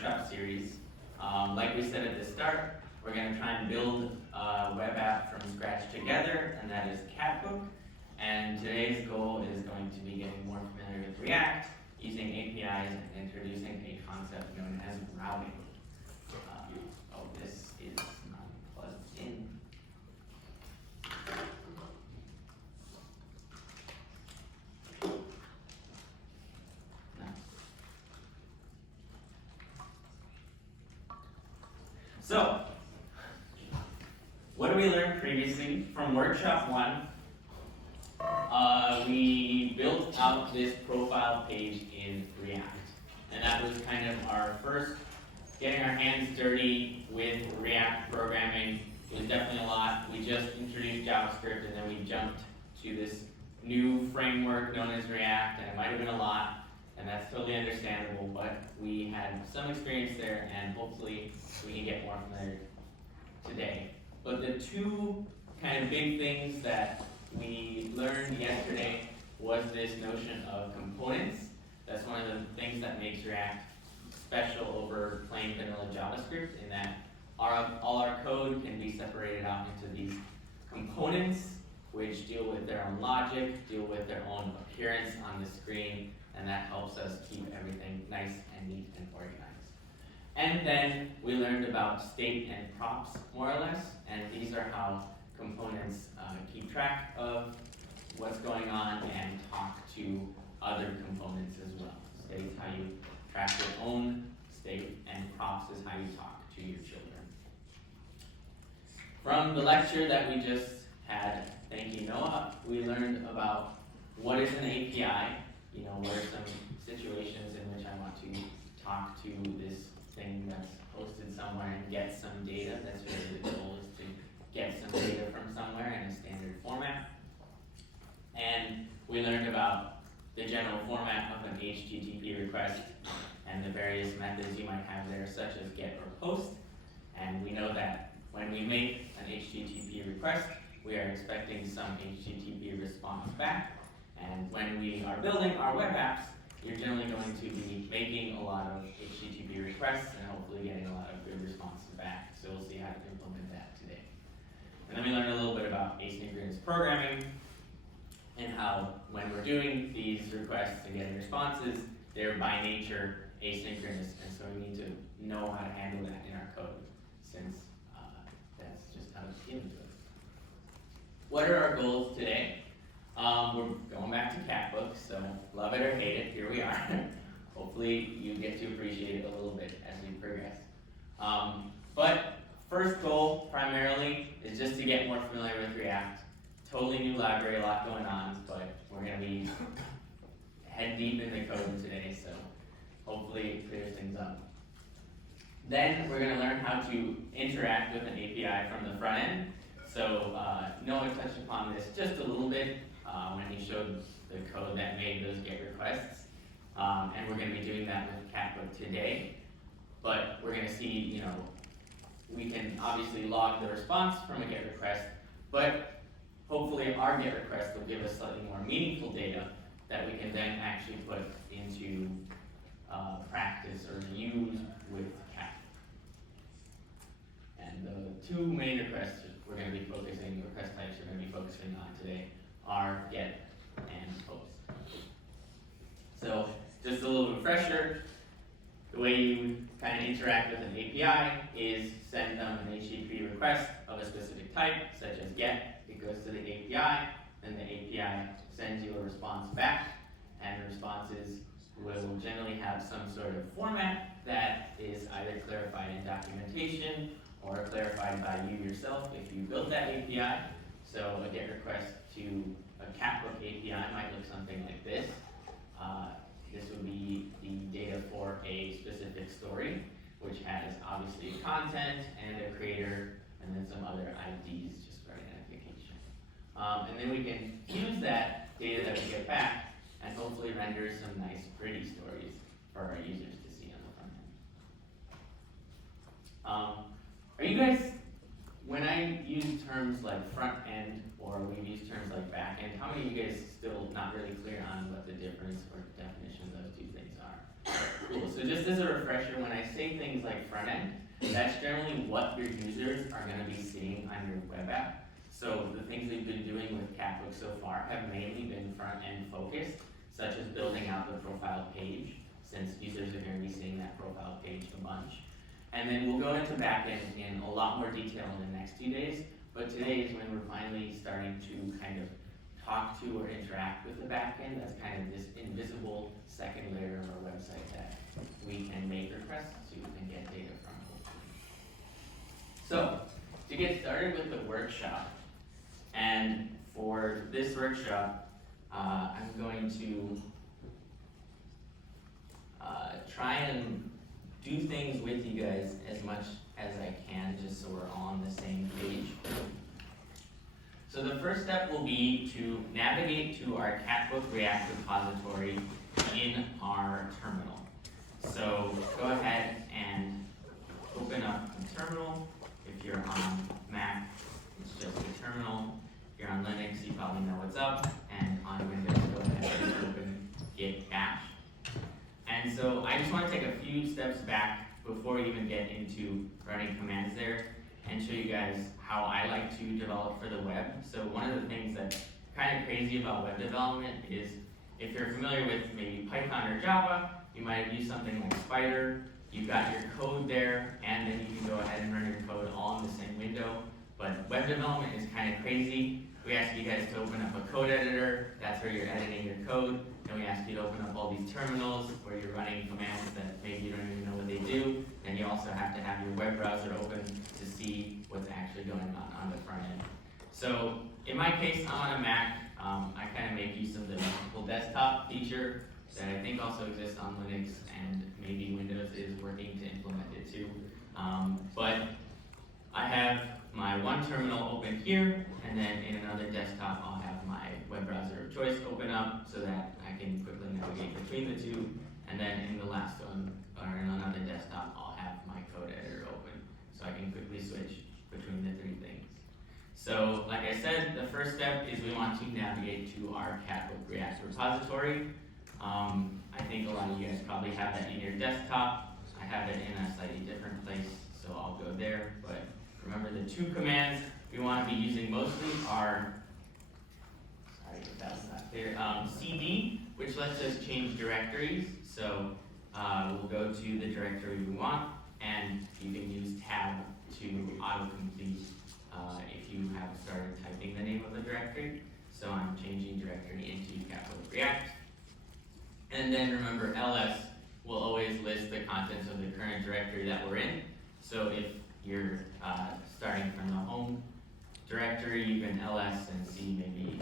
workshop series. Like we said at the start, we're going to try and build a web app from scratch together, and that is Catbook. And today's goal is going to be getting more familiar with React, using APIs, and introducing a concept known as routing. Oh, this is not plugged in. So, what did we learn previously from Workshop 1? We built out this profile page in React. And that was kind of our first getting our hands dirty with React programming. It was definitely a lot. We just introduced JavaScript and then we jumped to this new framework known as React, and it might have been a lot, and that's totally understandable, but we had some experience there and hopefully we can get more familiar today. But the two kind of big things that we learned yesterday was this notion of components. That's one of the things that makes React special over plain vanilla JavaScript, in that all our code can be separated out into these components, which deal with their own logic, deal with their own appearance on the screen, and that helps us keep everything nice and neat and organized. And then we learned about state and props, more or less, and these are how components keep track of what's going on and talk to other components as well. State is how you track your own state, and props is how you talk to your children. From the lecture that we just had, thank you Noah, we learned about what is an API, what are some situations in which I want to talk to this thing that's hosted somewhere and get some data. That's really the goal, is to get some data from somewhere in a standard format. And we learned about the general format of an HTTP request and the various methods you might have there, such as get or post. And we know that when we make an HTTP request, we are expecting some HTTP response back. And when we are building our web apps, you're generally going to be making a lot of HTTP requests and hopefully getting a lot of good responses back. So we'll see how to implement that today. And then we learned a little bit about asynchronous programming and how when we're doing these requests and getting responses, they're by nature asynchronous. And so we need to know how to handle that in our code, since that's just how it's given to us. What are our goals today? We're going back to Catbook, so love it or hate it, here we are. Hopefully you get to appreciate it a little bit as we progress. But first goal, primarily, is just to get more familiar with React. Totally new library, a lot going on, but we're going to be head deep in the code today, so hopefully it clears things up. Then we're going to learn how to interact with an API from the front end. So Noah touched upon this just a little bit when he showed the code that made those GET requests. And we're going to be doing that with Catbook today. But we're going to see, we can obviously log the response from a GET request, but hopefully our GET request will give us slightly more meaningful data that we can then actually put into practice or use with Catbook. And the two main request types we're going to be focusing on today are get and post. So just a little refresher, the way you kind of interact with an API is send them an HTTP request of a specific type, such as get. It goes to the API, then the API sends you a response back, and the responses will generally have some sort of format that is either clarified in documentation or clarified by you yourself if you built that API. So a GET request to a Catbook API might look something like this. This would be the data for a specific story, which has obviously content and a creator, and then some other IDs just for identification. And then we can use that data that we get back and hopefully render some nice, pretty stories for our users to see on the front end. Are you guys, when I use terms like front end or we use terms like back end, how many of you guys still not really clear on what the difference or definition of those two things are? Cool, so just as a refresher, when I say things like front end, that's generally what your users are gonna be seeing on your web app. So the things we've been doing with Catbook so far have mainly been front end focused, such as building out the profile page, since users are gonna be seeing that profile page a bunch. And then we'll go into backend in a lot more detail in the next few days, but today is when we're finally starting to kind of talk to or interact with the backend. That's kind of this invisible second layer of our website that we can make requests to and get data from. So, to get started with the workshop, and for this workshop, I'm going to try and do things with you guys as much as I can, just so we're all on the same page. So the first step will be to navigate to our Catbook React repository in our terminal. So go ahead and open up a terminal. If you're on Mac, it's just a terminal. If you're on Linux, you probably know what's up. And on Windows, go ahead and open git bash. And so I just want to take a few steps back before we even get into running commands there and show you guys how I like to develop for the web. So one of the things that's kind of crazy about web development is if you're familiar with maybe Python or Java, you might have used something like Spider. You've got your code there, and then you can go ahead and run your code all in the same window. But web development is kind of crazy. We ask you guys to open up a code editor. That's where you're editing your code. And we ask you to open up all these terminals where you're running commands that maybe you don't even know what they do. And you also have to have your web browser open to see what's actually going on the front end. So in my case, I'm on a Mac. I kind of make use of the multiple desktop feature that I think also exists on Linux, and maybe Windows is working to implement it too. But I have my one terminal open here, and then in another desktop I'll have my web browser of choice open up so that I can quickly navigate between the two. And then in the last one, or in another desktop, I'll have my code editor open so I can quickly switch between the three things. So like I said, the first step is we want to navigate to our Catbook React repository. I think a lot of you guys probably have that in your desktop. I have it in a slightly different place, so I'll go there. But remember, the two commands we want to be using mostly are, sorry if that was not clear, cd, which lets us change directories. So we'll go to the directory we want, and you can use tab to autocomplete if you have started typing the name of the directory. So I'm changing directory into Catbook React. And then remember, ls will always list the contents of the current directory that we're in. So if you're starting from the home directory, you can ls and see maybe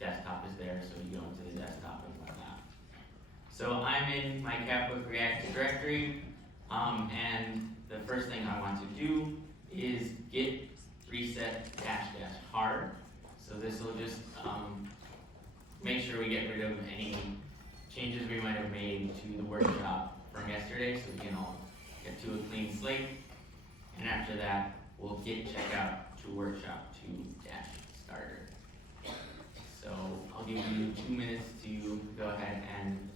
desktop is there, so you go into the desktop and whatnot. So I'm in my Catbook React directory, and the first thing I want to do is git reset -- hard. So this will just make sure we get rid of any changes we might have made to the workshop from yesterday, so we can all get to a clean slate. And after that, we'll git checkout to workshop to -starter. So I'll give you 2 minutes to go ahead and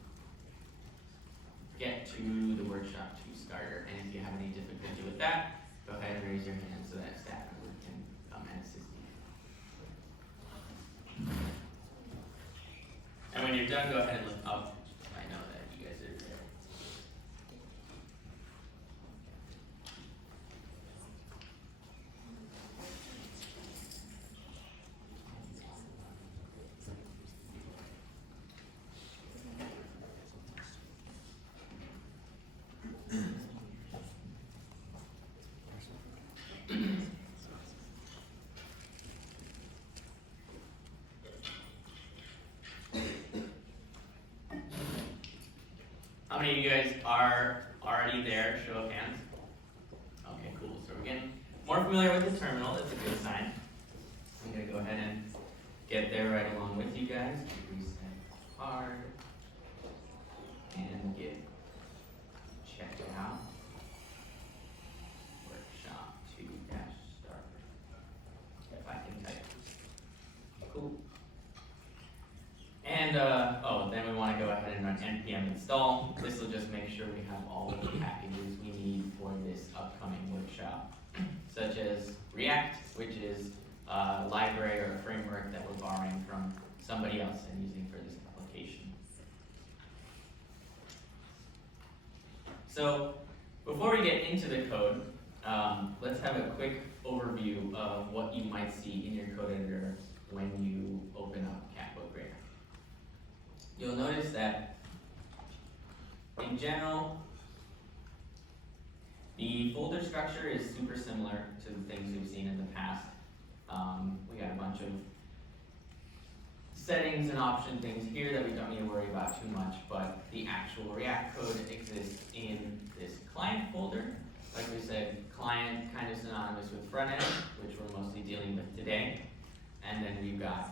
get to the workshop to starter. And if you have any difficulty with that, go ahead and raise your hand so that staff member can come and assist you. And when you're done, go ahead and look up so I know that you guys are there. How many of you guys are already there? Show of hands. Okay, cool. So we're getting more familiar with the terminal. That's a good sign. I'm going to go ahead and get there right along with you guys. Reset hard and get checked out. Workshop to -start. If I can type. Cool. And then we want to go ahead and run npm install. This will just make sure we have all of the packages we need for this upcoming workshop, such as React, which is a library or a framework that we're borrowing from somebody else and using for this application. So before we get into the code, let's have a quick overview of what you might see in your code editor when you open up Catbook Reader. You'll notice that in general, the folder structure is super similar to the things we've seen in the past. We got a bunch of settings and option things here that we don't need to worry about too much, but the actual React code exists in this client folder. Like we said, client kind of synonymous with front end, which we're mostly dealing with today. And then we've got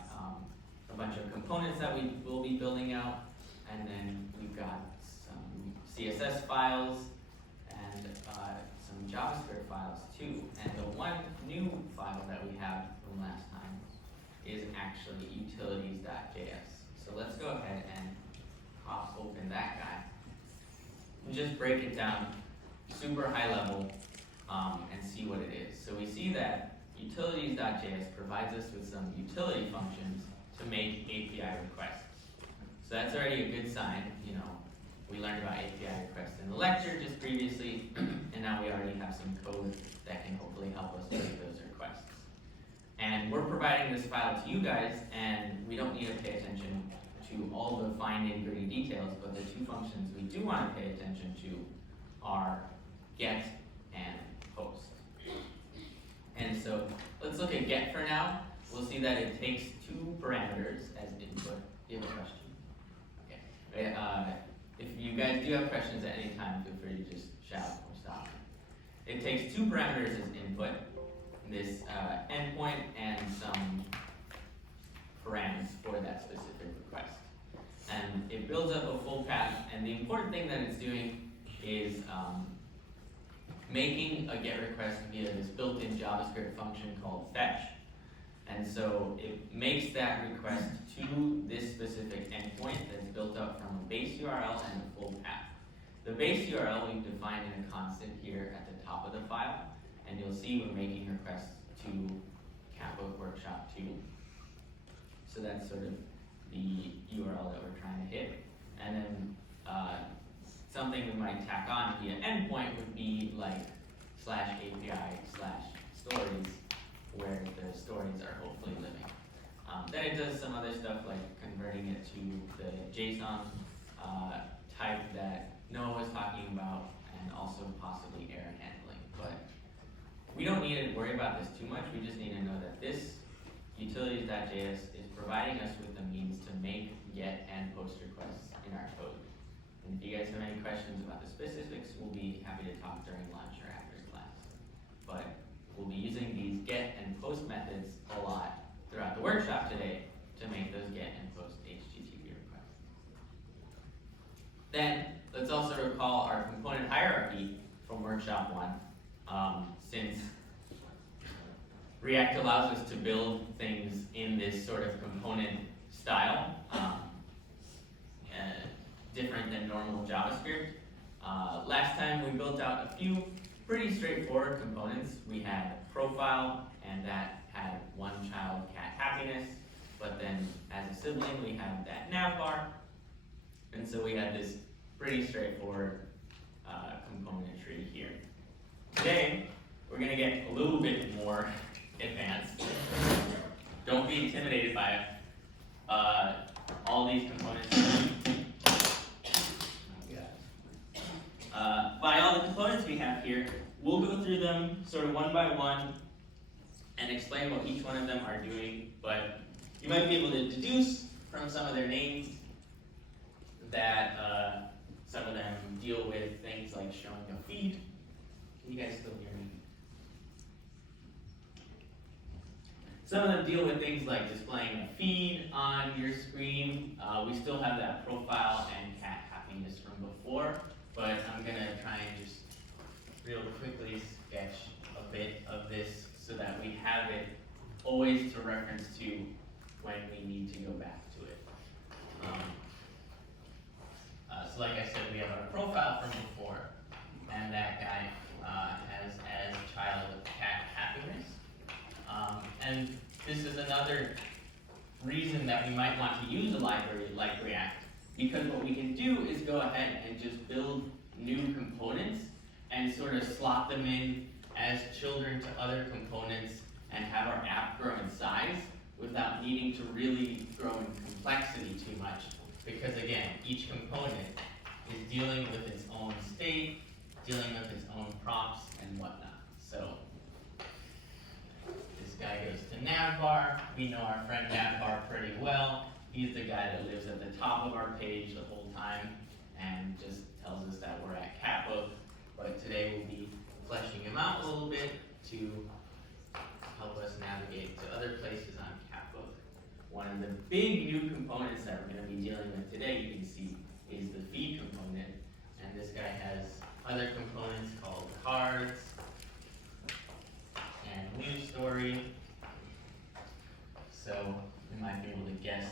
a bunch of components that we will be building out. And then we've got some CSS files and some JavaScript files too. And the one new file that we have from last time is actually utilities.js. So let's go ahead and pop open that guy and just break it down super high level and see what it is. So we see that utilities.js provides us with some utility functions to make API requests. So that's already a good sign. You know, we learned about API requests in the lecture just previously, and now we already have some code that can hopefully help us make those requests. And we're providing this file to you guys, and we don't need to pay attention to all the fine nitty-gritty details, but the two functions we do want to pay attention to are get and post. And so let's look at get for now. We'll see that it takes two parameters as input. Do you have a question? Okay. If you guys do have questions at any time, feel free to just shout or stop. It takes two parameters as input, this endpoint and some params for that specific request. And it builds up a full path, and the important thing that it's doing is making a GET request via this built-in JavaScript function called fetch. And so it makes that request to this specific endpoint that's built up from a base URL and a full path. The base URL we've defined in a constant here at the top of the file, and you'll see we're making requests to Catbook Workshop 2. So that's sort of the URL that we're trying to hit. And then something we might tack on via endpoint would be like /API/stories, where the stories are hopefully living. Then it does some other stuff like converting it to the JSON type that Noah was talking about, and also possibly error handling. But we don't need to worry about this too much. We just need to know that this utilities.js is providing us with the means to make get and post requests in our code. And if you guys have any questions about the specifics, we'll be happy to talk during lunch or after class. But we'll be using these get and post methods a lot throughout the workshop today to make those get and post HTTP requests. Then let's also recall our component hierarchy from workshop 1. Since React allows us to build things in this sort of component style, different than normal JavaScript. Last time we built out a few pretty straightforward components. We had profile, and that had one child, cat happiness, but then as a sibling we had that navbar, and so we had this pretty straightforward componentry here. Today we're going to get a little bit more advanced. Don't be intimidated by it. All these components. By all the components we have here, we'll go through them sort of one by one and explain what each one of them are doing, but you might be able to deduce from some of their names that some of them deal with things like showing a feed. Can you guys still hear me? Some of them deal with things like displaying a feed on your screen. We still have that profile and cat happiness from before, but I'm going to try and just real quickly sketch a bit of this so that we have it always to reference to when we need to go back to it. So like I said, we have our profile from before, and that guy has as child cat happiness. And this is another reason that we might want to use a library like React, because what we can do is go ahead and just build new components and sort of slot them in as children to other components and have our app grow in size without needing to really grow in complexity too much. Because again, each component is dealing with its own state, dealing with its own props and whatnot. So this guy goes to navbar. We know our friend navbar pretty well. He's the guy that lives at the top of our page the whole time and just tells us that we're at Catbook. But today we'll be fleshing him out a little bit to help us navigate to other places on Catbook. One of the big new components that we're going to be dealing with today, you can see, is the feed component. And this guy has other components called cards and news story. So you might be able to guess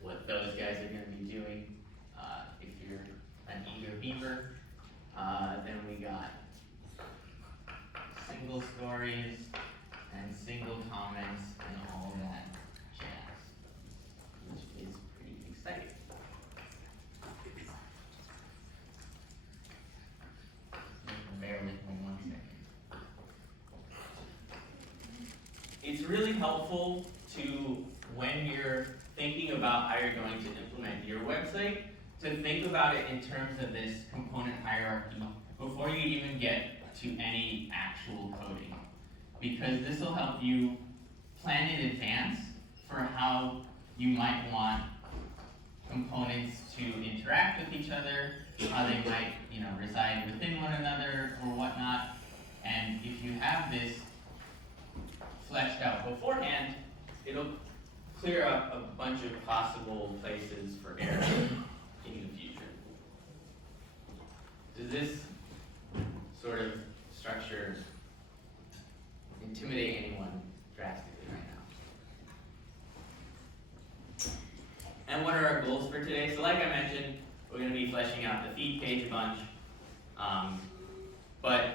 what those guys are going to be doing if you're an eager beaver. Then we got single stories and single comments and all that jazz, which is pretty exciting. Bear with me 1 second. It's really helpful to, when you're thinking about how you're going to implement your website, to think about it in terms of this component hierarchy before you even get to any actual coding. Because this will help you plan in advance for how you might want components to interact with each other, how they might, reside within one another or whatnot. And if you have this fleshed out beforehand, it'll clear up a bunch of possible places for error in the future. Does this sort of structure intimidate anyone drastically right now? And what are our goals for today? So like I mentioned, we're going to be fleshing out the feed page a bunch. But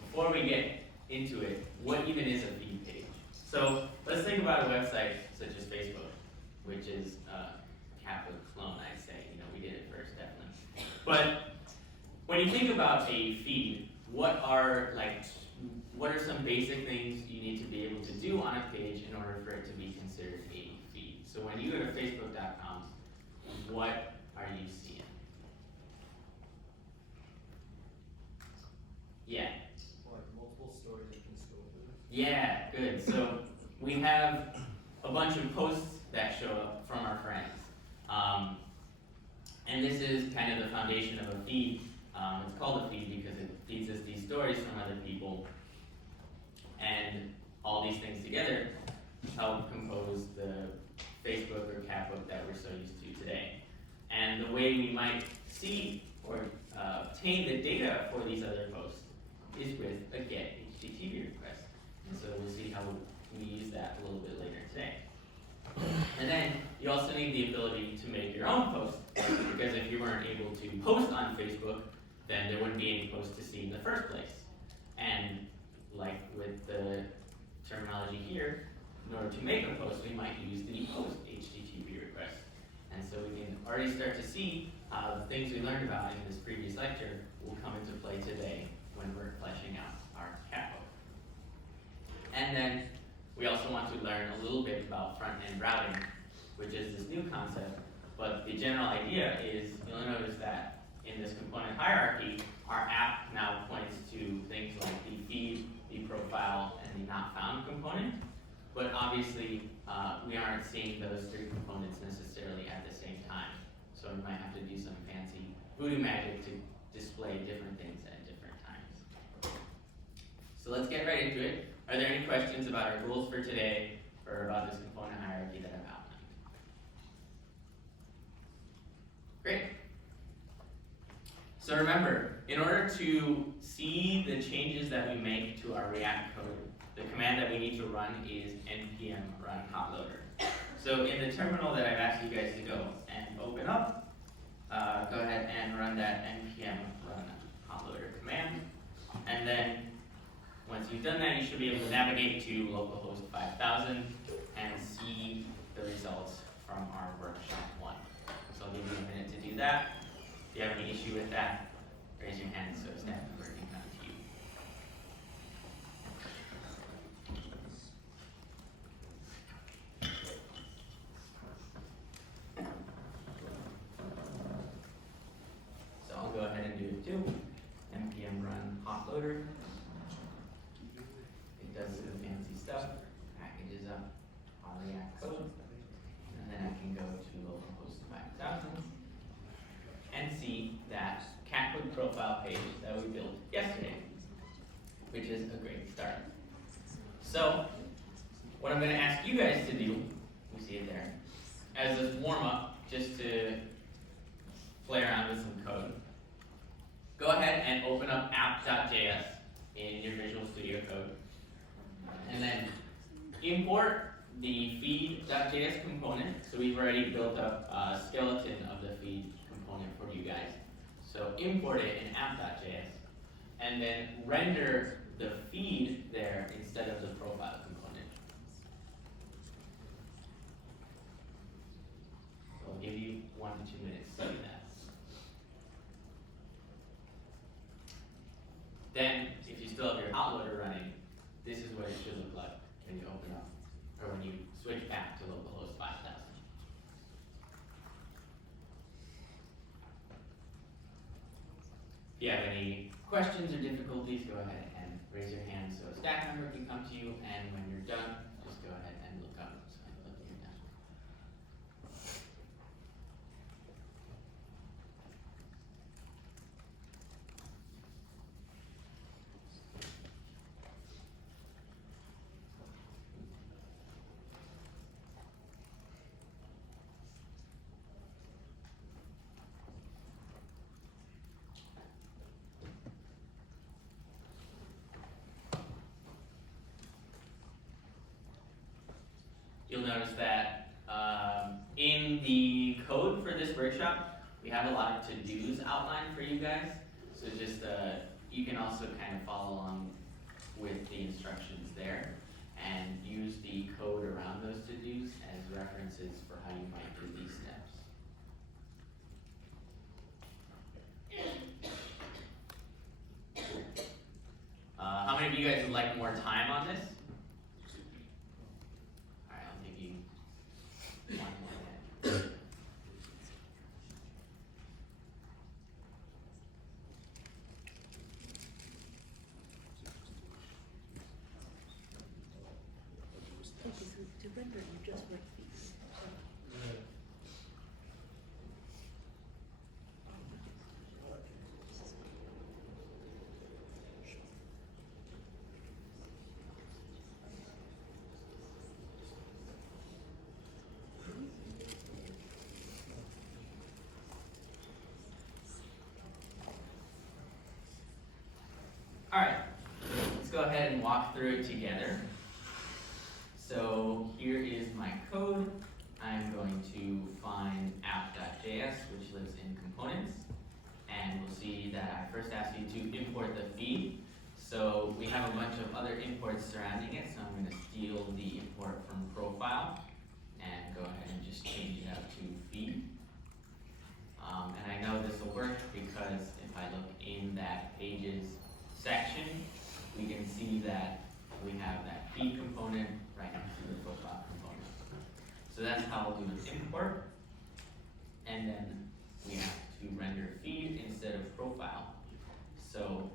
before we get into it, what even is a feed page? So let's think about a website such as Facebook, which is a Catbook clone, I'd say. We did it first, definitely. But when you think about a feed, what are some basic things you need to be able to do on a page in order for it to be considered a feed? So when you go to facebook.com, what are you seeing? Yeah. Like multiple stories you can scroll through. Yeah, good. So we have a bunch of posts that show up from our friends. And this is kind of the foundation of a feed. It's called a feed because it feeds us these stories from other people. And all these things together help compose the Facebook or Catbook that we're so used to today. And the way we might see or obtain the data for these other posts is with a GET HTTP request. And so we'll see how we use that a little bit later today. And then you also need the ability to make your own post, because if you weren't able to post on Facebook, then there wouldn't be any post to see in the first place. And like with the terminology here, in order to make a post, we might use the post HTTP request. And so we can already start to see how the things we learned about in this previous lecture will come into play today when we're fleshing out our Catbook. And then we also want to learn a little bit about front-end routing, which is this new concept. But the general idea is, you'll notice that in this component hierarchy, our app now points to things like the feed, the profile, and the not found component. But obviously, we aren't seeing those three components necessarily at the same time. So we might have to do some fancy voodoo magic to display different things at different times. So let's get right into it. Are there any questions about our goals for today or about this component hierarchy that I've outlined? Great. So remember, in order to see the changes that we make to our React code, the command that we need to run is npm run hotloader. So in the terminal that I've asked you guys to go and open up, go ahead and run that npm run hotloader command. And then once you've done that, you should be able to navigate to localhost 5000 and see the results from our workshop 1. So I'll give you a minute to do that. If you have any issue with that, raise your hand so staff member can come to you. So I'll go ahead and do it too. npm run hotloader. It does some fancy stuff, packages up our React code, and then I can go to localhost 5000 and see that cathood profile page that we built yesterday, which is a great start. So, what I'm going to ask you guys to do, we see it there, as a warm-up, just to play around with some code, go ahead and open up app.js in your Visual Studio Code, and then import the feed.js component. So we've already built up a skeleton of the feed component for you guys. So import it in app.js, and then render the feed there instead of the profile component. So I'll give you 1 to 2 minutes to do that. Then, if you still have your hotloader running, this is what it should look like when you open up, or when you switch back to localhost 5000. If you have any questions or difficulties, go ahead and raise your hand so a staff member can come to you, and when you're done, just go ahead and look up so I know that you're done. You'll notice that in the code for this workshop, we have a lot of to-dos outlined for you guys. So just you can also kind of follow along with the instructions there and use the code around those to-dos as references for how you might do these steps. How many of you guys would like more time on this? Alright, I'll give you 1 more minute. To render, you just write feeds. Alright, let's go ahead and walk through it together. So here is my code. I'm going to find app.js, which lives in components. And we'll see that I first asked you to import the feed. So we have a bunch of other imports surrounding it, so I'm going to steal the import from profile and go ahead and just change it out to feed. And I know this will work because if I look in that pages section, we can see that we have that feed component right next to the profile component. So that's how we'll do an import. And then we have to render feed instead of profile. So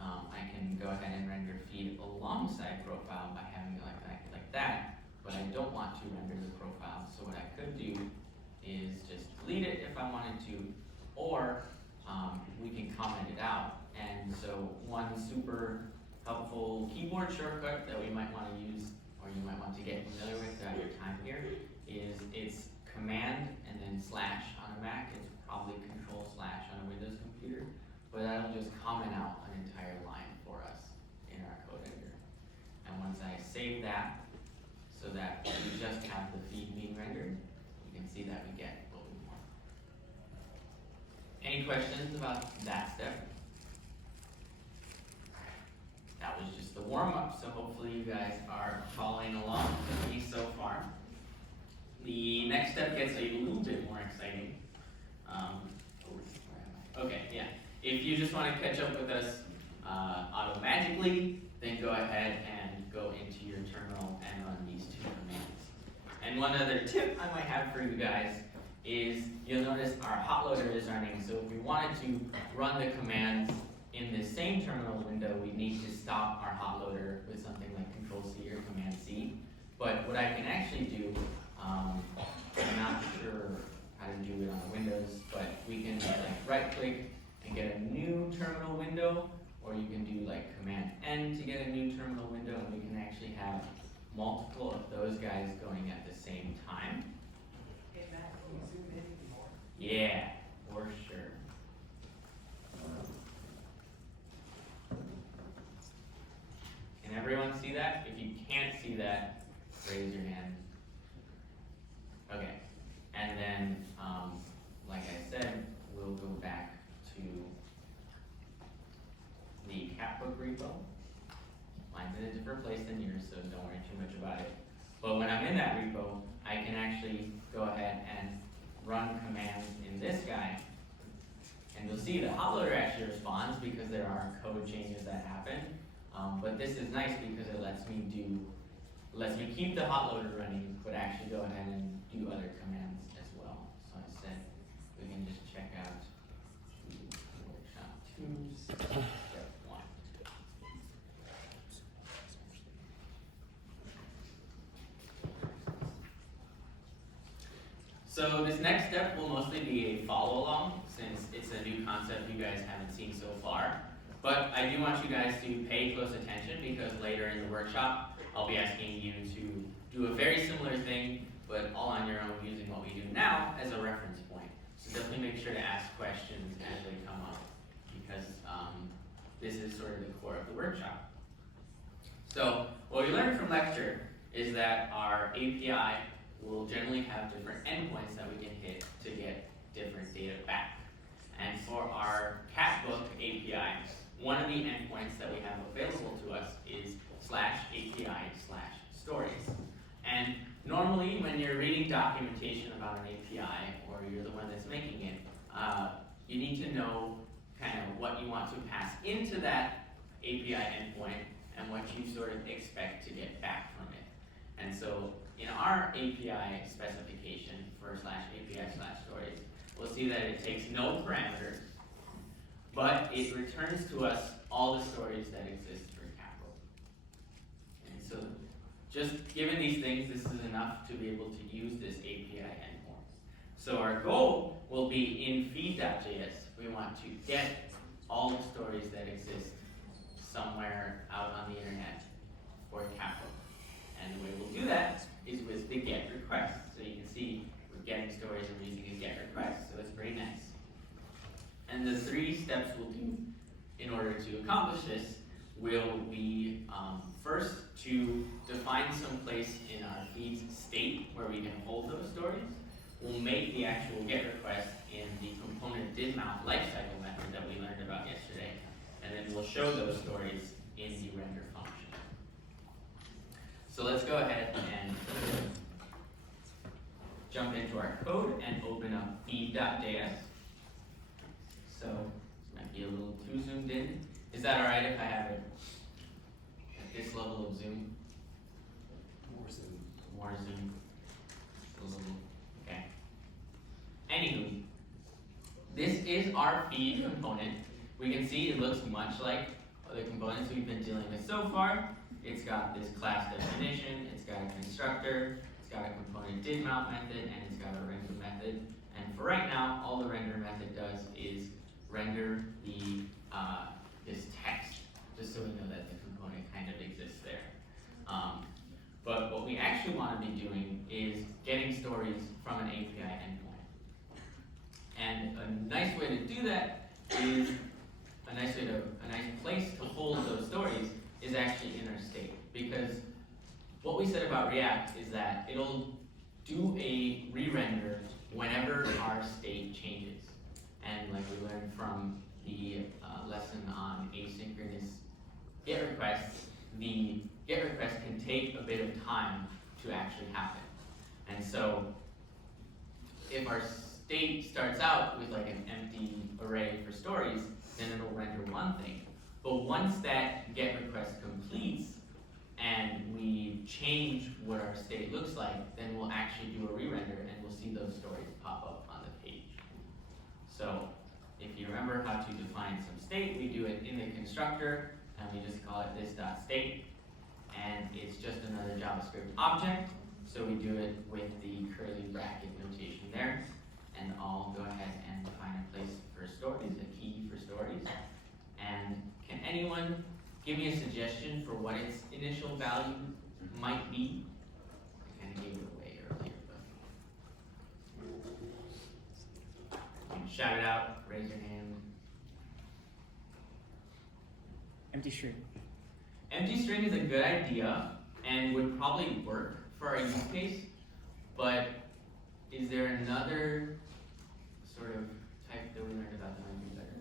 I can go ahead and render feed alongside profile by having it like that, but I don't want to render the profile. So what I could do is just delete it if I wanted to, or we can comment it out. And so one super helpful keyboard shortcut that we might want to use, or you might want to get familiar with throughout your time here, is it's command and then slash on a Mac. It's probably control slash on a Windows computer, but that'll just comment out an entire line for us in our code editor. And once I save that, so that we just have the feed being rendered, you can see that we get what we want. Any questions about that step? That was just the warm-up, so hopefully you guys are following along with me so far. The next step gets a little bit more exciting. Okay, yeah. If you just want to catch up with us automagically, then go ahead and go into your terminal and run these two commands. And one other tip I might have for you guys is you'll notice our hot loader is running, so if we wanted to run the commands in the same terminal window, we need to stop our hot loader with something like Control-C or Command-C. But what I can actually do, I'm not sure how to do it on Windows, but we can like right-click and get a new terminal window, or you can do like Command-N to get a new terminal window, and we can actually have multiple of those guys going at the same time. Hey Matt, can you zoom in more? Yeah, for sure. Can everyone see that? If you can't see that, raise your hand. Okay, and then, like I said, we'll go back to the Capbook repo. Mine's in a different place than yours, so don't worry too much about it. But when I'm in that repo, I can actually go ahead and run commands in this guy. And you'll see the hot loader actually responds because there are code changes that happen. But this is nice because it lets me keep the hot loader running, but actually go ahead and do other commands as well. So I said we can just check out workshop 2, step 1. So this next step will mostly be a follow along, since it's a new concept you guys haven't seen so far. But I do want you guys to pay close attention, because later in the workshop, I'll be asking you to do a very similar thing, but all on your own using what we do now as a reference point. So definitely make sure to ask questions as they come up, because this is sort of the core of the workshop. So what we learned from lecture is that our API will generally have different endpoints that we can hit to get different data back. And for our Capbook API, one of the endpoints that we have available to us is /API/stories. And normally when you're reading documentation about an API, or you're the one that's making it, you need to know kind of what you want to pass into that API endpoint and what you sort of expect to get back from it. And so in our API specification for /API/stories, we'll see that it takes no parameters, but it returns to us all the stories that exist for Capbook. And so just given these things, this is enough to be able to use this API endpoint. So our goal will be in feed.js, we want to get all the stories that exist somewhere out on the internet for Capbook. And the way we'll do that is with the GET request. So you can see we're getting stories and we're using a GET request, so it's pretty nice. And the 3 steps we'll do in order to accomplish this will be first to define some place in our feed's state where we can hold those stories. We'll make the actual GET request in the component didMount lifecycle method that we learned about yesterday. And then we'll show those stories in the render function. So let's go ahead and jump into our code and open up feed.js. So this might be a little too zoomed in. Is that all right if I have it at this level of zoom? More zoom. More zoom. A little, okay. Anywho, this is our feed component. We can see it looks much like other components we've been dealing with so far. It's got this class definition, it's got a constructor, it's got a component didMount method, and it's got a render method. And for right now, all the render method does is render the this text, just so we know that the component kind of exists there. But what we actually want to be doing is getting stories from an API endpoint. And a nice way to do that is a nice place to hold those stories is actually in our state, because what we said about React is that it'll do a re-render whenever our state changes. And like we learned from the lesson on asynchronous GET requests, the GET request can take a bit of time to actually happen. And so if our state starts out with like an empty array for stories, then it'll render one thing. But once that GET request completes and we change what our state looks like, then we'll actually do a re-render and we'll see those stories pop up on the page. So if you remember how to define some state, we do it in the constructor and we just call it this.state. And it's just another JavaScript object. So we do it with the curly bracket notation there. And I'll go ahead and define a place for stories, a key for stories. And can anyone give me a suggestion for what its initial value might be? I kind of gave it away earlier, but you can shout it out, raise your hand. Empty string. Empty string is a good idea and would probably work for our use case, but is there another sort of type that we learned about that might be better?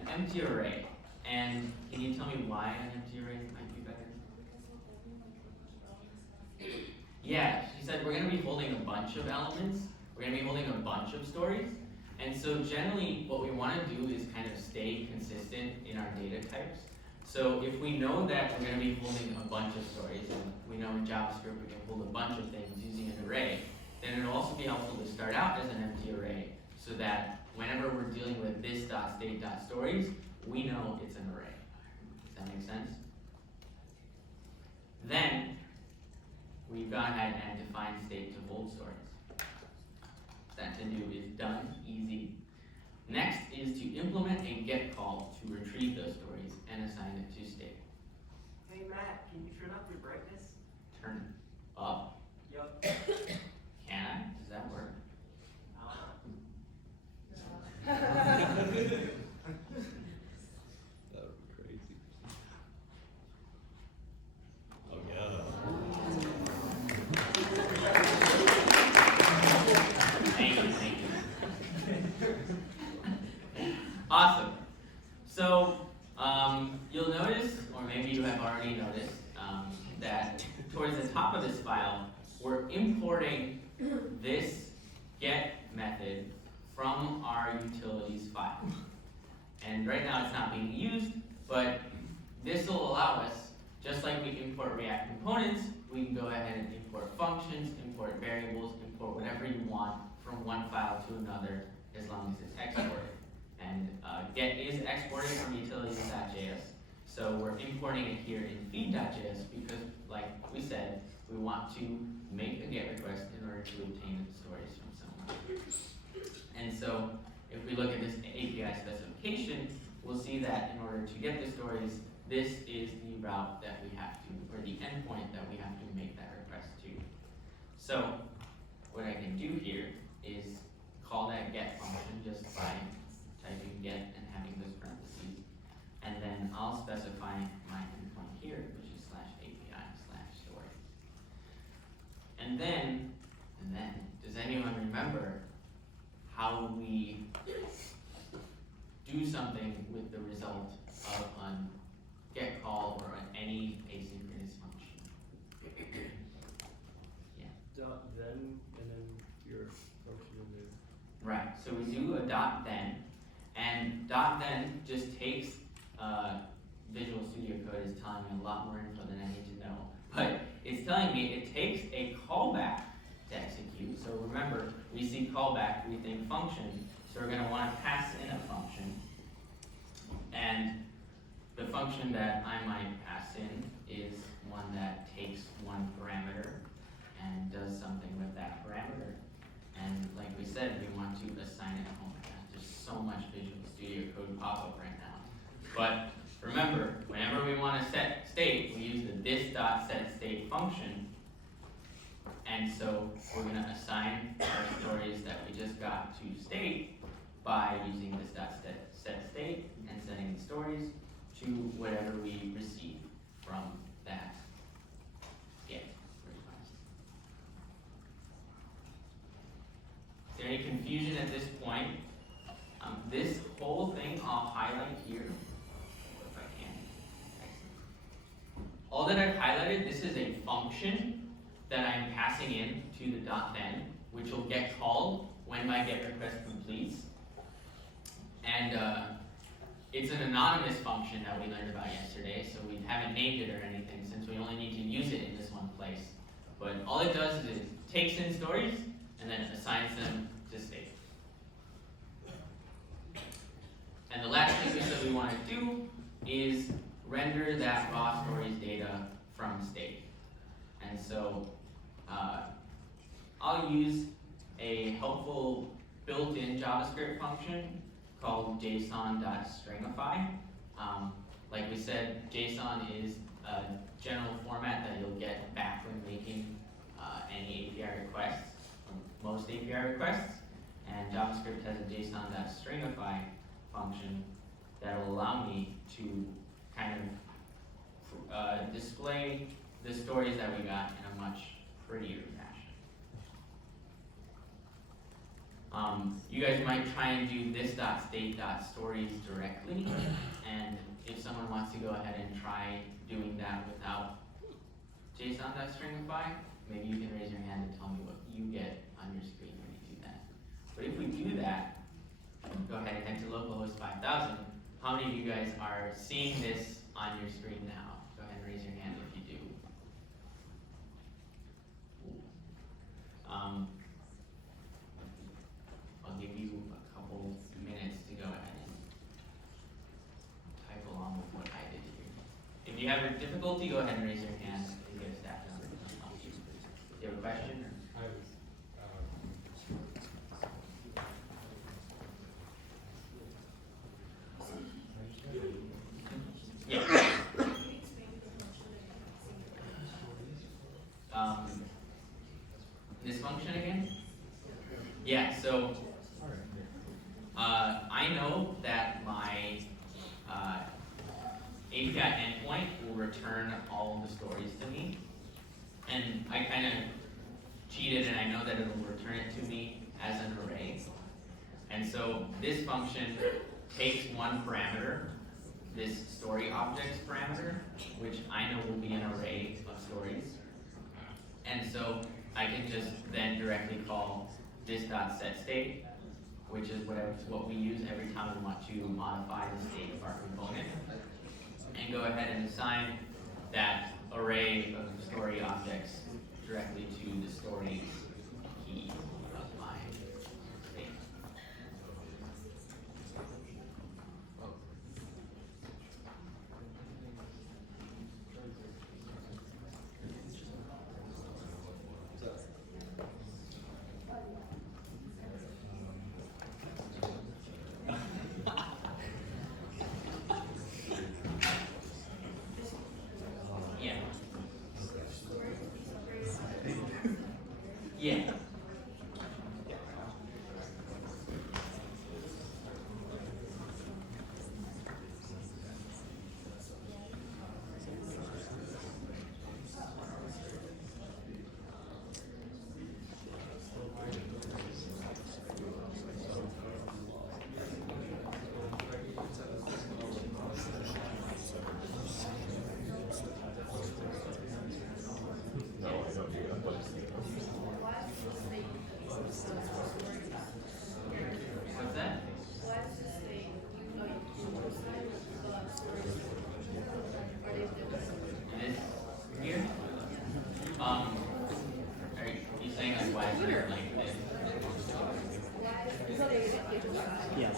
An empty array. And can you tell me why an empty array might be better? Yeah, she said we're going to be holding a bunch of elements. We're going to be holding a bunch of stories. And so generally what we want to do is kind of stay consistent in our data types. So if we know that we're going to be holding a bunch of stories, and we know in JavaScript we can hold a bunch of things using an array, then it'll also be helpful to start out as an empty array so that whenever we're dealing with this.state.stories, we know it's an array. Does that make sense? Then we've gone ahead and defined state to hold stories. That to do is done, easy. Next is to implement a get call to retrieve those stories and assign it to state. Hey Matt, can you turn up your brightness? Turn up. Yup. Can I? Does that work? That would be crazy. Oh yeah. Thank you. Awesome. So you'll notice, or maybe you have already noticed, that towards the top of this file, we're importing this get method from our utilities file. And right now it's not being used, but this will allow us, just like we import React components, we can go ahead and import functions, import variables, import whatever you want from one file to another as long as it's exported. And get is exported from utilities.js. So we're importing it here in feed.js because, like we said, we want to make a GET request in order to obtain stories from someone. And so if we look at this API specification, we'll see that in order to get the stories, this is the route that we have to, or the endpoint that we have to make that request to. So what I can do here is call that get function just by typing get and having those parentheses. And then I'll specify my endpoint here, which is /API/story. And then, does anyone remember how we do something with the result of a get call or any asynchronous function? Yeah. Then, and then your function in there. Right, so we do a .then, and .then just takes, Visual Studio Code is telling me a lot more info than I need to know, but it's telling me it takes a callback to execute. So remember, we see callback, we think function, so we're going to want to pass in a function, and the function that I might pass in is one that takes one parameter and does something with that parameter. And like we said, we want to assign it. Oh my God, there's so much Visual Studio Code pop-up right now. But remember, whenever we want to set state, we use the this.setState function. And so we're going to assign our stories that we just got to state by using this.setState and setting the stories to whatever we receive from that get request. Is there any confusion at this point? I'm all that I've highlighted, this is a function that I'm passing in to the .then, which will get called when my GET request completes. And it's an anonymous function that we learned about yesterday, so we haven't named it or anything since we only need to use it in this one place. But all it does is it takes in stories and then assigns them to state. And the last thing that we want to do is render that raw stories data from state. And so I'll use a helpful built-in JavaScript function called Json.Stringify. Like we said, JSON is a general format that you'll get back when making any API requests, or most API requests. And JavaScript has a Json.Stringify function that will allow me to kind of display the stories that we got in a much prettier fashion. You guys might try and do this.state.stories directly, and if someone wants to go ahead and try doing that without Json.Stringify, maybe you can raise your hand and tell me what you get on your screen when you do that. But if we do that, go ahead and head to localhost 5000. How many of you guys are seeing this on your screen now? Go ahead and raise your hand if you do. I'll give you a couple minutes to go ahead and type along with what I did here. If you have a difficulty, go ahead and raise your hand and get a staff member to help you. Do you have a question? Yeah. This function again? Yeah, so I know that my API endpoint will return all of the stories to me. And I kind of cheated and I know that it will return it to me as an array. And so this function takes one parameter, this story objects parameter, which I know will be an array of stories. And so I can just then directly call this.setState, which is what we use every time we want to modify the state of our component, and go ahead and assign that array of story objects directly to the stories key of my state. Yeah. What's that? This here? Are you saying like why is it like this? Yeah.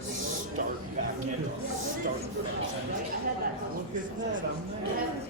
Start back in. Start Look at that, I'm there.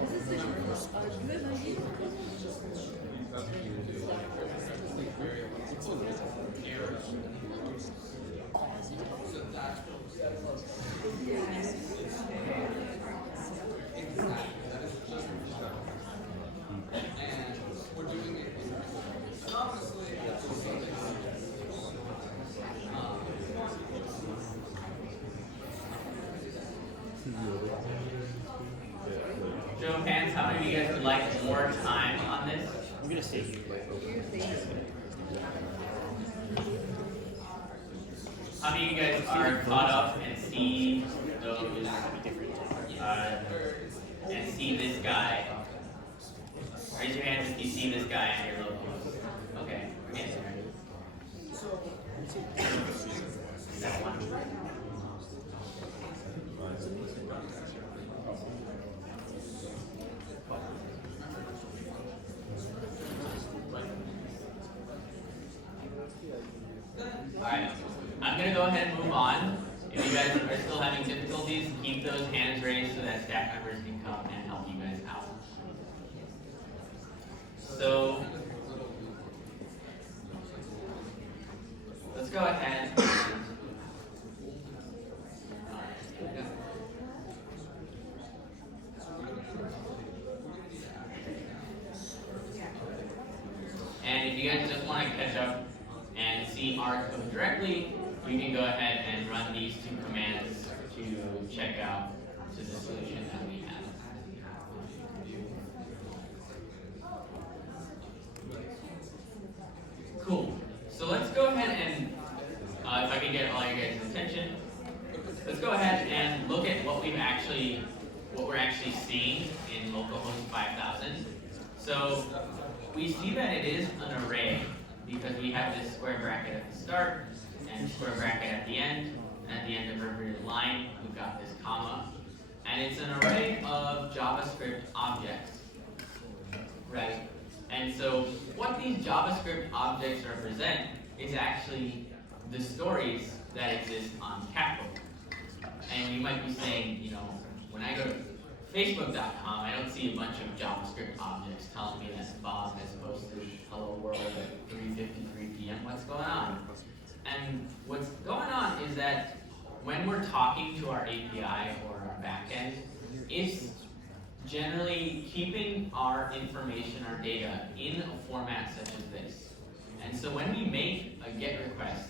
This is Show of hands, how many of you guys would like more time on this? I'm gonna stay here. How many of you guys are caught up and see those, and see this guy? Raise your hands if you see this guy in your logos. Okay, we're getting there. That one. Alright, I'm going to go ahead and move on. If you guys are still having difficulties, keep those hands raised so that staff members can come and help you guys out. So, let's go ahead. And if you guys just want to catch up and see our code directly, we can go ahead and run these two commands to check out to the solution that we have. Cool. So let's go ahead and, if I can get all you guys' attention, let's go ahead and look at what we're actually seeing in localhost 5000. So we see that it is an array because we have this square bracket at the start and square bracket at the end, and at the end of every line we've got this comma, and it's an array of JavaScript objects, right? And so what these JavaScript objects represent is actually the stories that exist on Catbook. And you might be saying, you know, when I go to Facebook.com, I don't see a bunch of JavaScript objects telling me that Bob has posted hello world at 3:53 p.m. What's going on? And what's going on is that when we're talking to our API or our backend, it's generally keeping our information, our data, in a format such as this. And so when we make a GET request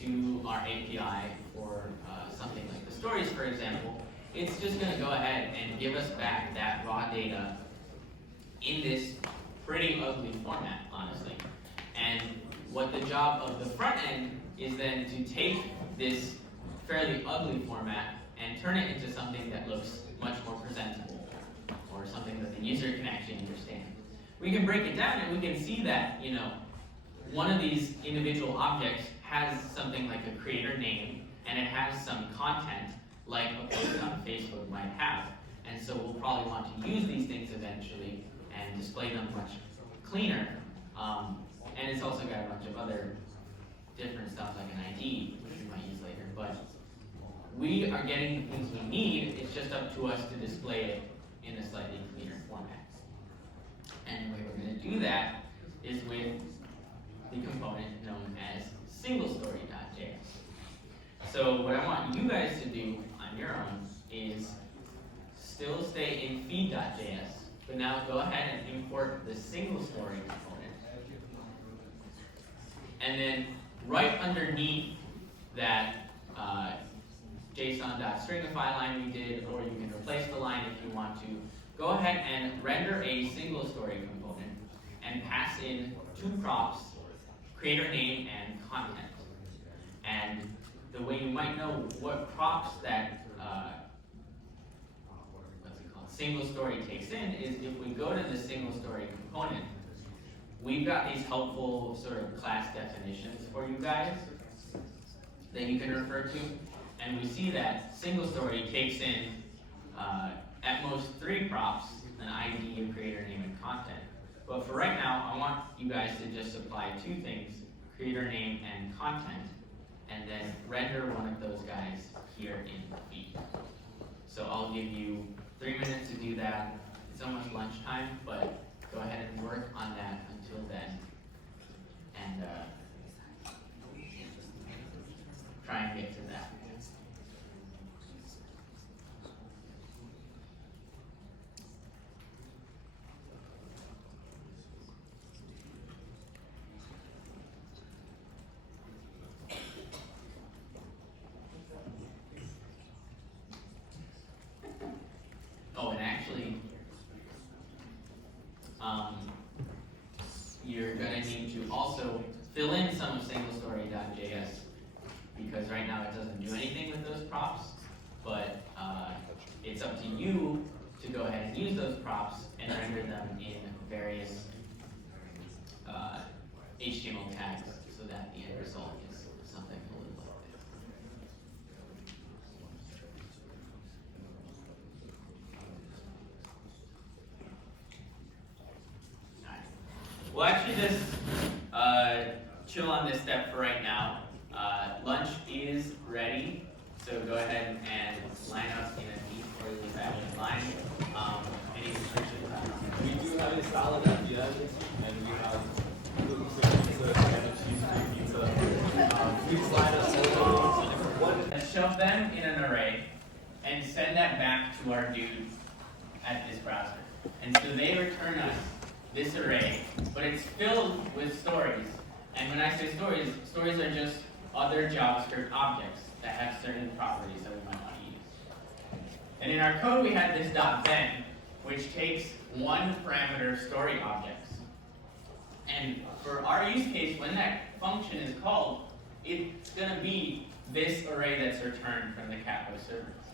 to our API for something like the stories, for example, it's just going to go ahead and give us back that raw data in this pretty ugly format, honestly. And what the job of the front end is then to take this fairly ugly format and turn it into something that looks much more presentable, or something that the user can actually understand. We can break it down and we can see that, you know, one of these individual objects has something like a creator name, and it has some content like a post on Facebook might have. And so we'll probably want to use these things eventually and display them much cleaner. And it's also got a bunch of other different stuff like an ID, which we might use later. But we are getting the things we need. It's just up to us to display it in a slightly cleaner format. And the way we're going to do that is with the component known as singlestory.js. So what I want you guys to do on your own is still stay in feed.js, but now go ahead and import the single story component. And then right underneath that Json.Stringify line we did, or you can replace the line if you want to, go ahead and render a single story component and pass in two props, creator name and content. And the way you might know what props that single story takes in is if we go to the single story component, we've got these helpful sort of class definitions for you guys that you can refer to. And we see that single story takes in at most 3 props, an ID, a creator name, and content. But for right now, I want you guys to just supply 2 things, creator name and content, and then render one of those guys here in the feed. So I'll give you 3 minutes to do that. It's almost lunchtime, but go ahead and work on that until then. And try and get to that. Oh, and actually, you're gonna need to also fill in some of singlestory.js, because right now it doesn't do anything with those props, but it's up to you to go ahead and use those props and render them in various HTML tags so that the end result is something a little like this. Alright. We'll actually just chill on this step for right now. Lunch is ready, so go ahead and line up in a neat orderly fashion line. Any restrictions? We do have a salad at the end, and we have pizza, and cheese pizza. Please line us over. And shove them in an array and send that back to our dude at this browser. And so they return us this array, but it's filled with stories. And when I say stories, stories are just other JavaScript objects that have certain properties that we might want to use. And in our code, we had this .then, which takes one parameter story objects. And for our use case, when that function is called, it's going to be this array that's returned from the Capo service.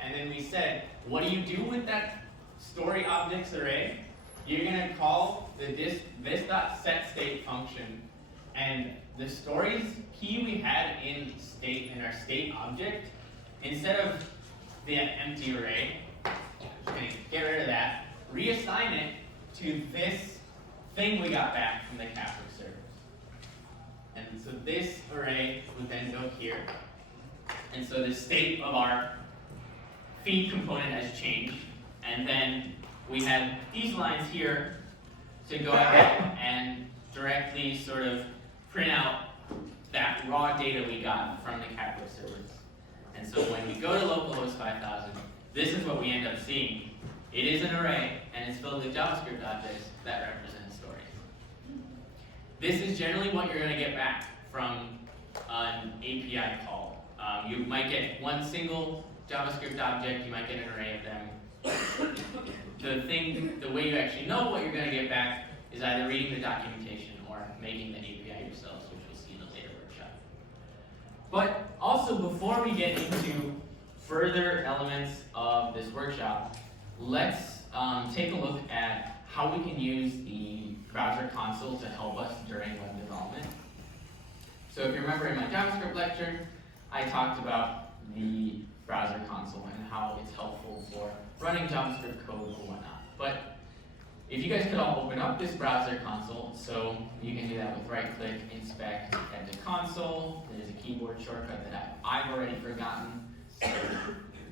And then we said, what do you do with that story objects array? You're going to call the this.setState function, and the stories key we had in our state object, instead of the empty array, just going to get rid of that, reassign it to this thing we got back from the Capo service. And so this array would then go here. And so the state of our feed component has changed. And then we had these lines here to go ahead and directly sort of print out that raw data we got from the Capo service. And so when we go to localhost 5000, this is what we end up seeing. It is an array, and it's filled with JavaScript objects that represent stories. This is generally what you're going to get back from an API call. You might get one single JavaScript object, you might get an array of them. The way you actually know what you're going to get back is either reading the documentation or making the API yourselves, which we'll see in a later workshop. But also, before we get into further elements of this workshop, let's take a look at how we can use the browser console to help us during web development. So if you remember in my JavaScript lecture, I talked about the browser console and how it's helpful for running JavaScript code or whatnot. But if you guys could all open up this browser console, so you can do that with right-click, inspect, head to console. There's a keyboard shortcut that I've already forgotten, so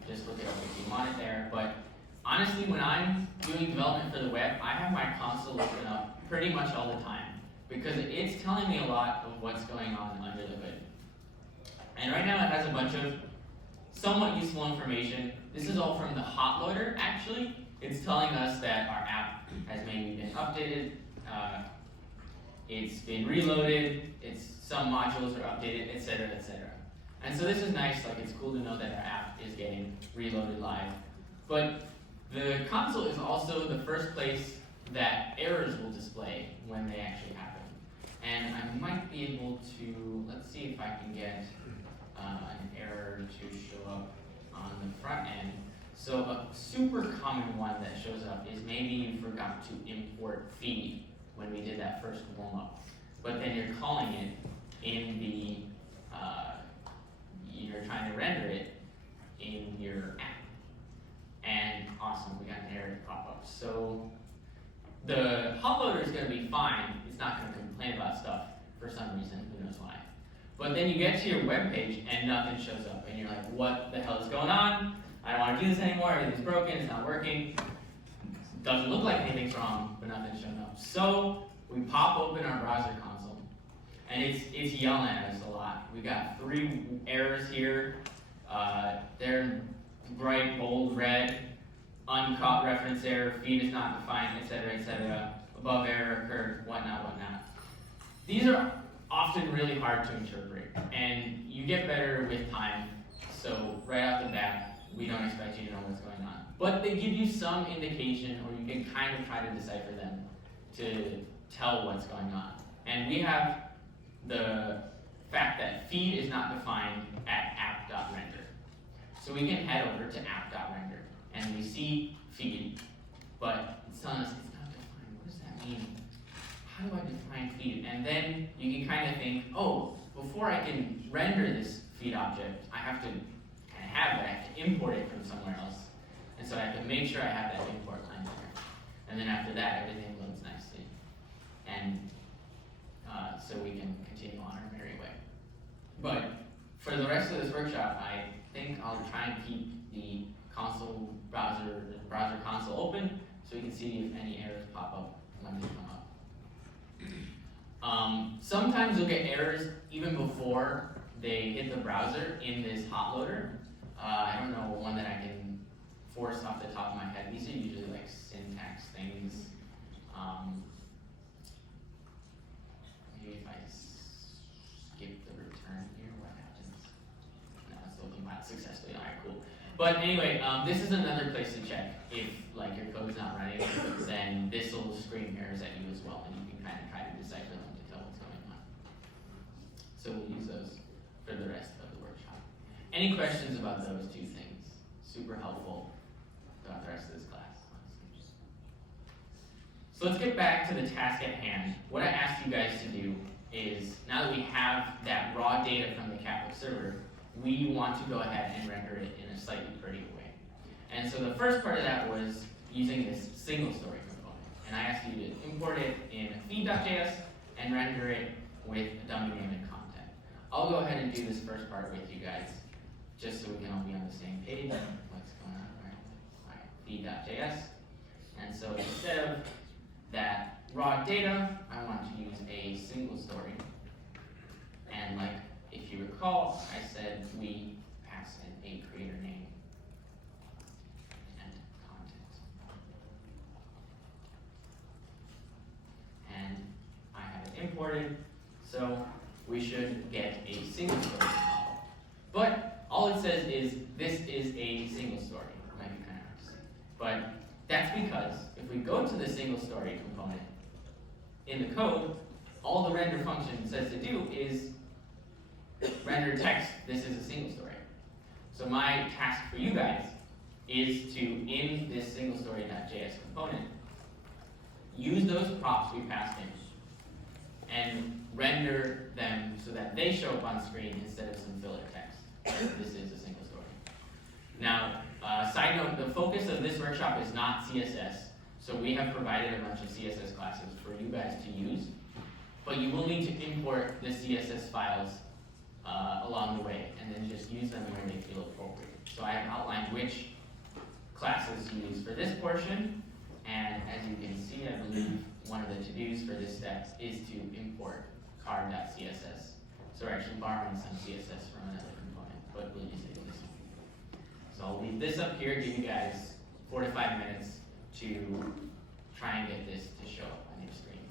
just look it up if you want it there. But honestly, when I'm doing development for the web, I have my console open up pretty much all the time, because it's telling me a lot of what's going on under the hood. And right now it has a bunch of somewhat useful information. This is all from the hot loader, actually. It's telling us that our app has maybe been updated, it's been reloaded, some modules are updated, etc., etc. And so this is nice, like it's cool to know that our app is getting reloaded live. But the console is also the first place that errors will display when they actually happen. And I might be able to, let's see if I can get an error to show up on the front end. So a super common one that shows up is maybe you forgot to import feed when we did that first warm-up. But then you're calling it in the, you're trying to render it in your app. And awesome, we got an error to pop up. So the hot loader is going to be fine. It's not going to complain about stuff for some reason, who knows why. But then you get to your web page and nothing shows up. And you're like, what the hell is going on? I don't want to do this anymore. Everything's broken. It's not working. Doesn't look like anything's wrong, but nothing's showing up. So we pop open our browser console. and it's yelling at us a lot. We got 3 errors here. They're bright, bold, red, uncaught reference error, feed is not defined, etc., above error occurred, whatnot. These are often really hard to interpret, and you get better with time. So right off the bat, we don't expect you to know what's going on. But they give you some indication, or you can kind of try to decipher them to tell what's going on. And we have the fact that feed is not defined at app.render. So we can head over to app.render, and we see feed, but it's telling us it's not defined. What does that mean? How do I define feed? And then you can kind of think, oh, before I can render this feed object, I have to kind of have that. I have to import it from somewhere else. And so I have to make sure I have that import line there. And then after that, everything loads nicely. And so we can continue on our merry way. But for the rest of this workshop, I think I'll try and keep the console browser console open so we can see if any errors pop up when they come up. Sometimes you'll get errors even before they hit the browser in this hot loader. I don't know one that I can force off the top of my head. These are usually like syntax things. Maybe if I skip the return here, what happens? No, it's looking not successfully. All right, cool. But anyway, this is another place to check if like your code's not running. Then this will scream errors at you as well, and you can kind of try to decipher them to tell what's going on. So we'll use those for the rest of the workshop. Any questions about those 2 things? Super helpful throughout the rest of this class. So let's get back to the task at hand. What I asked you guys to do is, now that we have that raw data from the Catholic server, we want to go ahead and render it in a slightly prettier way. And so the first part of that was using this single story component. And I asked you to import it in feed.js and render it with a dummy name and content. I'll go ahead and do this first part with you guys, just so we can all be on the same page. What's going on, right? All right, feed.js. And so instead of that raw data, I want to use a single story. And like, if you recall, I said we pass in a creator name and content. And I have it imported, so we should get a single story. But all it says is this is a single story. It might be kind of hard to see. But that's because if we go to the single story component in the code, all the render function says to do is render text, this is a single story. So my task for you guys is to, in this single story.js component, use those props we passed in and render them so that they show up on screen instead of some filler text. This is a single story. Now, side note, the focus of this workshop is not CSS, so we have provided a bunch of CSS classes for you guys to use, but you will need to import the CSS files along the way, and then just use them where they feel appropriate. So I have outlined which classes to use for this portion, and as you can see, I believe one of the to-dos for this step is to import car.css. So we're actually borrowing some CSS from another component, but we'll use it in this one. So I'll leave this up here, give you guys 4 to 5 minutes to try and get this to show up on your screen.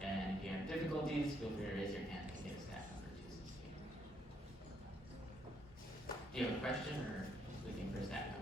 And if you have difficulties, feel free to raise your hand and get a staff member to assist you. Do you have a question or looking for a staff member?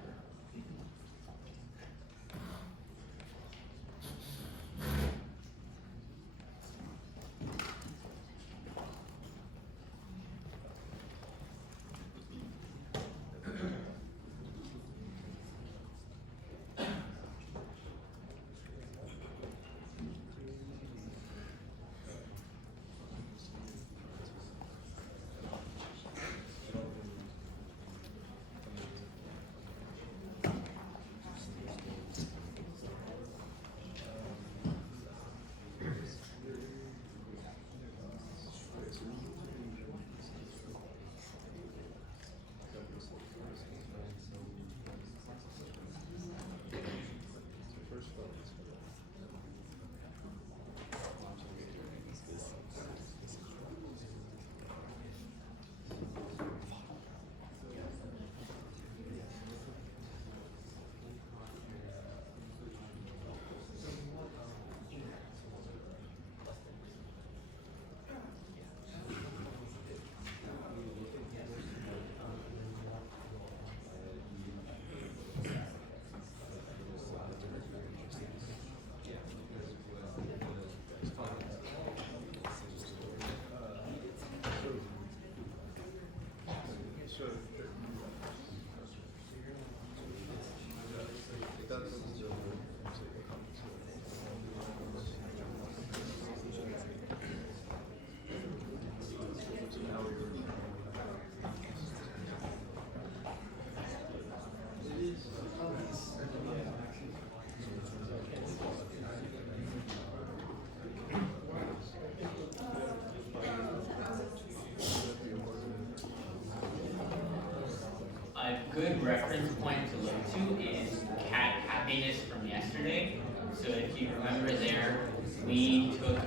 A good reference point to look to is cat happiness from yesterday. So if you remember there, we took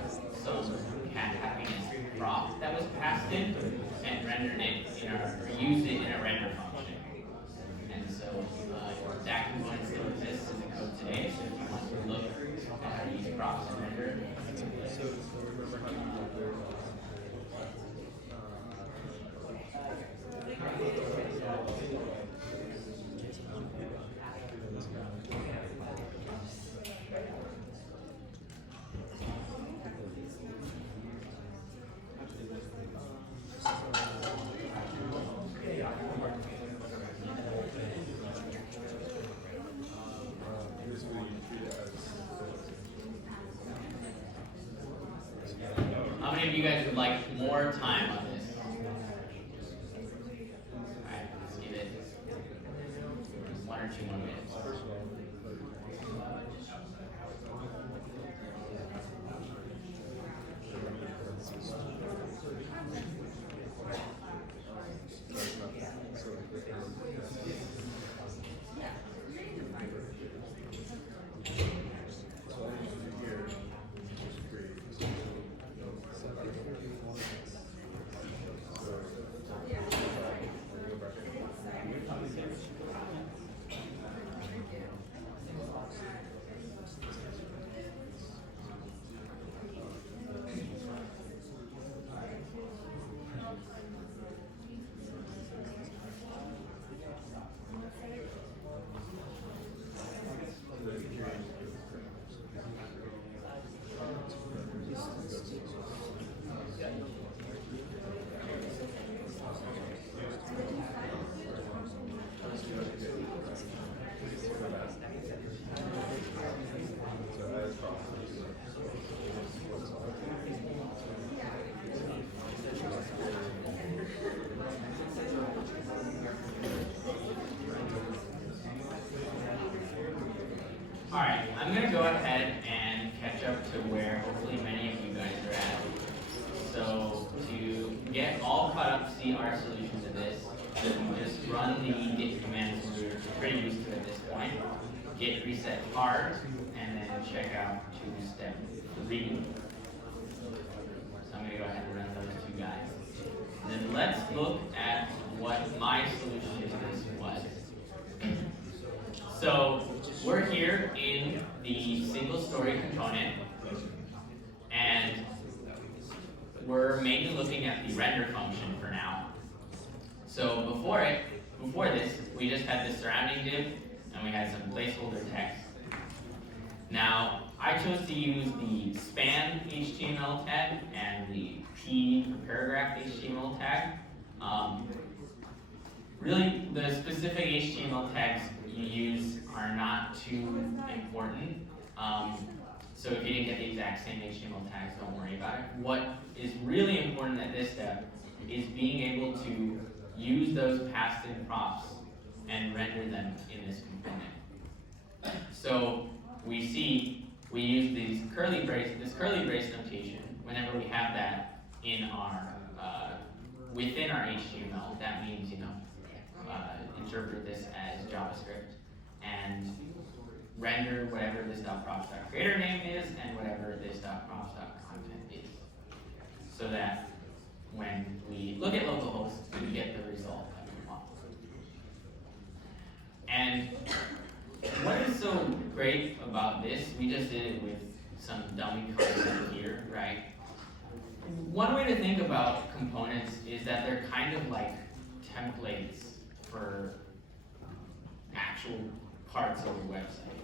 some cat happiness prop that was passed in and rendered it in our, or used it in a render function. And so that component still exists in the code today. So if you want to look at how to use props and render, how many of you guys would like more time on this? Alright, let's give it 1 or 2 more minutes. Alright, I'm going to go ahead and catch up to where hopefully many of you guys are at. So to get all caught up to see our solution to this, we just run the git commands we're pretty used to at this point. Git reset hard, and then check out to step 3. So I'm going to go ahead and run those 2 guys. And then let's look at what my solution to this was. So we're here in the single story component, and we're mainly looking at the render function for now. So before this, we just had the surrounding div, and we had some placeholder text. Now, I chose to use the span HTML tag and the p for paragraph HTML tag. Really, the specific HTML tags you use are not too important. So if you didn't get the exact same HTML tags, don't worry about it. What is really important at this step is being able to use those passed-in props and render them in this component. So we see we use this curly brace notation whenever we have that in our within our HTML. That means, interpret this as JavaScript and render whatever this .props.creator name is and whatever this .props.content is, so that when we look at localhost, we get the result that we want. And what is so great about this, we just did it with some dummy code here, right? One way to think about components is that they're kind of like templates for actual parts of your website.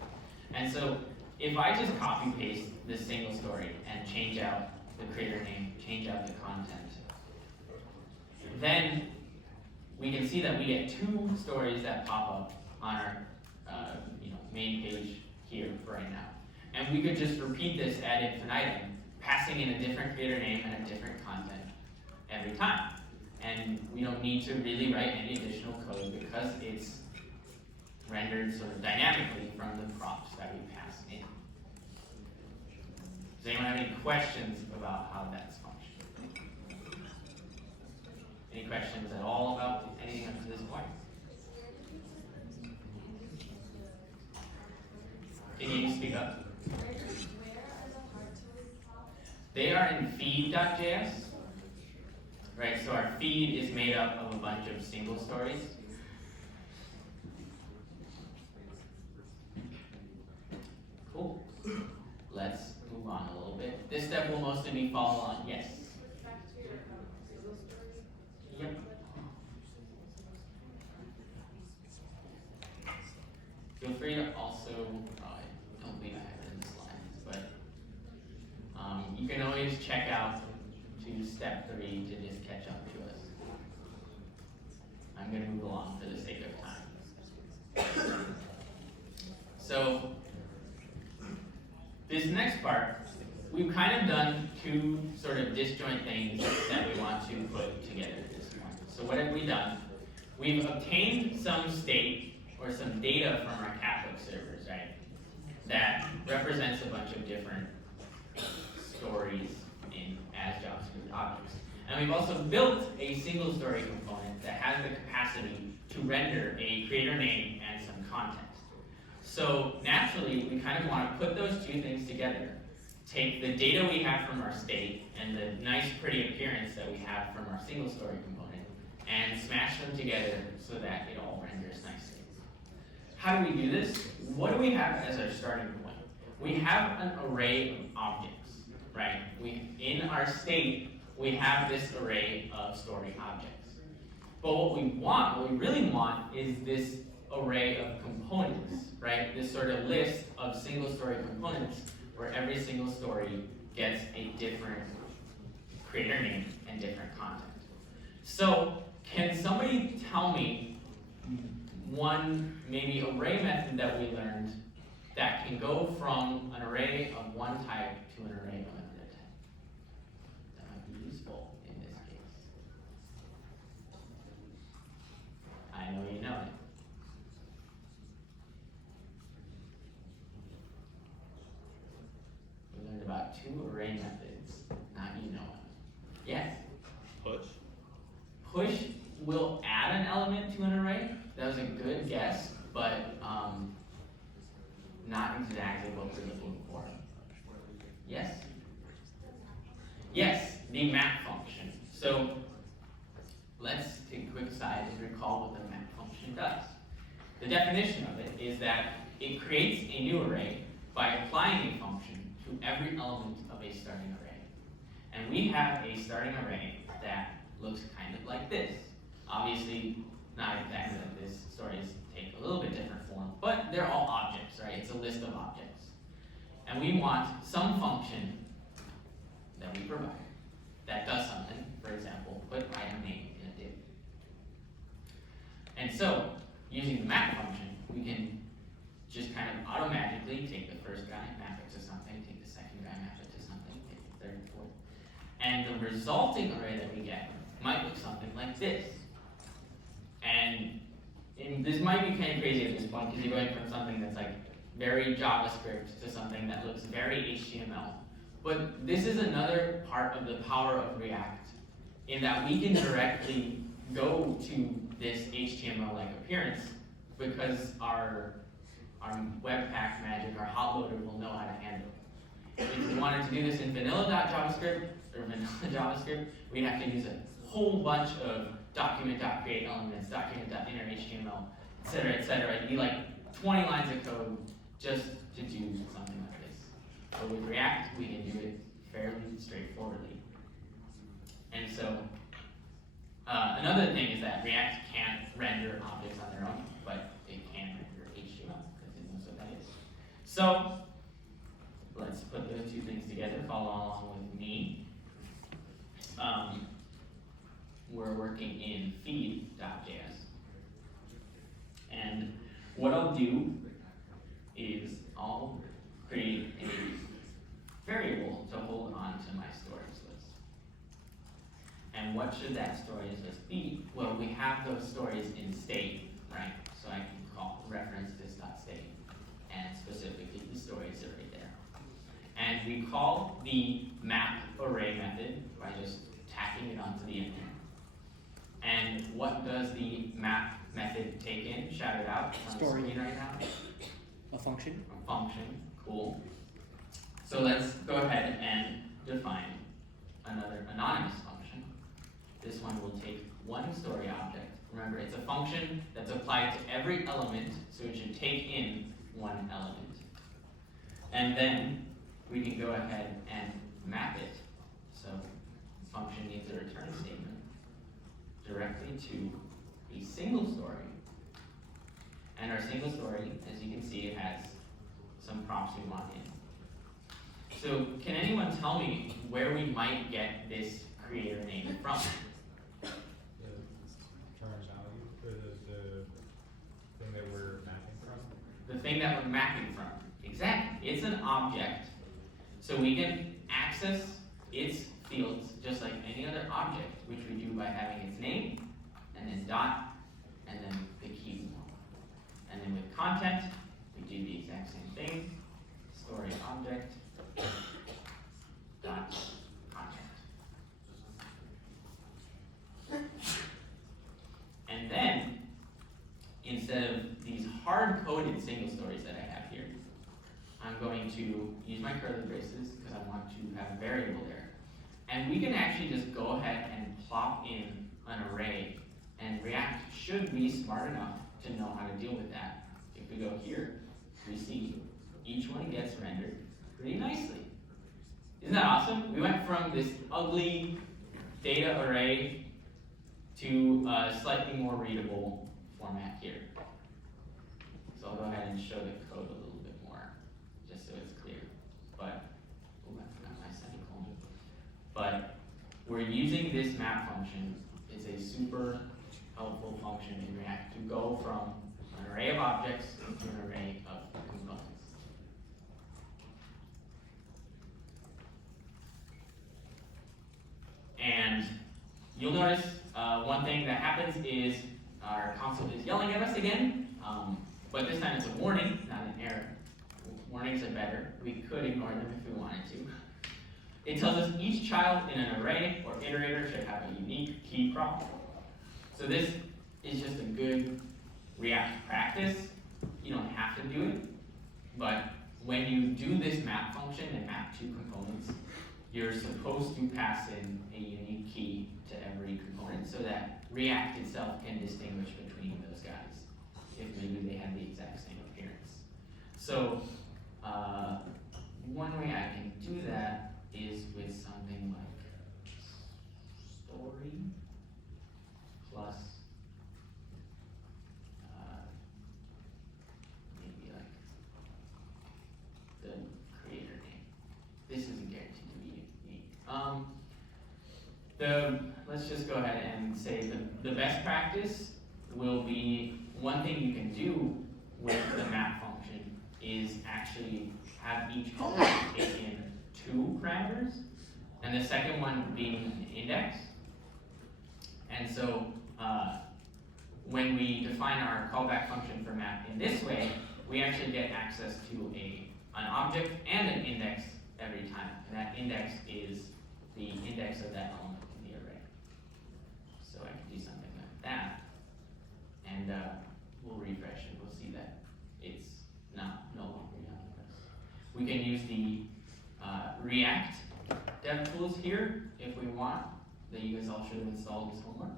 And so if I just copy paste this single story and change out the creator name, change out the content, then we can see that we get 2 stories that pop up on our main page here for right now. And we could just repeat this ad infinitum, passing in a different creator name and a different content every time. And we don't need to really write any additional code because it's rendered sort of dynamically from the prompts that we pass in. Does anyone have any questions about how that's functioning? Any questions at all about anything up to this point? Can you speak up? They are in feed.js. Right, so our feed is made up of a bunch of single stories. Cool. Let's move on a little bit. This step will mostly be follow on. Yes? Yep. Feel free to also, I don't think I have it in the slides, but you can always check out to step 3 to just catch up to us. I'm going to move along for the sake of time. So, this next part, we've kind of done 2 sort of disjoint things that we want to put together at this point. So what have we done? We've obtained some state or some data from our catbook servers, right? That represents a bunch of different stories as JavaScript objects. And we've also built a single story component that has the capacity to render a creator name and some content. So naturally, we kind of want to put those 2 things together. Take the data we have from our state and the nice pretty appearance that we have from our single story component and smash them together so that it all renders nicely. How do we do this? What do we have as our starting point? We have an array of objects. Right? In our state, we have this array of story objects. But what we really want is this array of components, right? This sort of list of single story components where every single story gets a different creator name and different content. So, can somebody tell me one maybe array method that we learned that can go from an array of one type to an array of another type? That might be useful in this case. I know you know it. We learned about 2 array methods. Not you know it. Yes? Push. Push will add an element to an array. That was a good guess, but not exactly what we're looking for. Yes? Yes, the map function. So let's take a quick aside and recall what the map function does. The definition of it is that it creates a new array by applying a function to every element of a starting array. And we have a starting array that looks kind of like this. Obviously, not exactly like this. Stories take a little bit different form, but they're all objects, right? It's a list of objects. And we want some function that we provide that does something. For example, put item name in a div. And so, using the map function, we can just kind of automatically take the first guy, map it to something, take the second guy, map it to something, take the third and fourth. And the resulting array that we get might look something like this. And this might be kind of crazy at this point because you're going from something that's like very JavaScript to something that looks very HTML. But this is another part of the power of React in that we can directly go to this HTML-like appearance because our Webpack magic, our hot loader will know how to handle it. If we wanted to do this in vanilla.javascript or vanilla JavaScript, we'd have to use a whole bunch of document.create elements, document.innerHTML, etc. It'd be like 20 lines of code just to do something like this. But with React, we can do it fairly straightforwardly. And so, another thing is that React can't render objects on their own, but it can render HTML, because it knows what that is. So, let's put those 2 things together, follow along with me. We're working in feed.js. And what I'll do is I'll create a variable to hold on to my storage list. And what should that storage list be? Well, we have those stories in state, right? So I can reference this.state, and specifically the stories are right there. And we call the map array method by just tacking it onto the end. And what does the map method take in? Shout it out on the Story. screen right now. A function. A function, cool. So let's go ahead and define another anonymous function. This one will take one story object. Remember, it's a function that's applied to every element, so it should take in one element. And then we can go ahead and map it. So the function needs a return statement directly to a single story. And our single story, as you can see, it has some props we want in. So can anyone tell me where we might get this creator name from? The thing that we're mapping from? The thing that we're mapping from. Exactly. It's an object. So we can access its fields just like any other object, which we do by having its name, and then dot, and then the key. And then with content, we do the exact same thing. Story object, dot, content. And then, instead of these hard-coded single stories that I have here, I'm going to use my curly braces because I want to have a variable there. And we can actually just go ahead and plop in an array, and React should be smart enough to know how to deal with that. If we go here, we see each one gets rendered pretty nicely. Isn't that awesome? We went from this ugly data array to a slightly more readable format here. So I'll go ahead and show the code a little bit more, just so it's clear. But, oh, I forgot my semicolon. But we're using this map function. It's a super helpful function in React to go from an array of objects to an array of components. And you'll notice one thing that happens is our console is yelling at us again, but this time it's a warning, not an error. Warnings are better. We could ignore them if we wanted to. It tells us each child in an array or iterator should have a unique key prop. So this is just a good React practice. You don't have to do it, but when you do this map function and map two components, you're supposed to pass in a unique key to every component so that React itself can distinguish between those guys, if maybe they have the exact same appearance. So one way I can do that is with something like story plus maybe like the creator name. This isn't guaranteed to be unique. Let's just go ahead and say the best practice will be, one thing you can do with the map function is actually have each element take in 2 parameters, and the second one being an index. And so when we define our callback function for map in this way, we actually get access to an object and an index every time. And that index is the index of that element in the array. So I can do something like that, and we'll refresh and we'll see that it's no longer anonymous. We can use the React dev tools here if we want, that you guys all should have installed as homework.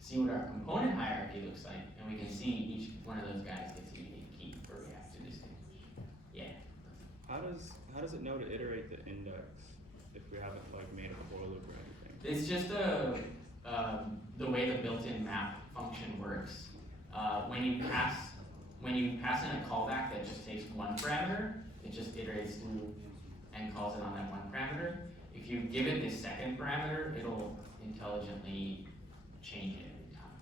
See what our component hierarchy looks like, and we can see each one of those guys gets a unique key for React to distinguish. Yeah. How does it know to iterate the index if we haven't like made a for loop or anything? It's just the way the built-in map function works. When you pass in a callback that just takes one parameter, it just iterates through and calls it on that one parameter. If you give it this second parameter, it'll intelligently change it every time.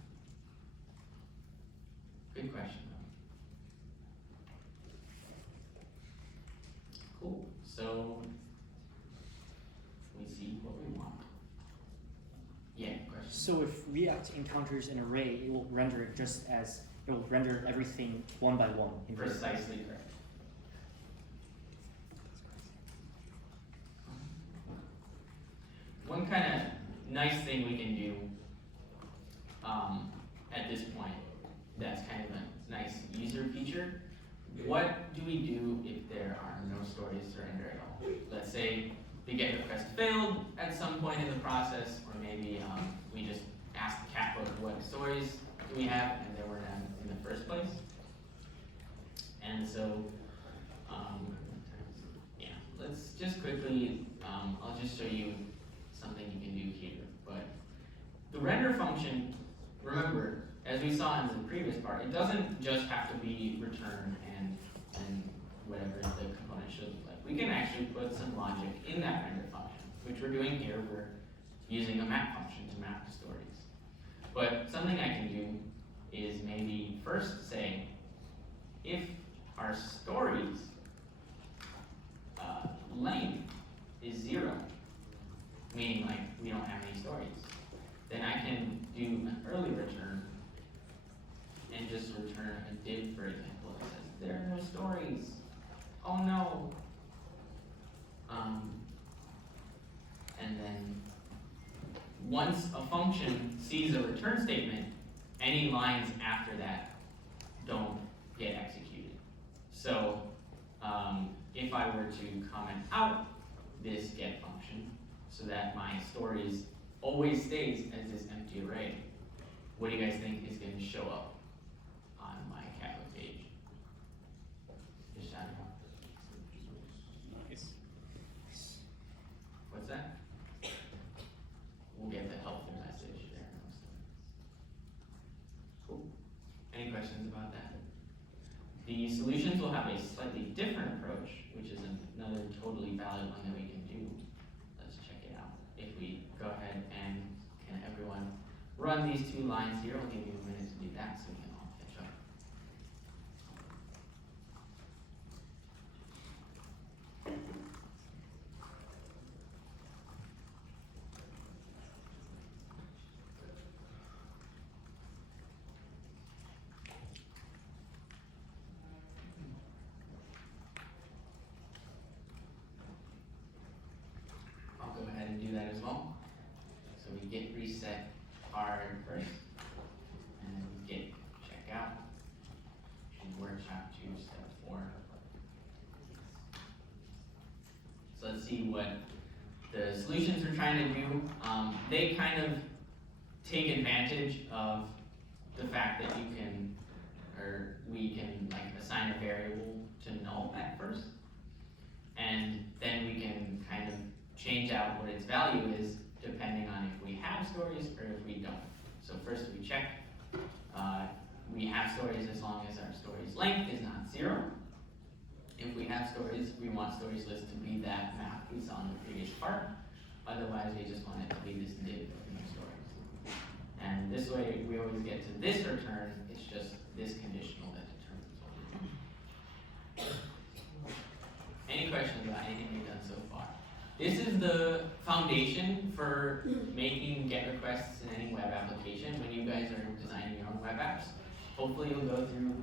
Good question, So we see what we want. Yeah, question. So if React encounters an array, it will render it just as, it will render everything one by one. In Precisely correct. One kind of nice thing we can do at this point that's kind of a nice user feature. What do we do if there are no stories to render at all? Let's say the GET request failed at some point in the process, or maybe we just asked the cat book what stories do we have, and there were none in the first place. And so, yeah, let's just quickly, I'll just show you something you can do here. But the render function, remember, as we saw in the previous part, it doesn't just have to be return and whatever the component should look like. We can actually put some logic in that render function, which we're doing here. We're using a map function to map the stories. But something I can do is maybe first say, if our stories length is 0, meaning like we don't have any stories, then I can do an early return and just return a div, for example, that says there are no stories. Oh no. And then once a function sees a return statement, any lines after that don't get executed. So if I were to comment out this get function so that my stories always stays as this empty array, what do you guys think is going to show up on my Catholic page? Just shout it out. Nice. What's that? We'll get the helpful message there. Cool. Any questions about that? The solutions will have a slightly different approach, which is another totally valid one that we can do. Let's check it out. If we go ahead and can everyone run these 2 lines here, I'll give you a minute to do that so we can all catch up. I'll go ahead and do that as well. So we get reset hard first, and then we get check out, and workshop 2, step 4. So let's see what the solutions we're trying to do. They kind of take advantage of the fact that you can, or we can like assign a variable to null at first, and then we can kind of change out what its value is depending on if we have stories or if we don't. So first we check, we have stories as long as our stories length is not 0. If we have stories, we want stories list to be that map we saw in the previous part. Otherwise, we just want it to be this div of no stories. And this way, we always get to this return. It's just this conditional that determines what we're doing. Any questions about anything we've done so far? This is the foundation for making GET requests in any web application when you guys are designing your own web apps. Hopefully you'll go through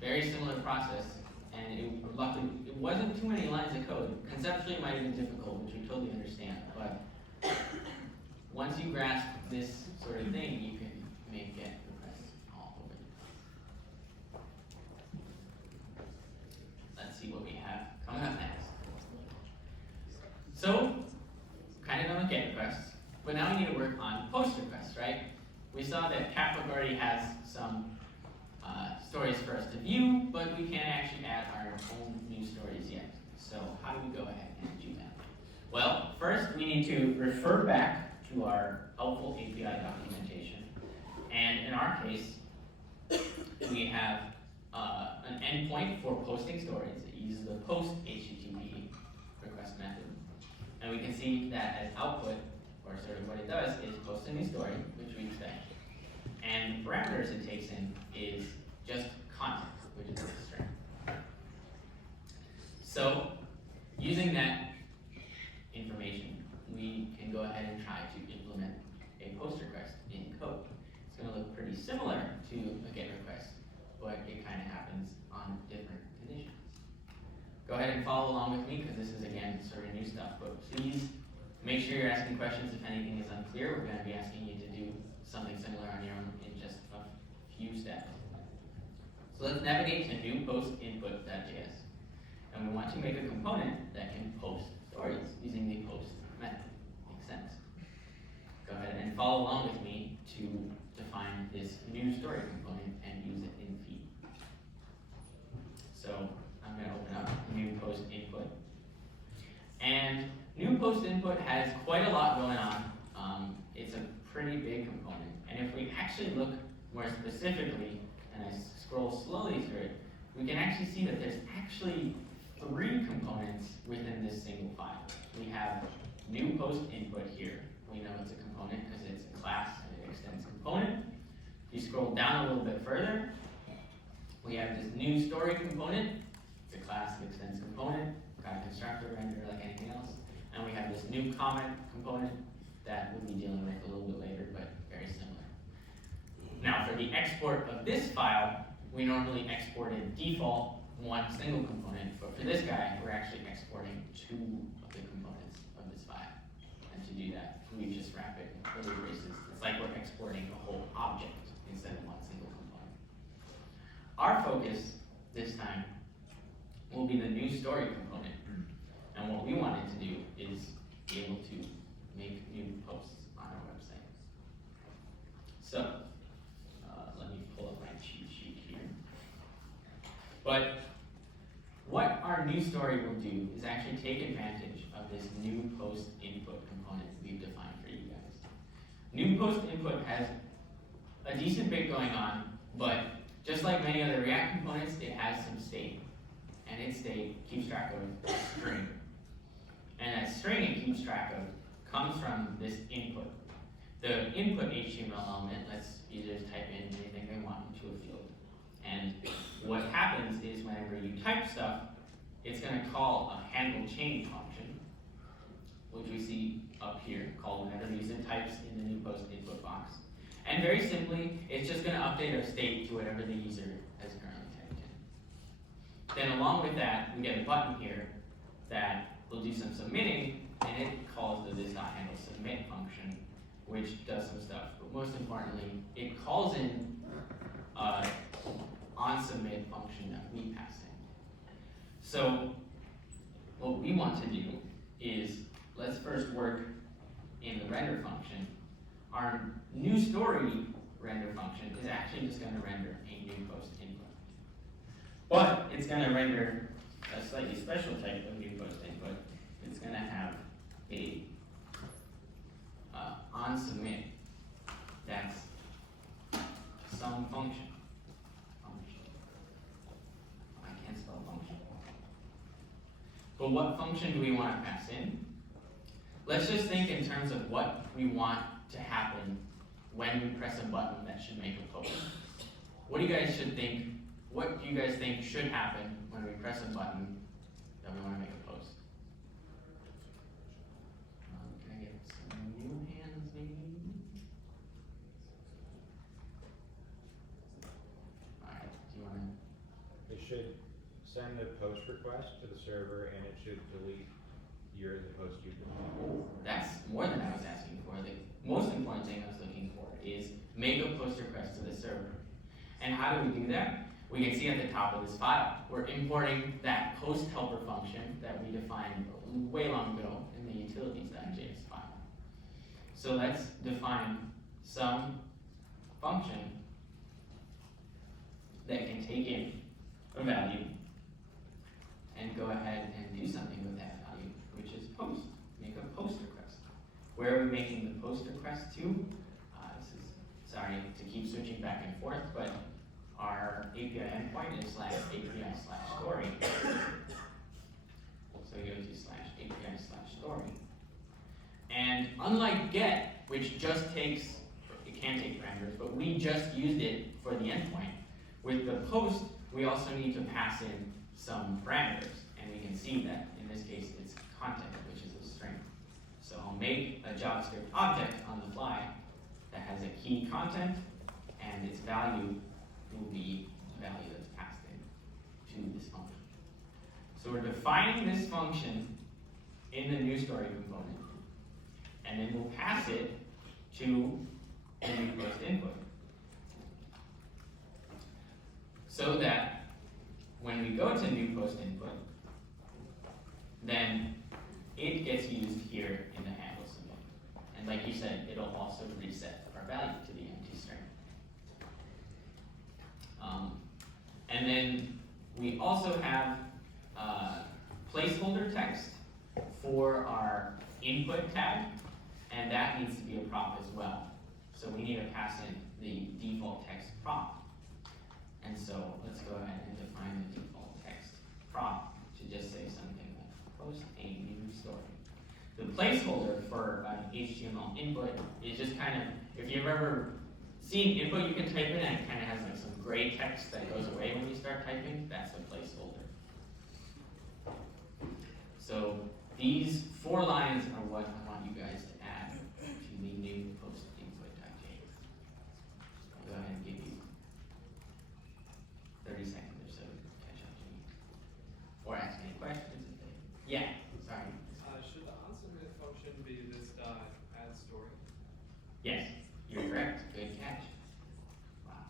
very similar process, and luckily it wasn't too many lines of code. Conceptually it might have been difficult, which we totally understand, but once you grasp this sort of thing, you can make GET requests all over the place. Let's see what we have coming up next. So, kind of done with GET requests, but now we need to work on post requests, right? We saw that Catbook already has some stories for us to view, but we can't actually add our own new stories yet. So how do we go ahead and do that? Well, first we need to refer back to our helpful API documentation. And in our case, we have an endpoint for posting stories. It uses the post HTTP request method. And we can see that as output, or sort of what it does, is post a new story, which we expect. And the parameters it takes in is just content, which is a string. So using that information, we can go ahead and try to implement a post request in code. It's going to look pretty similar to a GET request, but it kind of happens on different conditions. Go ahead and follow along with me because this is, again, sort of new stuff, but please make sure you're asking questions if anything is unclear. We're going to be asking you to do something similar on your own in just a few steps. So let's navigate to new post input.js. And we want to make a component that can post stories using the post method. Makes sense? Go ahead and follow along with me to define this new story component and use it in feed. So I'm going to open up new post input. And new post input has quite a lot going on. It's a pretty big component. And if we actually look more specifically, and I scroll slowly through it, we can actually see that there's actually 3 components within this single file. We have new post input here. We know it's a component because it's a class and it extends component. If you scroll down a little bit further, we have this new story component. It's a class that extends component. Got a constructor render like anything else. And we have this new comment component that we'll be dealing with a little bit later, but very similar. Now for the export of this file, we normally exported default 1 single component, but for this guy, we're actually exporting 2 of the components of this file. And to do that, we just wrap it in curly braces. It's like we're exporting a whole object instead of 1 single component. Our focus this time will be the new story component. And what we wanted to do is be able to make new posts on our website. So, let me pull up my cheat sheet here. But what our new story will do is actually take advantage of this new post input component we've defined for you guys. New post input has a decent bit going on, but just like many other React components, it has some state. And its state keeps track of a string. And that string it keeps track of comes from this input. The input HTML element lets users type in anything they want into a field. And what happens is whenever you type stuff, it's going to call a handle change function, which we see up here, called whenever the user types in the new post input box. And very simply, it's just going to update our state to whatever the user has currently typed in. Then along with that, we get a button here that will do some submitting, and it calls the this.handle submit function, which does some stuff. But most importantly, it calls in onSubmit function that we pass in. So what we want to do is, let's first work in the render function. Our new story render function is actually just going to render a new post input. But it's going to render a slightly special type of new post input. It's going to have a onSubmit that's some function. I can't spell function. But what function do we want to pass in? Let's just think in terms of what we want to happen when we press a button that should make a post. What do you guys think should happen when we press a button that we want to make a post? Can I get some new hands maybe? Alright, do you want to? It should send a post request to the server and it should delete the post you deleted. That's more than I was asking for. The most important thing I was looking for is make a post request to the server. And how do we do that? We can see at the top of this file, we're importing that post helper function that we defined way long ago in the utilities.js file. So let's define some function that can take in a value and go ahead and do something with that value, which is post. Make a post request. Where are we making the post request to? Sorry to keep switching back and forth, but our API endpoint is /API/story. So we go to /API/story. And unlike get, which just takes, it can take parameters, but we just used it for the endpoint. With the post, we also need to pass in some parameters. And we can see that in this case it's content, which is a string. So I'll make a JavaScript object on the fly that has a key content, and its value will be the value that's passed in to this function. So we're defining this function in the new story component, and then we'll pass it to the new post input. So that when we go to new post input, then it gets used here in the handle symbol. And like you said, it'll also reset our value to the empty string. And then we also have placeholder text for our input tag, and that needs to be a prop as well. So we need to pass in the default text prop. And so let's go ahead and define the default text prop to just say something like post a new story. The placeholder for an HTML input is just kind of, if you've ever seen input, you can type in and it kind of has like some gray text that goes away when you start typing. That's a placeholder. So these 4 lines are what I want you guys to add to the new post input.js. I'll go ahead and give you 30 seconds or so to catch up to me. Or ask any questions. Yeah, sorry. Should the onsubmit function be this add story? Yes, you're correct. Good catch. Wow.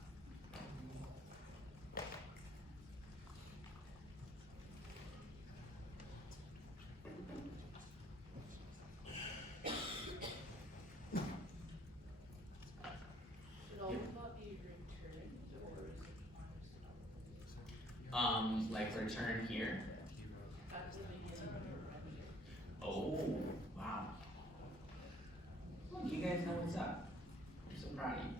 Should all of that be returned, or is it Like return here. at the beginning? Oh, wow. Look, you guys know what's up. I'm so proud of you.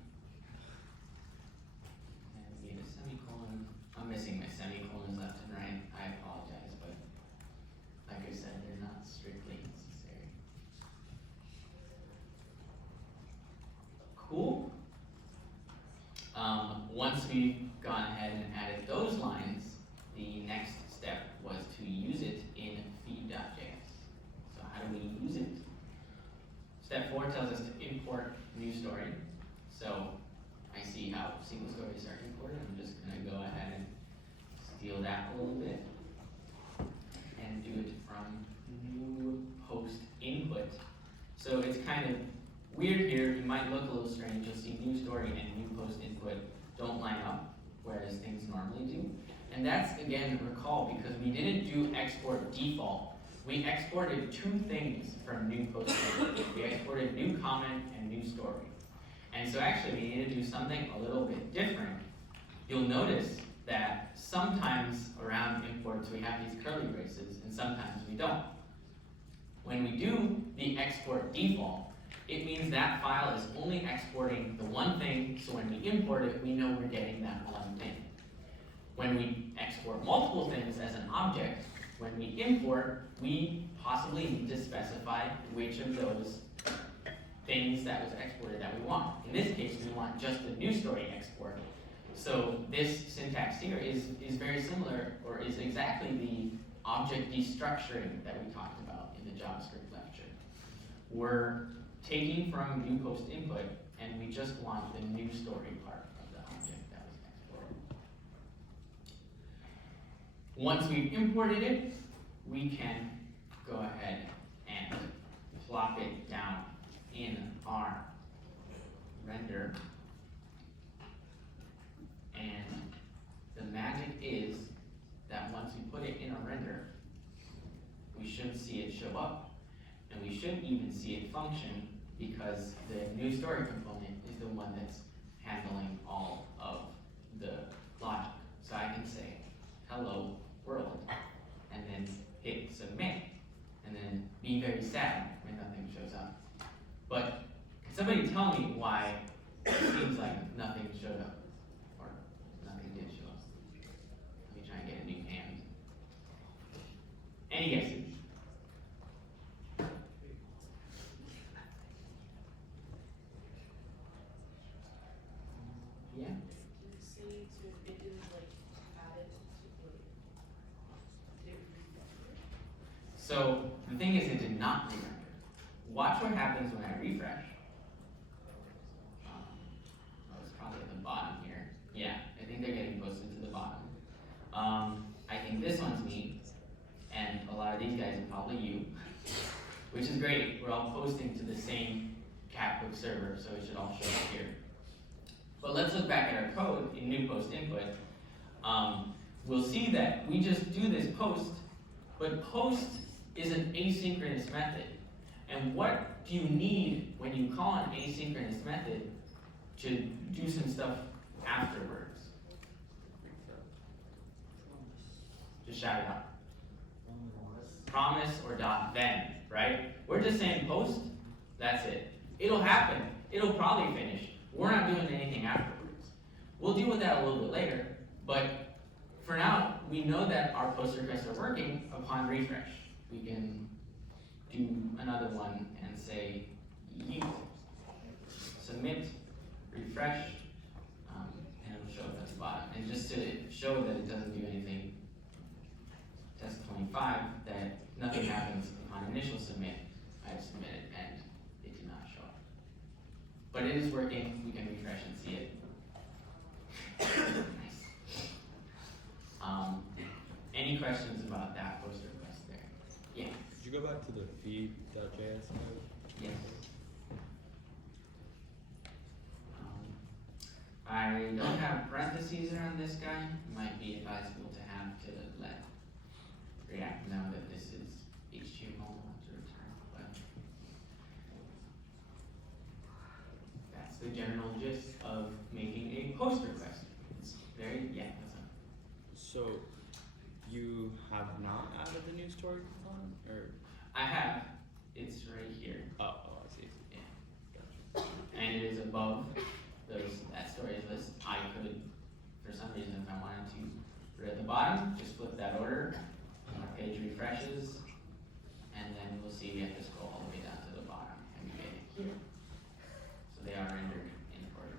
And we need a semicolon. I'm missing my semicolons left and right. I apologize, but like I said, they're not strictly necessary. Cool. Once we've gone ahead and added those lines, the next step was to use it in feed.js. So how do we use it? Step 4 tells us to import new story. So I see how single stories are imported. I'm just going to go ahead and steal that a little bit and do it from new post input. So it's kind of weird here. It might look a little strange. You'll see new story and new post input don't line up, whereas things normally do. And that's, again, recall, because we didn't do export default. We exported 2 things from new post input. We exported new comment and new story. And so actually we need to do something a little bit different. You'll notice that sometimes around imports we have these curly braces and sometimes we don't. When we do the export default, it means that file is only exporting the one thing, so when we import it, we know we're getting that one thing. When we export multiple things as an object, when we import, we possibly need to specify which of those things that was exported that we want. In this case, we want just the new story export. So this syntax here is very similar, or is exactly the object destructuring that we talked about in the JavaScript lecture. We're taking from new post input, and we just want the new story part of the object that was exported. Once we've imported it, we can go ahead and plop it down in our render. And the magic is that once we put it in a render, we should see it show up, and we should even see it function, because the new story component is the one that's handling all of the logic. So I can say, hello world, and then hit submit, and then be very sad when nothing shows up. But can somebody tell me why it seems like nothing showed up, or nothing did show up? Let me try and get a new hand. Any guesses? Yeah? Did it say to, it didn't like add it to like, did it refactor? So the thing is, it did not re-render. Watch what happens when I refresh. Oh, it's probably at the bottom here. Yeah, I think they're getting posted to the bottom. I think this one's me, and a lot of these guys are probably you, which is great. We're all posting to the same catbook server, so it should all show up here. But let's look back at our code in new post input. We'll see that we just do this post, but post is an asynchronous method. And what do you need when you call an asynchronous method to do some stuff afterwards? Just shout it out. Promise or .then, right? We're just saying post, that's it. It'll happen. It'll probably finish. We're not doing anything afterwards. We'll deal with that a little bit later, but for now, we know that our post requests are working upon refresh. We can do another one and say yeet, submit, refresh, and it'll show up at the bottom. And just to show that it doesn't do anything, test 25, that nothing happens upon initial submit, I've submitted and it did not show up. But it is working, we can refresh and see it. Nice. Any questions about that post request there? Yeah. Could you go back to the feed.js code? Yes. I don't have parentheses around this guy. It might be advisable to have to let React know that this is HTML to return. But that's the general gist of making a post request. It's very, yeah, that's all. So you have not added the new story component, or? I have. It's right here. Oh, I see. Yeah. And it is above that storage list. I could, for some reason, if I wanted to, right at the bottom, just flip that order. Our page refreshes, and then we'll see we have to scroll all the way down to the bottom, and we get it here. So they are rendered in order.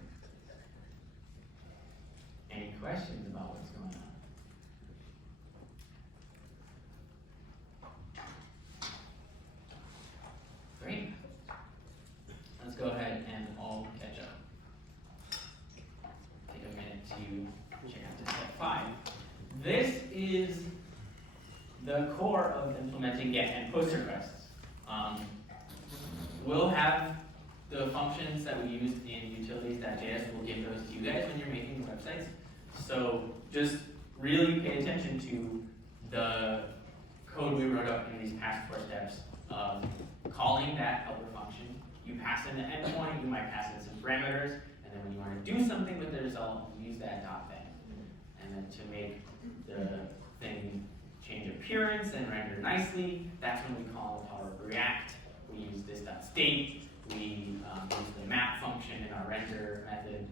Any questions about what's going on? Great. Let's go ahead and all catch up. Take a minute to check out the step 5. This is the core of implementing GET and POST requests. We'll have the functions that we used in utilities.js. We'll give those to you guys when you're making websites. So just really pay attention to the code we wrote up in these past 4 steps of calling that helper function. You pass in the endpoint, you might pass in some parameters, and then when you want to do something with the result, you use that .then. And then to make the thing change appearance and render nicely, that's when we call the power of React. We use this .state, we use the map function in our render method,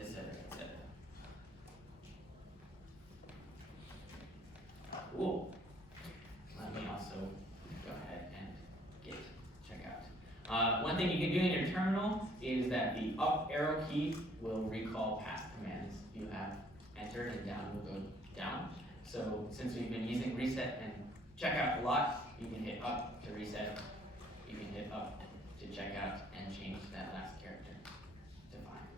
etc., etc. Cool. Let me also go ahead and check out. One thing you can do in your terminal is that the up arrow key will recall past commands. You have enter and down will go down. So since we've been using reset and checkout a lot, you can hit up to reset, you can hit up to checkout and change that last character to fine.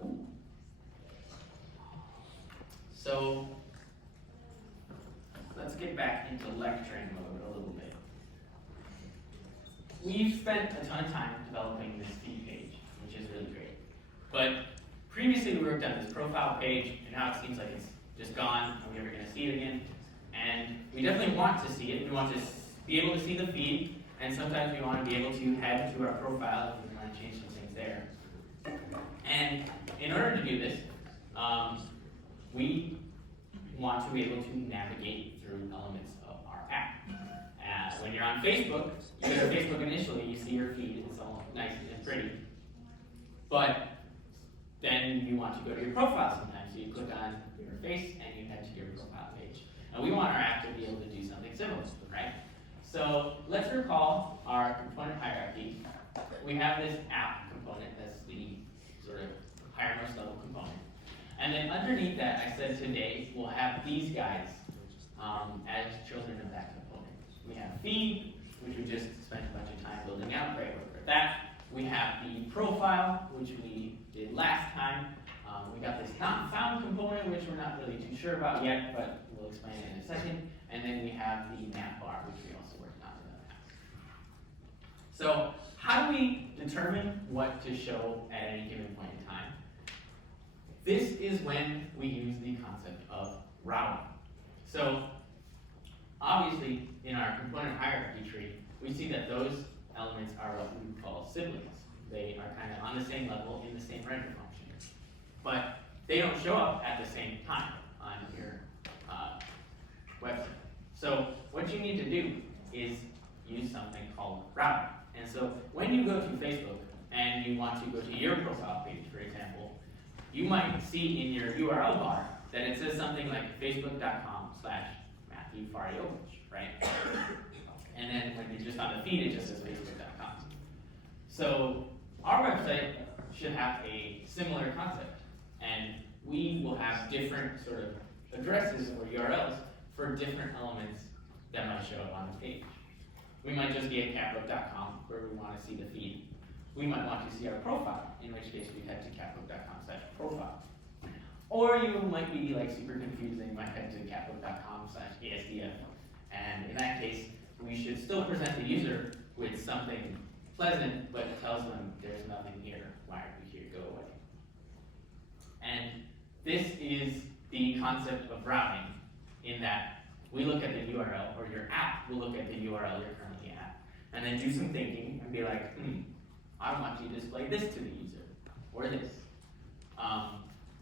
Cool. So let's get back into lecturing mode a little bit. We've spent a ton of time developing this feed page, which is really great. But previously we worked on this profile page, and now it seems like it's just gone. Are we ever going to see it again? And we definitely want to see it. We want to be able to see the feed, and sometimes we want to be able to head to our profile if we want to change some things there. And in order to do this, we want to be able to navigate through elements of our app. When you're on Facebook, you go to Facebook initially, you see your feed, it's all nice and pretty. But then you want to go to your profile sometimes, so you click on your face and you head to your profile page. And we want our app to be able to do something similar, right? So let's recall our component hierarchy. We have this app component that's the sort of highermost level component. And then underneath that, I said today, we'll have these guys as children of that component. We have feed, which we just spent a bunch of time building out, great work for that. We have the profile, which we did last time. We got this not found component, which we're not really too sure about yet, but we'll explain it in a second. And then we have the navbar, which we also worked on in the past. So how do we determine what to show at any given point in time? This is when we use the concept of routing. So obviously, in our component hierarchy tree, we see that those elements are what we would call siblings. They are kind of on the same level in the same render function. But they don't show up at the same time on your website. So what you need to do is use something called routing. And so when you go to Facebook and you want to go to your profile page, for example, you might see in your URL bar that it says something like facebook.com/MatthewFariovic, right? And then when you're just on the feed, it just says facebook.com. So our website should have a similar concept, and we will have different sort of addresses or URLs for different elements that might show up on the page. We might just be at capbook.com where we want to see the feed. We might want to see our profile, in which case we head to capbook.com/profile. Or you might be like super confused and you might head to capbook.com/ASDF. And in that case, we should still present the user with something pleasant, but tells them there's nothing here, why are we here, go away. And this is the concept of routing, in that we look at the URL, or your app will look at the URL you're currently at, and then do some thinking and be like, I want to display this to the user, or this.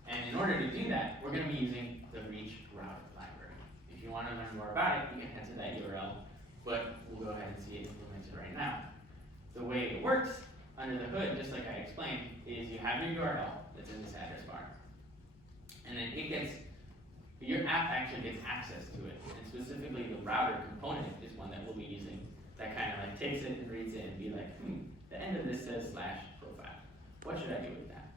And in order to do that, we're going to be using the reach router library. If you want to learn more about it, you can head to that URL, but we'll go ahead and see it implemented right now. The way it works under the hood, just like I explained, is you have your URL that's in this address bar, and then your app actually gets access to it, and specifically the router component is one that we'll be using that kind of like takes it and reads it and be like, the end of this says /profile. What should I do with that?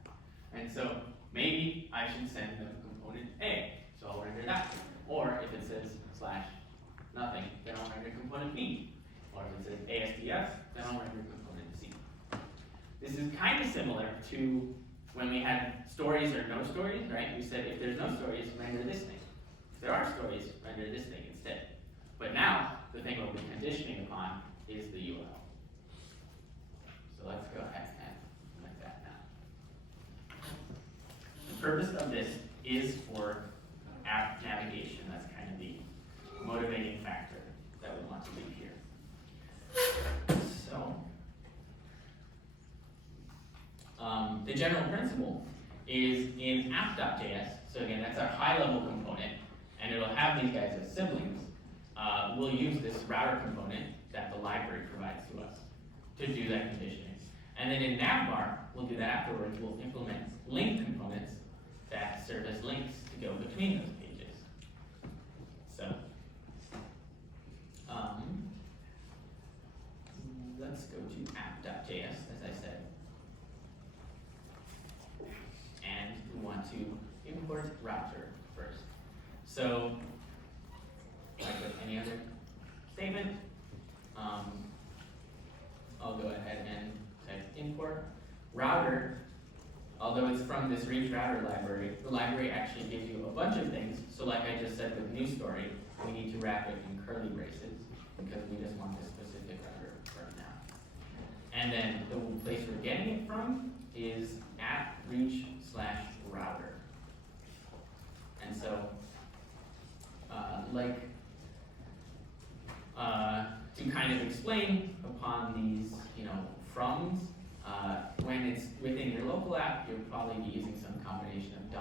And so maybe I should send them component A, so I'll render that. Or if it says /nothing, then I'll render component B. Or if it says ASDF, then I'll render component C. This is kind of similar to when we had stories or no stories, right? We said if there's no stories, render this thing. If there are stories, render this thing instead. But now, the thing we'll be conditioning upon is the URL. So let's go ahead and implement that now. The purpose of this is for app navigation. That's kind of the motivating factor that we want to do here. So, the general principle is in app.js, so again, that's our high-level component, and it'll have these guys as siblings. We'll use this router component that the library provides to us to do that conditioning. And then in navbar, we'll do that afterwards. We'll implement link components that serve as links to go between those pages. So, let's go to app.js, as I said. And we want to import router first. So, like with any other statement, I'll go ahead and type import router. Although it's from this reach router library, the library actually gives you a bunch of things. So like I just said with new story, we need to wrap it in curly braces because we just want this specific router right now. And then the place we're getting it from is at reach/router. And so, to kind of explain upon these, froms, when it's within your local app, you'll probably be using some combination of //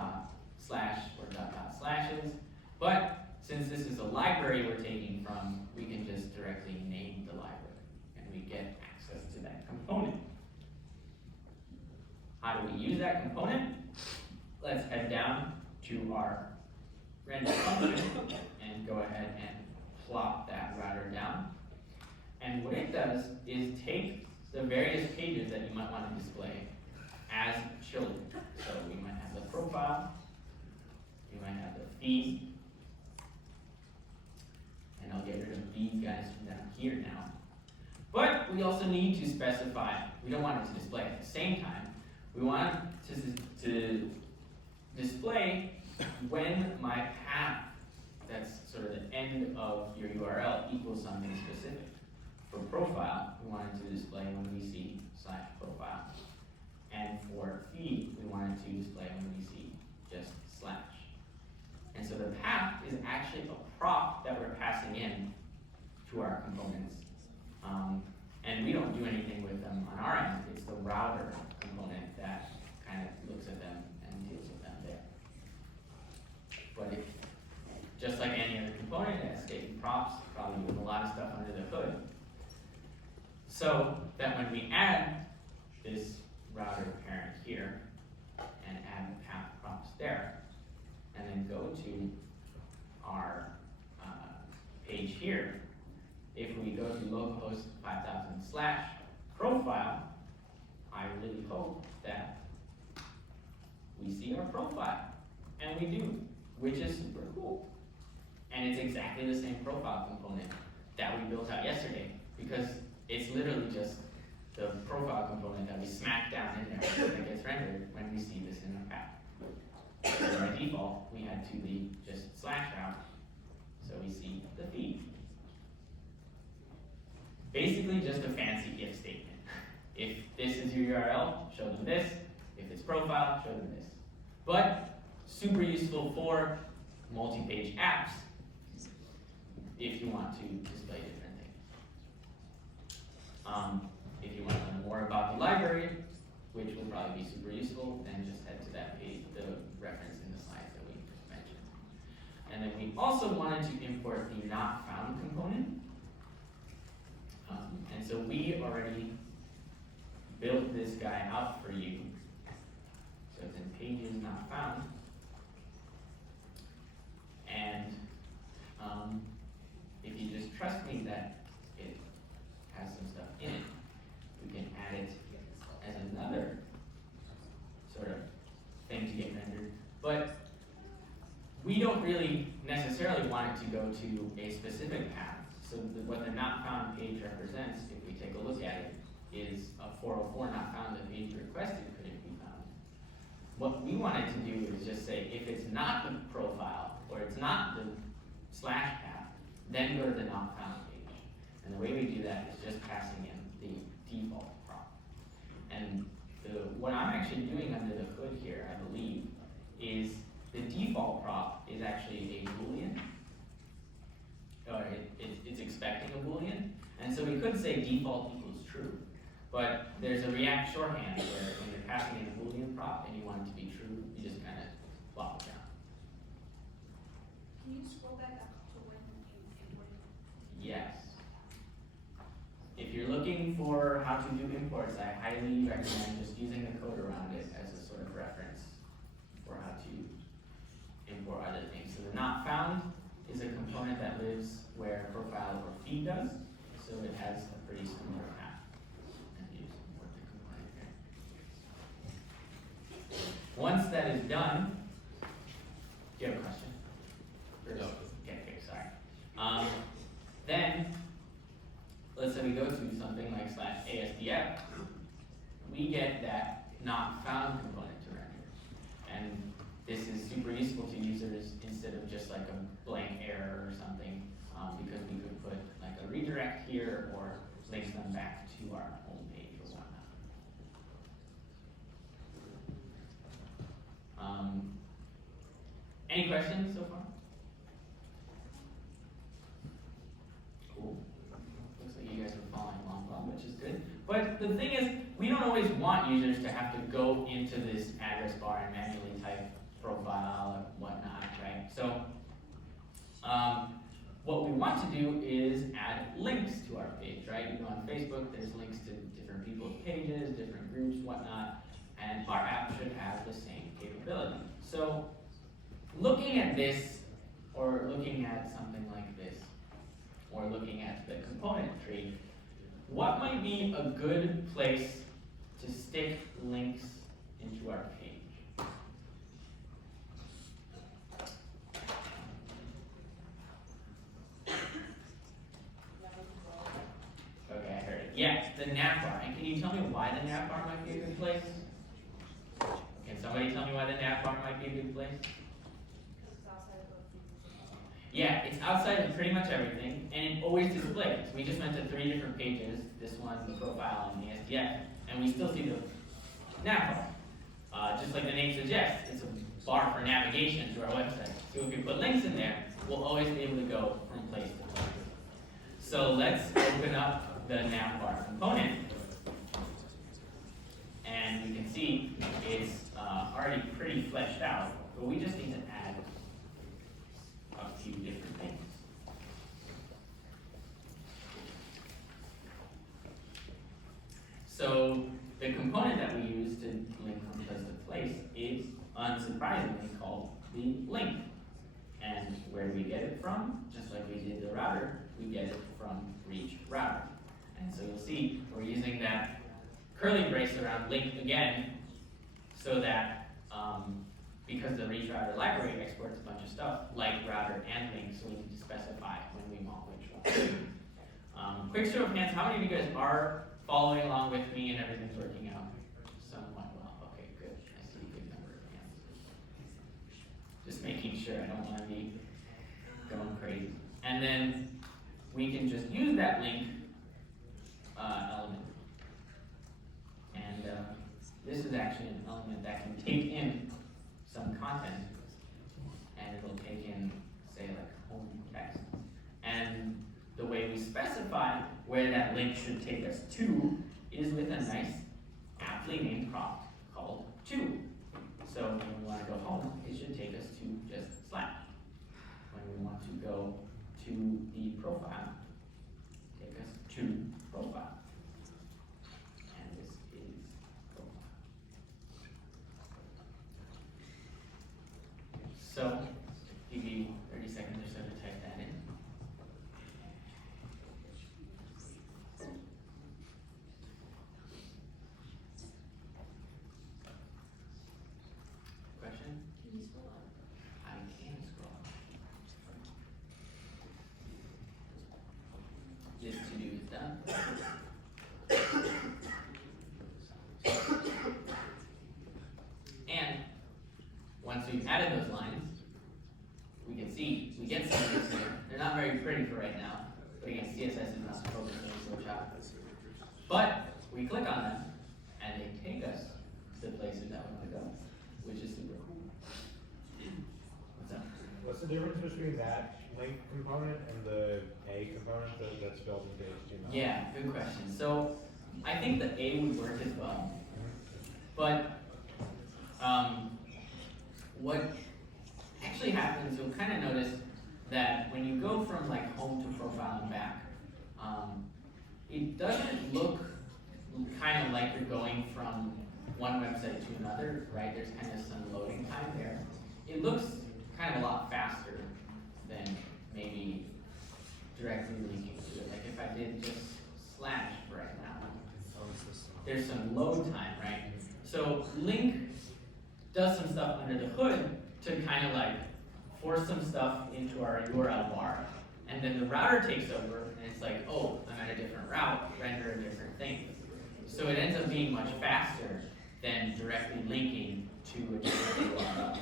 or //. But since this is a library we're taking from, we can just directly name the library, and we get access to that component. How do we use that component? Let's head down to our render function and go ahead and plop that router down. And what it does is take the various pages that you might want to display as children. So we might have the profile, we might have the feed, we also need to specify, we don't want it to display at the same time. We want it to display when my path, that's sort of the end of your URL, equals something specific. For profile, we want it to display when we see /profile. And for feed, we want it to display when we see just /. And so the path is actually a prop that we're passing in to our components. And we don't do anything with them on our end. It's the router component that kind of looks at them and deals with them there. But if, just like any other component, it has state and props, probably doing a lot of stuff under the hood. So that when we add this router parent here and add the path props there, and then go to our page here, if we go to localhost 5000/profile, I really hope that we see our profile. And we do, which is super cool. And it's exactly the same profile component that we built out yesterday, because it's literally just the profile component that we smack down in there that gets rendered when we see this in our path. So by default, we had to be just /route, so we see the feed. Basically just a fancy if statement. If this is your URL, show them this. If it's profile, show them this. But super useful for multi-page apps if you want to display different things. If you want to learn more about the library, which will probably be super useful, then just head to that page, the reference in the slides that we just mentioned. And then we also wanted to import the not found component. And so we already built this guy out for you. So it's in pages not found. And if you just trust me that it has some stuff in it, we can add it as another sort of thing to get rendered. But we don't really necessarily want it to go to a specific path. So what the not found page represents, if we take a look at it, is a 404 not found, the page requested couldn't be found. What we wanted to do is just say, if it's not the profile, or it's not the / path, then go to the not found page. And the way we do that is just passing in the default prop. And what I'm actually doing under the hood here, I believe, is the default prop is actually a Boolean. Or it's expecting a Boolean. And so we could say default equals true. But there's a React shorthand where when you're passing in a Boolean prop and you want it to be true, you just kind of plop it down. Can you scroll back up to when you imported? Yes. If you're looking for how to do imports, I highly recommend just using the code around it as a sort of reference for how to import other things. So the not found is a component that lives where profile or feed does, so it has a pretty similar path. And you just import the component here. Once that is done, do you have a question? No. Okay, sorry. Then, let's say we go to something like /ASDF, we get that not found component to render. And this is super useful to users instead of just like a blank error or something, because we could put like a redirect here or link them back to our home page or whatnot. Any questions so far? Cool. Looks like you guys are following along well, which is good. But the thing is, we don't always want users to have to go into this address bar and manually type profile or whatnot, right? So what we want to do is add links to our page, right? You know, on Facebook, there's links to different people's pages, different groups, whatnot, and our app should have the same capability. So looking at this, or looking at something like this, or looking at the component tree, what might be a good place to stick links into our page? Okay, I heard it. Yeah, the navbar. And can you tell me why the navbar might be a good place? Can somebody tell me why the navbar might be a good place? Because it's outside of the. Yeah, it's outside of pretty much everything, and it always displays. We just went to 3 different pages, this one, the profile, and the SDF, and we still see the navbar. Just like the name suggests, it's a bar for navigation to our website. So if we put links in there, we'll always be able to go from place to place. So let's open up the navbar component. And you can see it's already pretty fleshed out, but we just need to add a few different things. So the component that we use to link from place to place is unsurprisingly called the link. And where do we get it from? Just like we did the router, we get it from reach router. And so you'll see we're using that curly brace around link again, so that because the reach router library exports a bunch of stuff like router and link, so we need to specify when we want which one. Quick show of hands, how many of you guys are following along with me and everything's working out somewhat well? Okay, good. I see a good number of hands. Just making sure, I don't want to be going crazy. And then we can just use that link element. And this is actually an element that can take in some content, and it'll take in, say, like home text. And the way we specify where that link should take us to is with a nice, aptly named prompt called to. So when we want to go home, it should take us to just slash. When we want to go to the profile, take us to profile. And this is profile. So give you 30 seconds or so to type that in. Question? Can you scroll up? I can scroll. This to do is done. And once we've added those lines, we can see we get some of these here. They're not very pretty for right now, but again, CSS is not supposed to be so choppy. But we click on them, and they take us to places that we want to go, which is super cool. What's up? What's the difference between that link component and the A component that's built into HTML? Yeah, good question. So I think the A would work as well, but what actually happens, you'll kind of notice that when you go from like home to profile and back, it doesn't look kind of like you're going from one website to another, right? There's kind of some loading time there. It looks kind of a lot faster than maybe directly linking to it. Like if I did just slash right now, there's some load time, right? So link does some stuff under the hood to kind of like force some stuff into our URL bar. And then the router takes over and it's like, oh, I'm at a different route, render a different thing. So it ends up being much faster than directly linking to a different URL.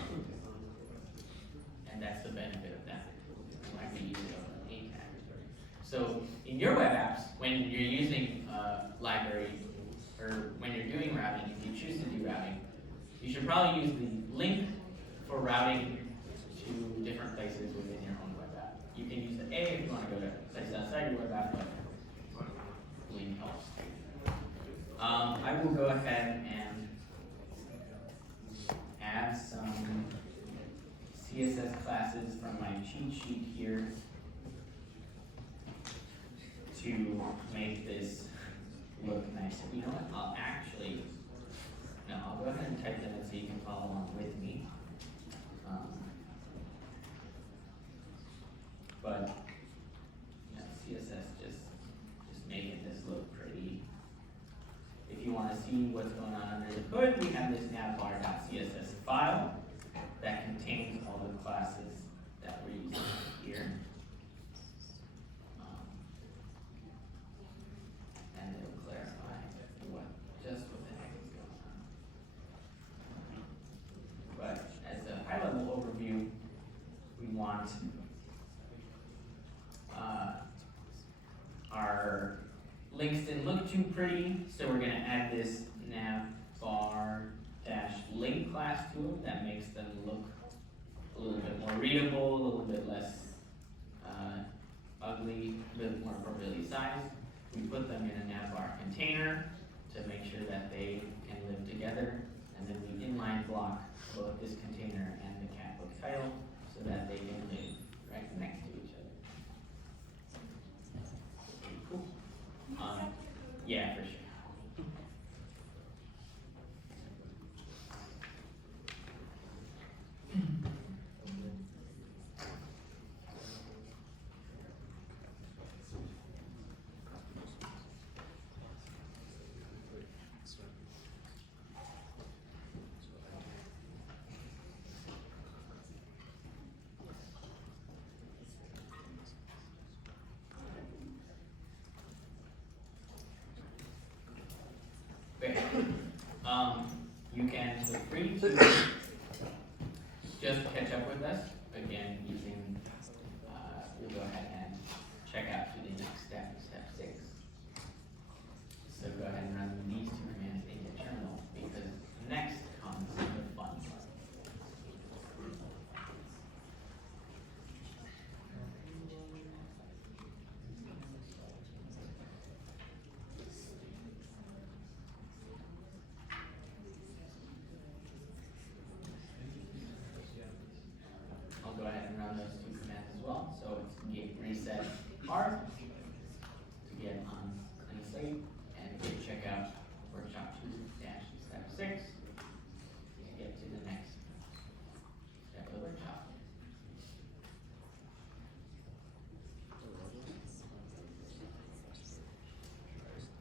And that's the benefit of that. You might be using an A tag. So in your web apps, when you're using library, or when you're doing routing, if you choose to do routing, you should probably use the link for routing to different places within your own web app. You can use the A if you want to go to places outside your web app, but link helps. I will go ahead and add some CSS classes from my cheat sheet here to make this look nice. You know what? I'll go ahead and type them in so you can follow along with me. But CSS just making this look pretty. If you want to see what's going on under the hood, we have this navbar.css file that contains all the classes that we're using here. And it'll clarify. our links didn't look too pretty, so we're gonna add this navbar-link class to it that makes them look a little bit more readable, a little bit less ugly, a bit more appropriately sized. We put them in a navbar container to make sure that they can live together, and then we inline block both this container and the cat book title so that they can live right next to each other. Cool. Yeah, for sure. Great. You can feel free to just catch up with us again using, we'll go ahead and check out to the next step, step 6. So go ahead and run these 2 commands in your terminal because next comes the fun part. I'll go ahead and run those 2 commands as well. So it's git reset hard to get on clean slate and git checkout workshop 2-step 6 to get to the next step of the workshop.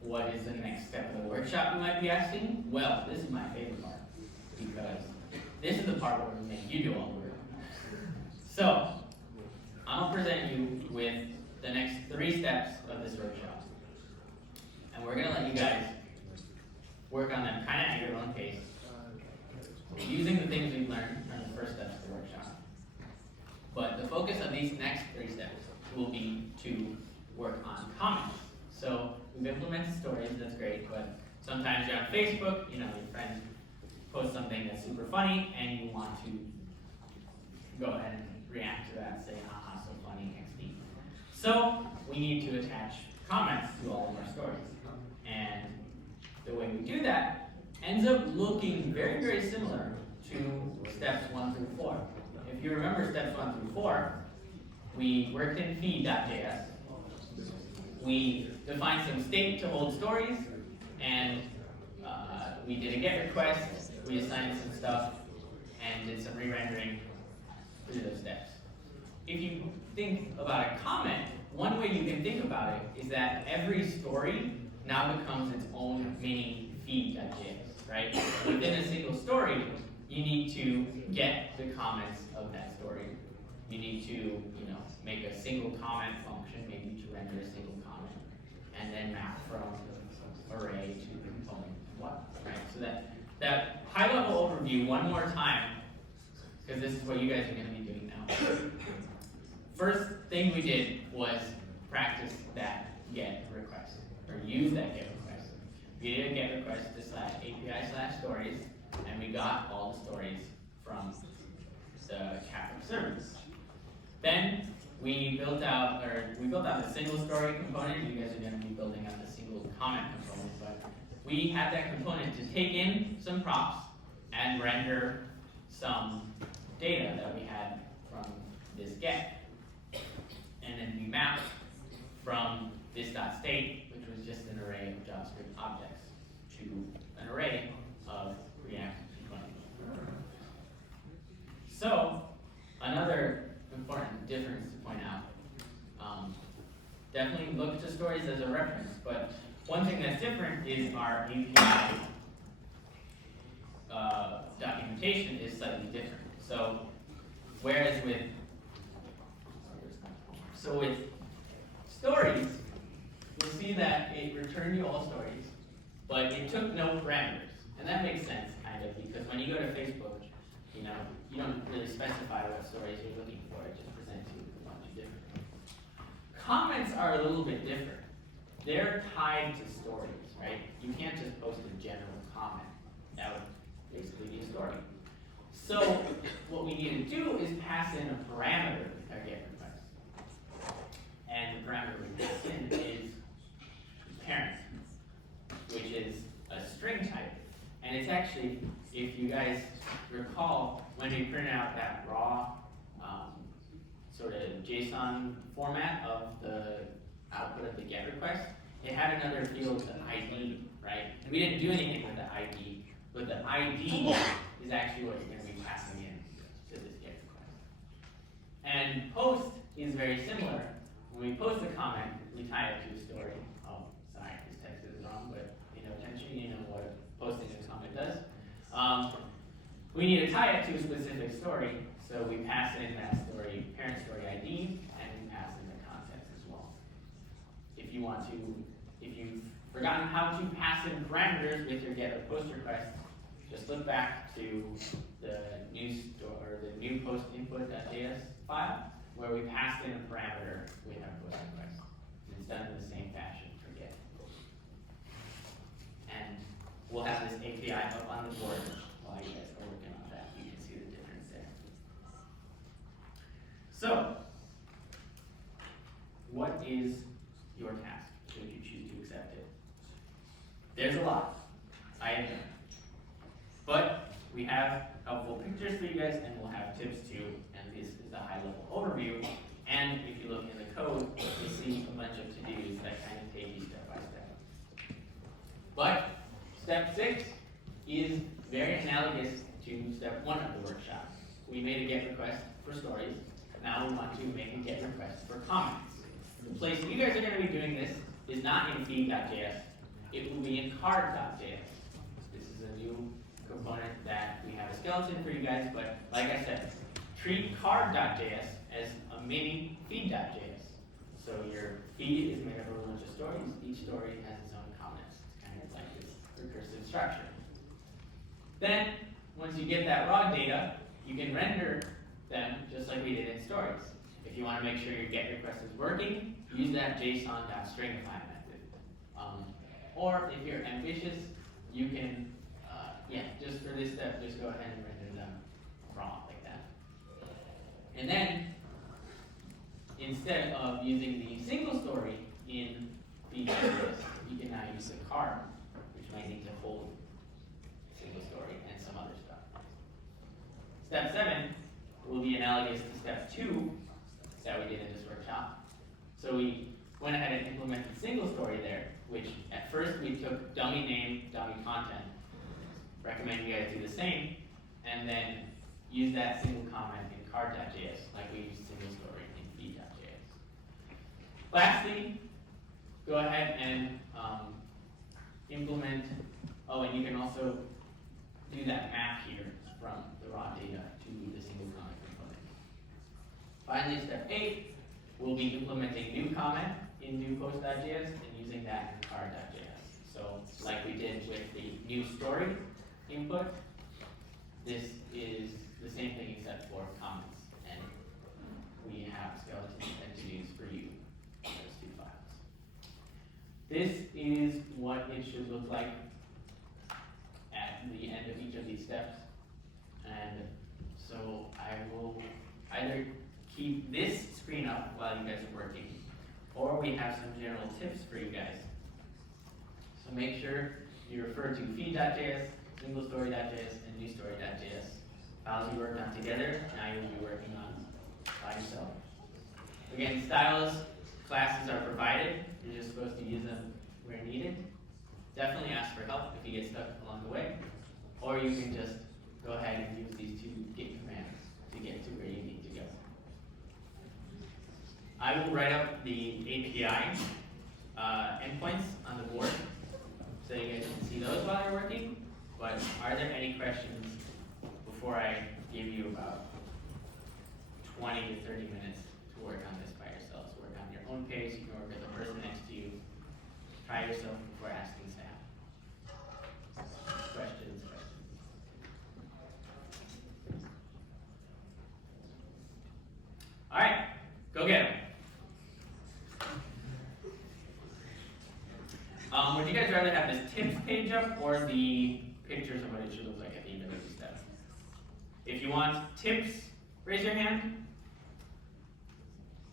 What is the next step of the workshop, you might be asking? Well, this is my favorite part because this is the part where we make you do all the work. So, I'll present you with the next 3 steps of this workshop. And we're gonna let you guys work on them kind of at your own pace, using the things we've learned from the first steps of the workshop. But the focus of these next 3 steps will be to work on comments. So, we've implemented stories, that's great, but sometimes you're on Facebook, you know, your friends post something that's super funny, and you want to go ahead and react to that, say, haha, so funny, XD. So, we need to attach comments to all of our stories. And the way we do that ends up looking very, very similar to steps 1 through 4. If you remember steps 1 through 4, we worked in feed.js. We defined some state to hold stories, and we did a GET request, we assigned some stuff, and did some re-rendering through those steps. If you think about a comment, one way you can think about it is that every story now becomes its own mini feed.js, right? Within a single story, you need to get the comments of that story. You need to, make a single comment function, maybe to render a single comment, and then map from array to component what, right? So that high-level overview one more time, because this is what you guys are going to be doing now. First thing we did was practice that GET request, or use that GET request. We did a GET request to /API/stories, and we got all the stories from the Catholic service. Then we built out the single story component. You guys are going to be building out the single comment component, but we had that component to take in some props and render some data that we had from this GET. And then we mapped from this .state, which was just an array of JavaScript objects, to an array of React components. So, another important difference to point out, definitely look to stories as a reference, but one thing that's different is our API documentation is slightly different. So, whereas with stories, you'll see that it returned you all stories, but it took no parameters. And that makes sense, kind of, because when you go to Facebook, you don't really specify what stories you're looking for. It just presents you with a bunch of different. are a little bit different. They're tied to stories, right? You can't just post a general comment. That would basically be a story. So what we need to do is pass in a parameter with our GET request. And the parameter we pass in is parent, which is a string type. And it's actually, if you guys recall, when we printed out that raw sort of JSON format of the output of the GET request, it had another field, the ID, right? And we didn't do anything with the ID, but the ID is actually what you're going to be passing in to this GET request. And post is very similar. When we post a comment, we tie it to a story. Oh, sorry, this text is wrong, but you know, attention, you know what posting a comment does. We need to tie it to a specific story, so we pass in that story, parent story ID, and we pass in the context as well. If you want to, if you've forgotten how to pass in parameters with your GET or post request, just look back to the new post input.js file, where we passed in a parameter with our post request. And it's done in the same fashion for GET. And we'll have this API up on the board while you guys are working on that. You can see the difference there. So, what is your task should you choose to accept it? There's a lot, I admit. But we have helpful pictures for you guys, and we'll have tips too, and this is a high-level overview. And if you look in the code, you see a bunch of to-dos that kind of take you step by step. But step 6 is very analogous to step 1 of the workshop. We made a GET request for stories. Now we want to make a GET request for comments. The place you guys are going to be doing this is not in feed.js. It will be in card.js. This is a new component that we have a skeleton for you guys, but like I said, treat card.js as a mini feed.js. So your feed is made up of a bunch of stories. Each story has its own comments. It's kind of like this recursive structure. Then, once you get that raw data, you can render them just like we did in stories. If you want to make sure your GET request is working, use that Json.Stringify method. Or if you're ambitious, you can, just for this step, just go ahead and render them raw like that. And then, instead of using the single story in feed.js, you can now use the card, which might need to hold single story and some other stuff. Step 7 will be analogous to step 2 that we did in this workshop. So we went ahead and implemented single story there, which at first we took dummy name, dummy content. Recommend you guys do the same, and then use that single comment in card.js like we used single story in feed.js. Lastly, go ahead and implement, and you can also do that map here from the raw data to the single comment component. Finally, step 8, we'll be implementing new comment in new post.js and using that in card.js. So like we did with the new story input, this is the same thing except for comments, and we have skeletons and to-dos for you in those 2 files. This is what it should look like at the end of each of these steps. And so I will either keep this screen up while you guys are working, or we have some general tips for you guys. So make sure you refer to feed.js, singlestory.js, and newstory.js. Files you worked on together, now you'll be working on by yourself. Again, styles classes are provided. You're just supposed to use them where needed. Definitely ask for help if you get stuck along the way. Or you can just go ahead and use these 2 git commands to get to where you need to go. I will write up the API endpoints on the board so you guys can see those while you're working. But are there any questions before I give you about 20 to 30 minutes to work on this by yourselves? Work on your own pace. You can work with the person next to you. Try yourself before asking staff. Questions? All right, go get them. page up or the pictures of what it should look like at the end of every step? If you want tips, raise your hand.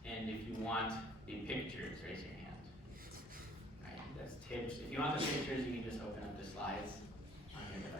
And if you want the pictures, raise your hand. Alright, that's tips. If you want the pictures, you can just open up the slides on your device.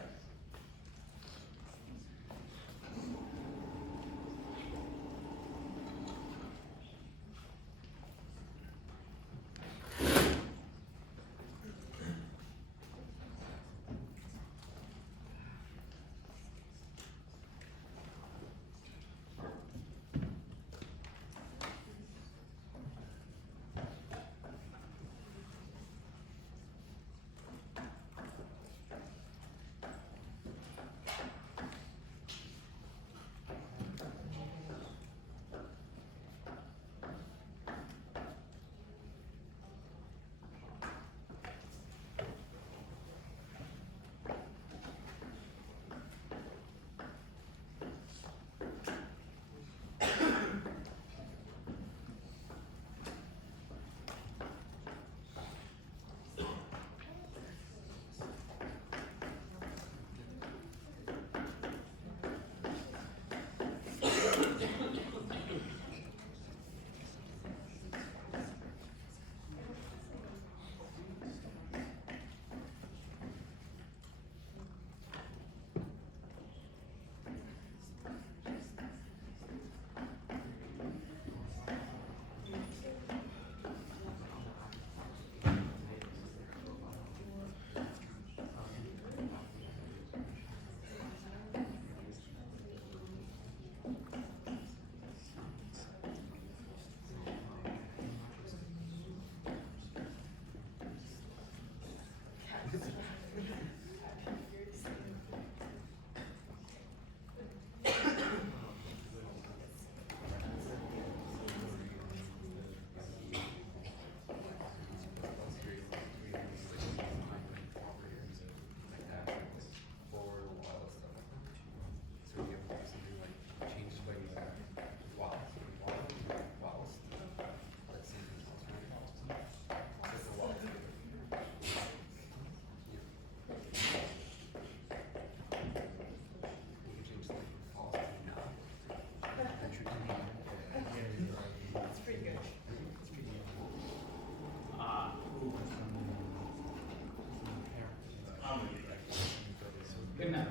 Good enough.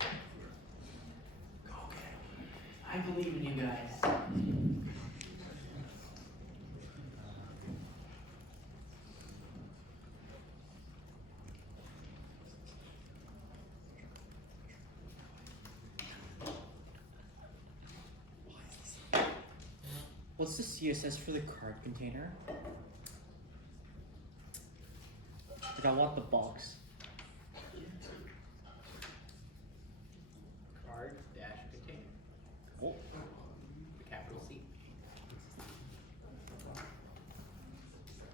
Okay. I believe in you guys. What's the CSS for the card container? Like, I want the box. Card dash container. Oh. The capital C.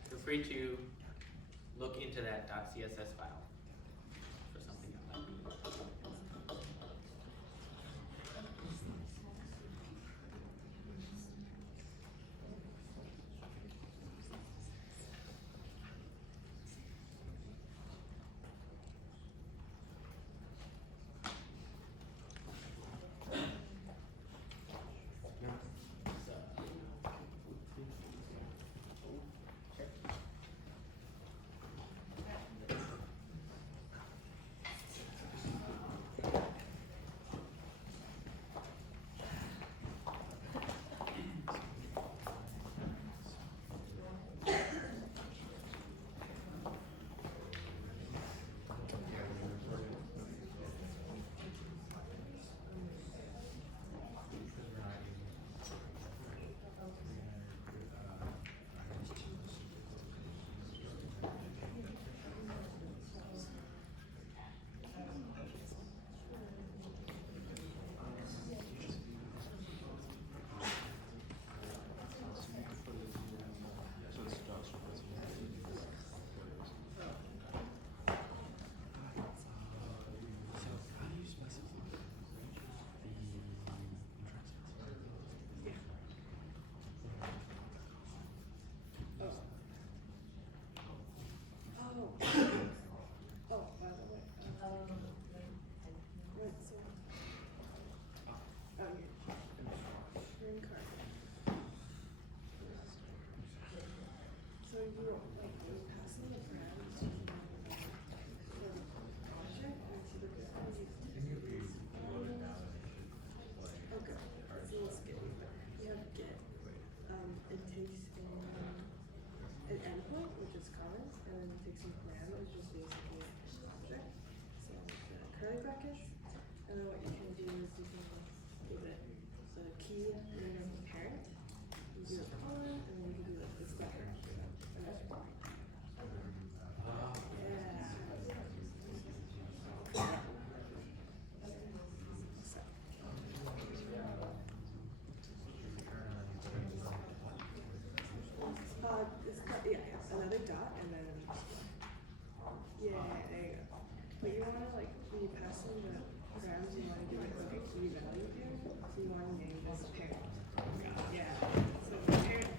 Feel free to look into that .css file for something that might be. do a color, and then you can do like this letter. Another dot and then yeah, there you go. But you wanna like when you pass in the programs, you wanna give it like a key value here. So you wanna name this parent. Yeah. So the parent.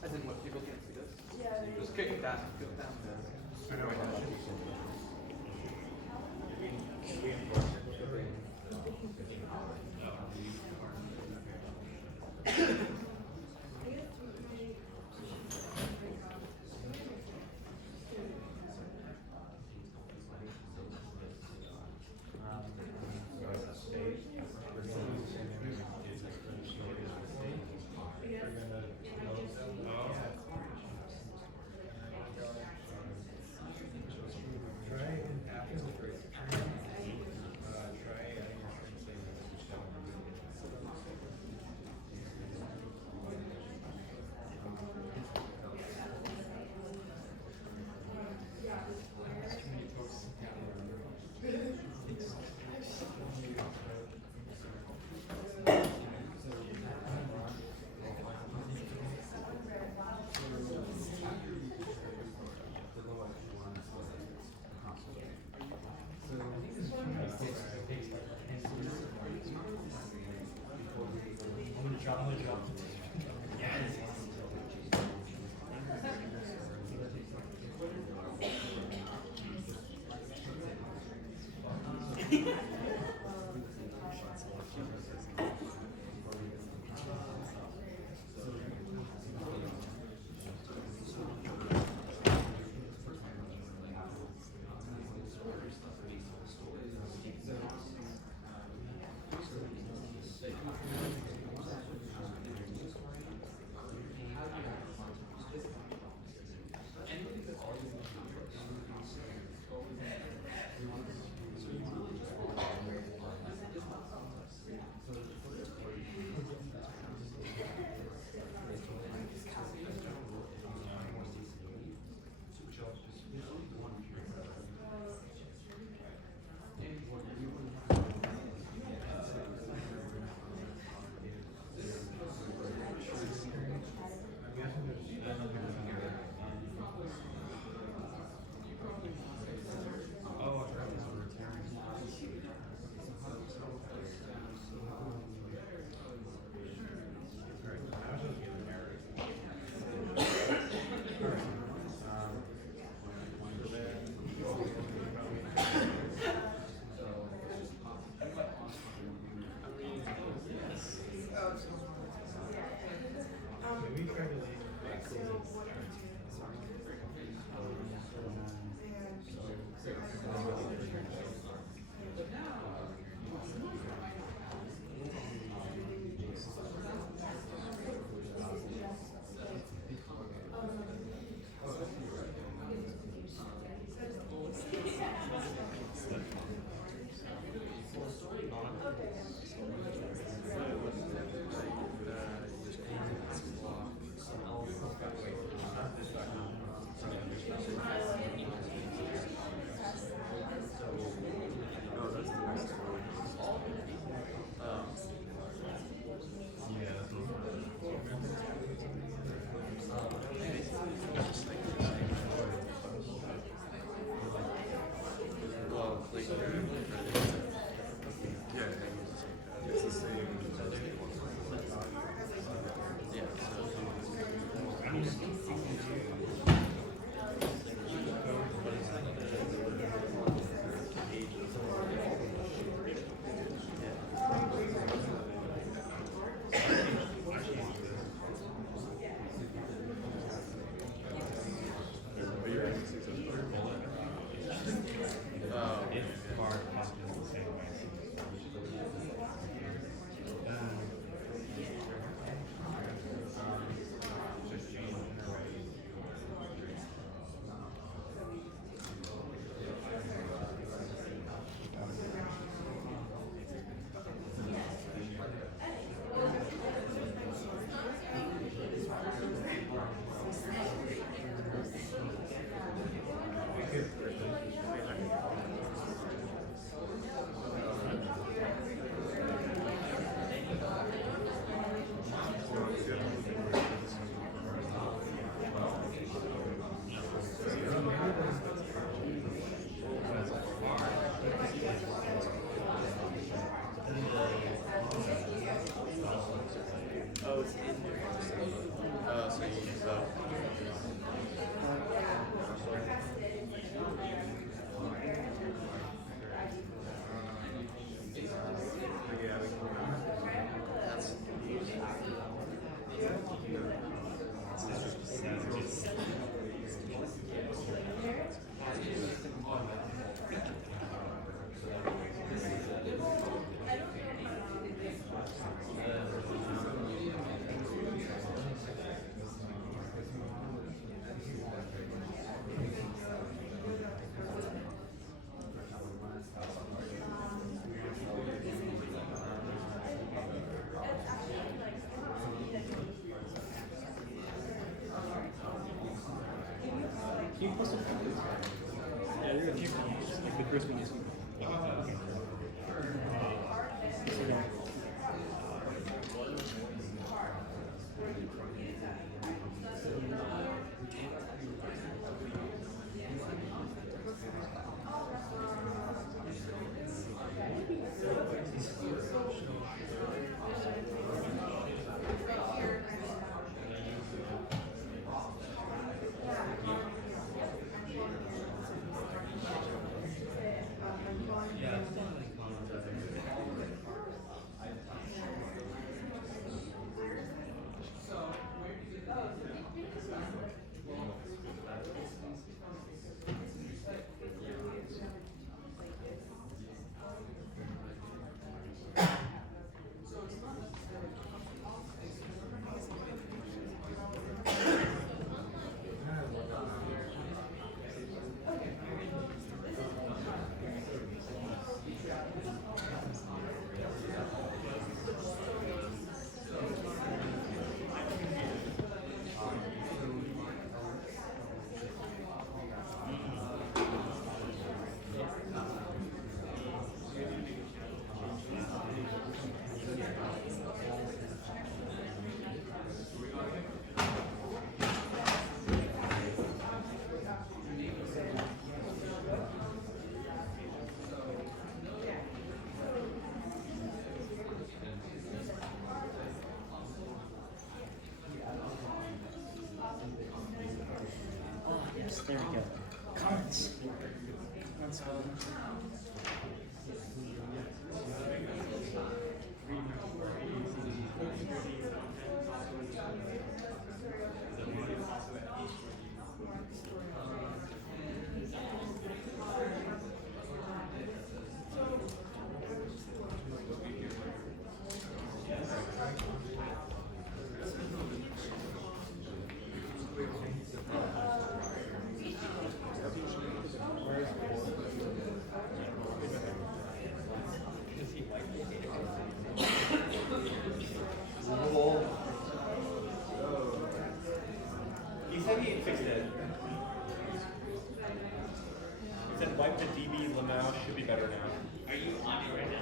As in what, people can't see this? Yeah. Just kick it down, kick it down. Can you post it? Yeah, you're gonna the first one you see. There we go. Comments. Comments. He said he fixed it. He said wipe the DB Lamau should be better now. Are you on it right now?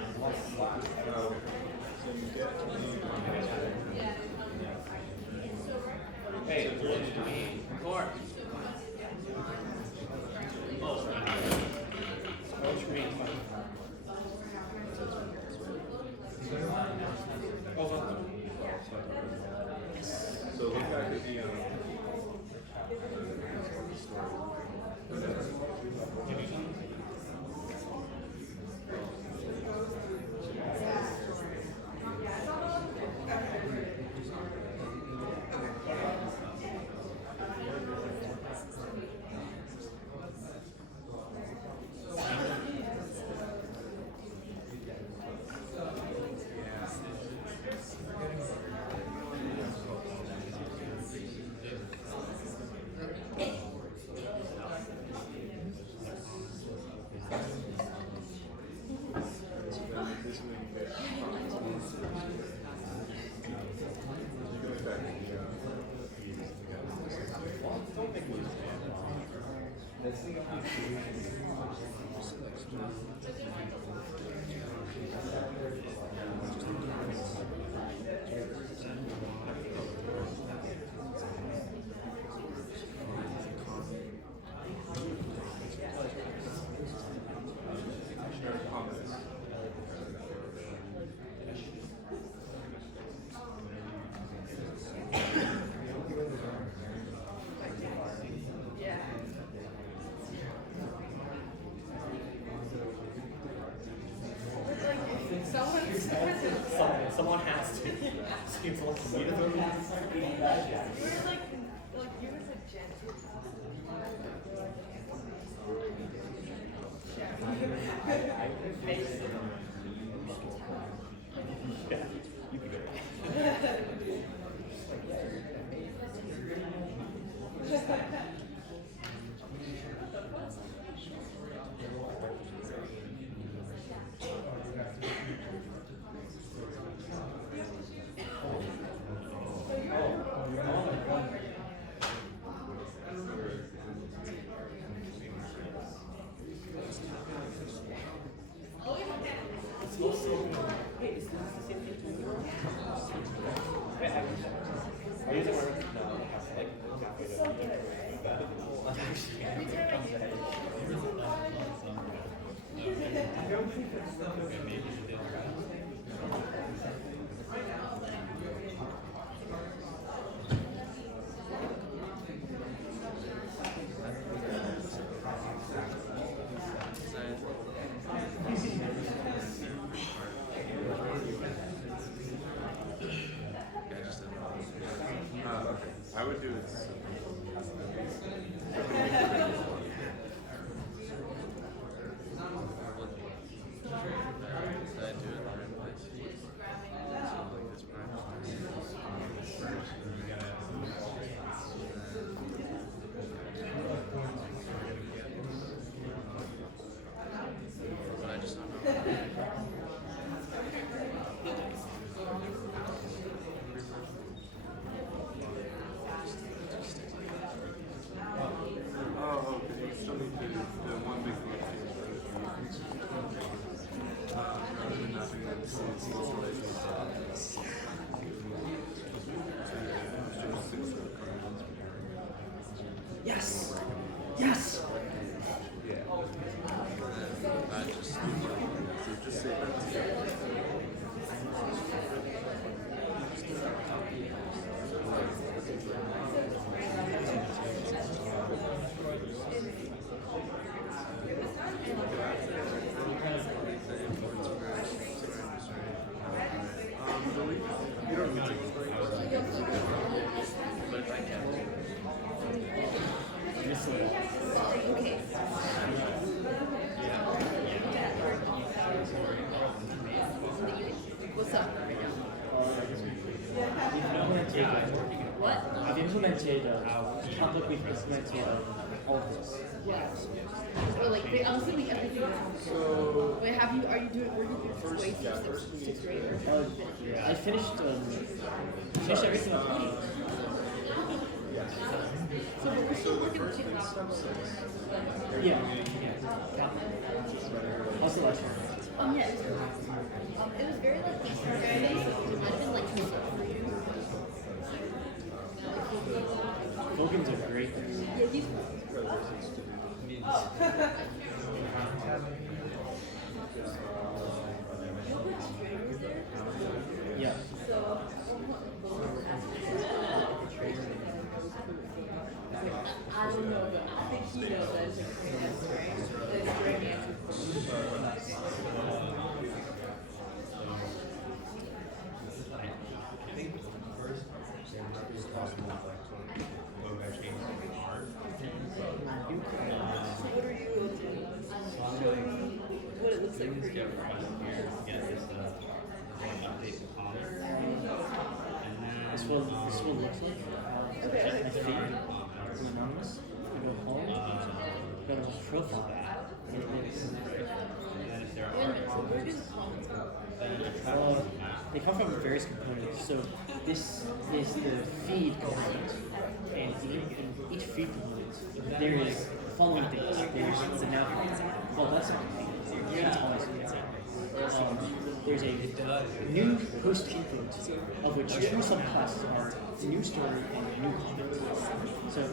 Hey, record. Oh, Oh, it's green. So look back at the Someone has to. Seems like for me to throw these. You were like gentle. Yeah, you can go. I would do it. Yes! Yes! Just say that. You don't need to. But if I can. Okay. What's up? What? I've implemented public, we've implemented all of this. Oh, like, wait, honestly, like everything. So, Wait, are you doing, were you doing this way sixth grade? I finished everything on 20. So we're still looking at it. Yeah. Also last year. Yes. It was very like Friday. It might have been like Logan's are great. yeah, he's this is what it looks like. Okay. My feed, anonymous. I go home, go to my profile, and it's And then if there Wait a are minute, so where do the comments go? they come from various components. So this is the feed component, and in each feed component, there is the following things. There's the nav. Well, that's not a thing. You have to always do that. There's a new host input, of which two subclasses are new story and new comment. So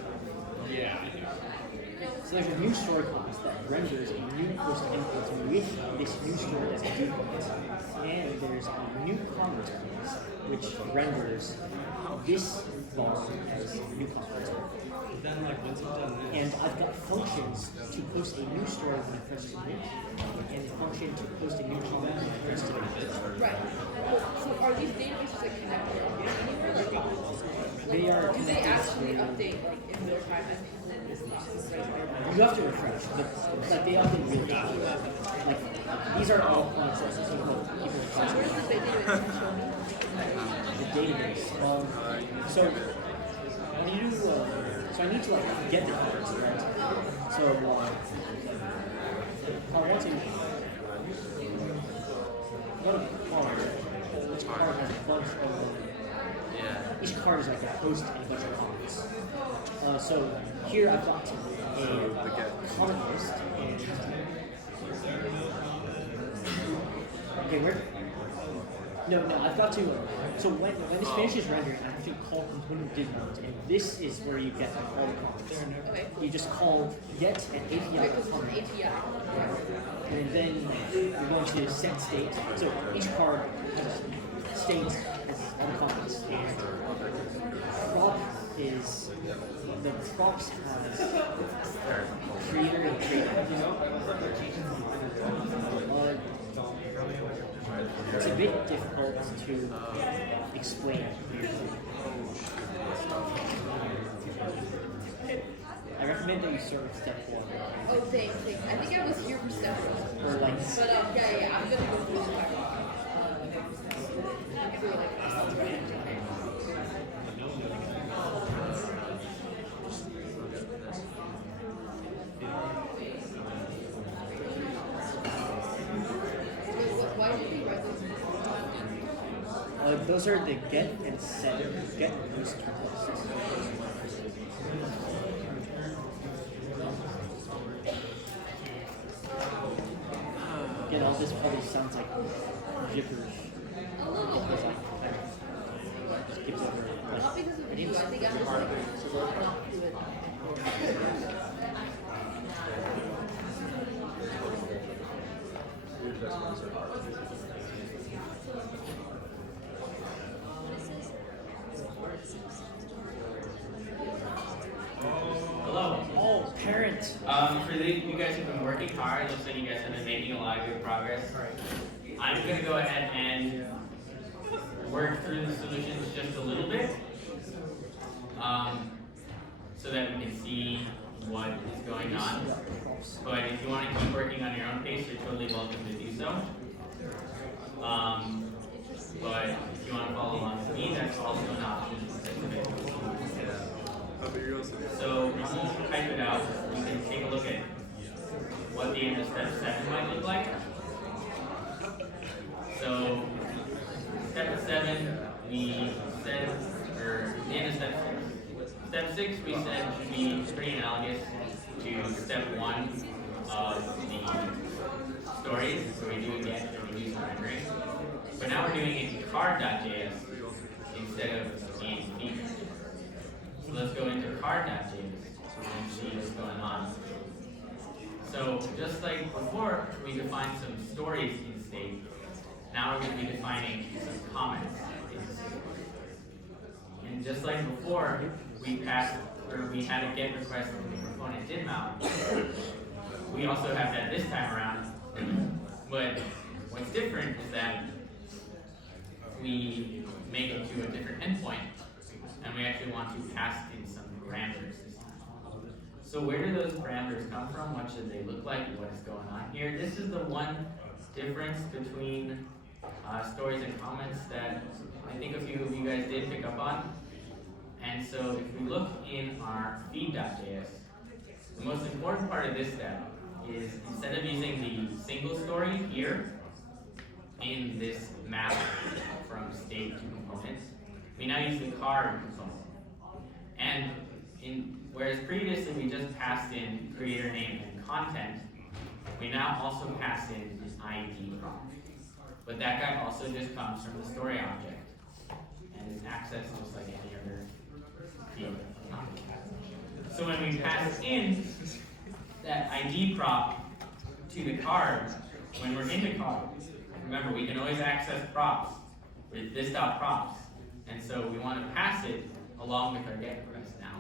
so there's a new story class that renders a new host input with this new story as a default. And there's a new comment class which renders this bar as new comment. then like once you've done this, And I've got functions to post a new story when I press submit, and a function to post a new comment when I press submit. Right. So are these databases like connected anywhere? Like, They are do they connected actually to- update like in real time as this process right there? You have to refresh, but like they update real time. Like these are all points that some people So where's the database? Show me. the database. So when you do, so I need to like get the cards, right? So I want to go to card, which card has a bunch of each card is like a host and a bunch of comments. So here I've got a comment list and okay, where? No, I've got to. So when this finishes rendering, I have to call component div mode, and this is where you get all the comments. Okay. You just call get an API Wait, because it's an comment, API. and then you're going to set state. So each card has states as all the comments, and prop is the props has creator and creator. It's a bit difficult to explain here. I recommend that you start with step 1. Oh, thanks. I think I was here for step 1. Or like, But yeah, I'm gonna go through the Why did you write those? those are the get and set, get and post classes. Again, all this probably sounds like gibberish. A little bit. Because I just skipped over like, Not because of you. I think I'm just like not do it. Hello. oh, parent. For you guys have been working hard. It looks like you guys have been making a lot of good progress. I'm gonna go ahead and work through the solutions just a little bit, so that we can see what is going on. But if you want to keep working on your own pace, you're totally welcome to do so. But if you want to follow along with me, that's also an option. So once you type it out, we can take a look at what the end of step 7 might look like. So step 7, we said, or the end of step 6. Step 6 we said should be pretty analogous to step 1 of the stories. So we do get and we do some rendering. But now we're doing it in card.js instead of in feature. So let's go into card.js and see what's going on. So just like before, we defined some stories in state. Now we're going to be defining some comments in state. And just like before, we had a get request from the component did mount. We also have that this time around. But what's different is that we make it to a different endpoint, and we actually want to pass in some parameters this time. So where do those parameters come from? What should they look like? What is going on here? This is the one difference between stories and comments that I think a few of you guys did pick up on. And so if we look in our feed.js, the most important part of this step is instead of using the single story here in this map from state to components, we now use the card component. And whereas previously we just passed in creator name and content, we now also pass in an ID prompt. But that guy also just comes from the story object and is accessed just like any other field. So when we pass in that ID prop to the card, when we're in the card, remember we can always access props with this.props. And so we want to pass it along with our get request now.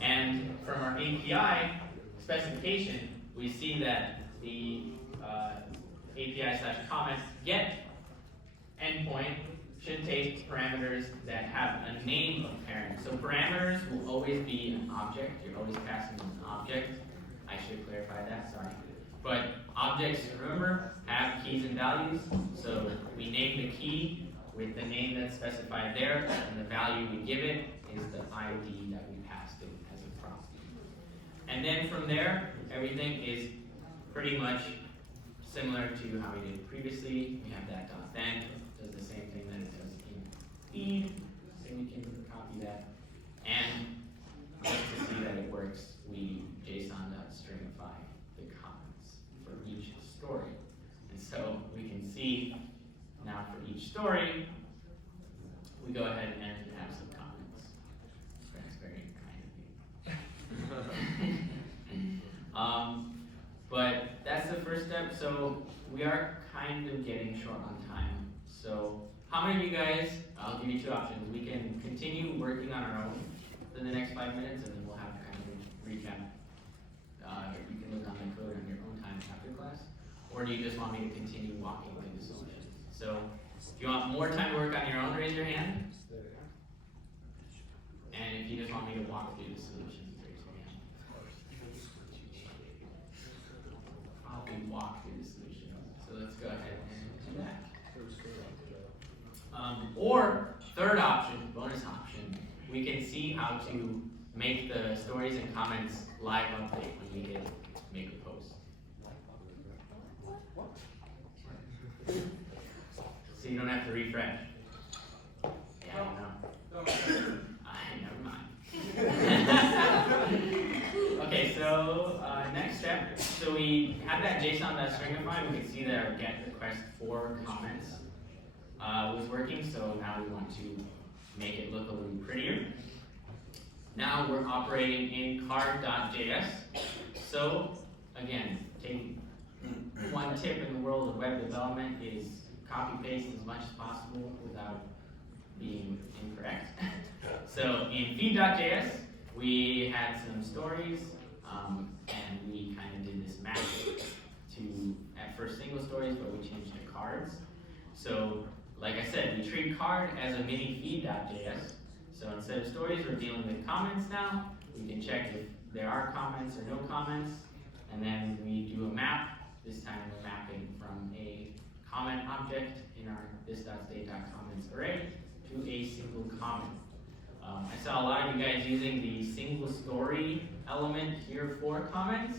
And from our API specification, we see that the API/comments get endpoint should take parameters that have a name of parent. So parameters will always be an object. You're always passing an object. I should clarify that, sorry. But objects, remember, have keys and values. So we name the key with the name that's specified there, and the value we give it is the ID that we passed in as a prompt. And then from there, everything is pretty much similar to how we did previously. We have that .then, does the same thing that it does in feed, so we can copy that. And just to see that it works, we Json.Stringify the comments for each story. And so we can see now for each story, we go ahead and have some comments. That's very kind of you. But that's the first step. So we are kind of getting short on time. So how many of you guys, I'll give you two options. We can continue working on our own for the next 5 minutes, and then we'll have kind of a recap. You can look on the code on your own time after class. Or do you just want me to continue walking through the solution? So if you want more time to work on your own, raise your hand. And if you just want me to walk through the solutions, raise your hand. Probably walk through the solution. So let's go ahead and do that. Or third option, bonus option, we can see how to make the stories and comments live update when we hit make a post. So you don't have to refresh. Yeah, I know. Never mind. Okay, so next step. So we have that Json.Stringify. We can see that our get request for comments was working. So now we want to make it look a little prettier. Now we're operating in card.js. So again, take one tip in the world of web development is copy paste as much as possible without being incorrect. So in feed.js, we had some stories, and we kind of did this map to, at first, single stories, but we changed to cards. So, like I said, we treat card as a mini feed.js. So instead of stories, we're dealing with comments now. We can check if there are comments or no comments, and then we do a map. This time we're mapping from a comment object in our this.state.comments array to a single comment. I saw a lot of you guys using the single story element here for comments,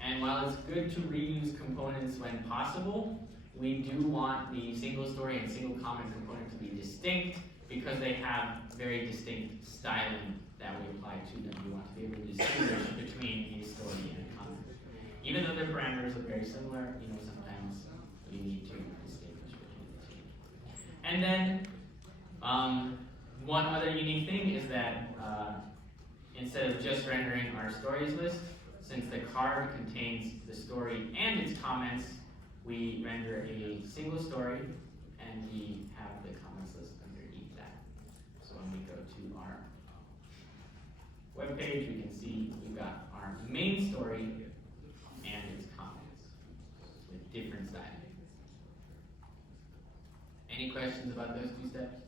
and while it's good to reuse components when possible, we do want the single story and single comment component to be distinct because they have very distinct styling that we apply to them. We want to be able to distinguish between a story and a comment. Even though their parameters are very similar, sometimes we need to distinguish between the two. And then, one other unique thing is that instead of just rendering our stories list, since the card contains the story and its comments, we render a single story and we have the comments list underneath that. So when we go to our web page, we can see we've got our main story and its comments with different styling. Any questions about those two steps?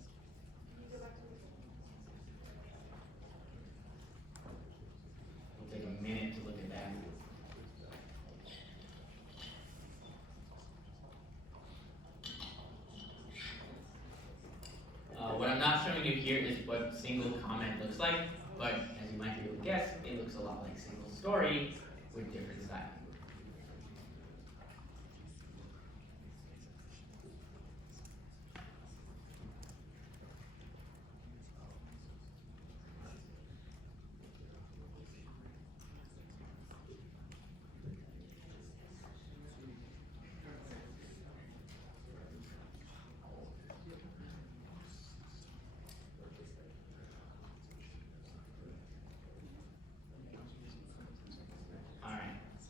We'll take a minute to look at that. you here is what single comment looks like, but as you might be able to guess, it looks a lot like single story with different styling.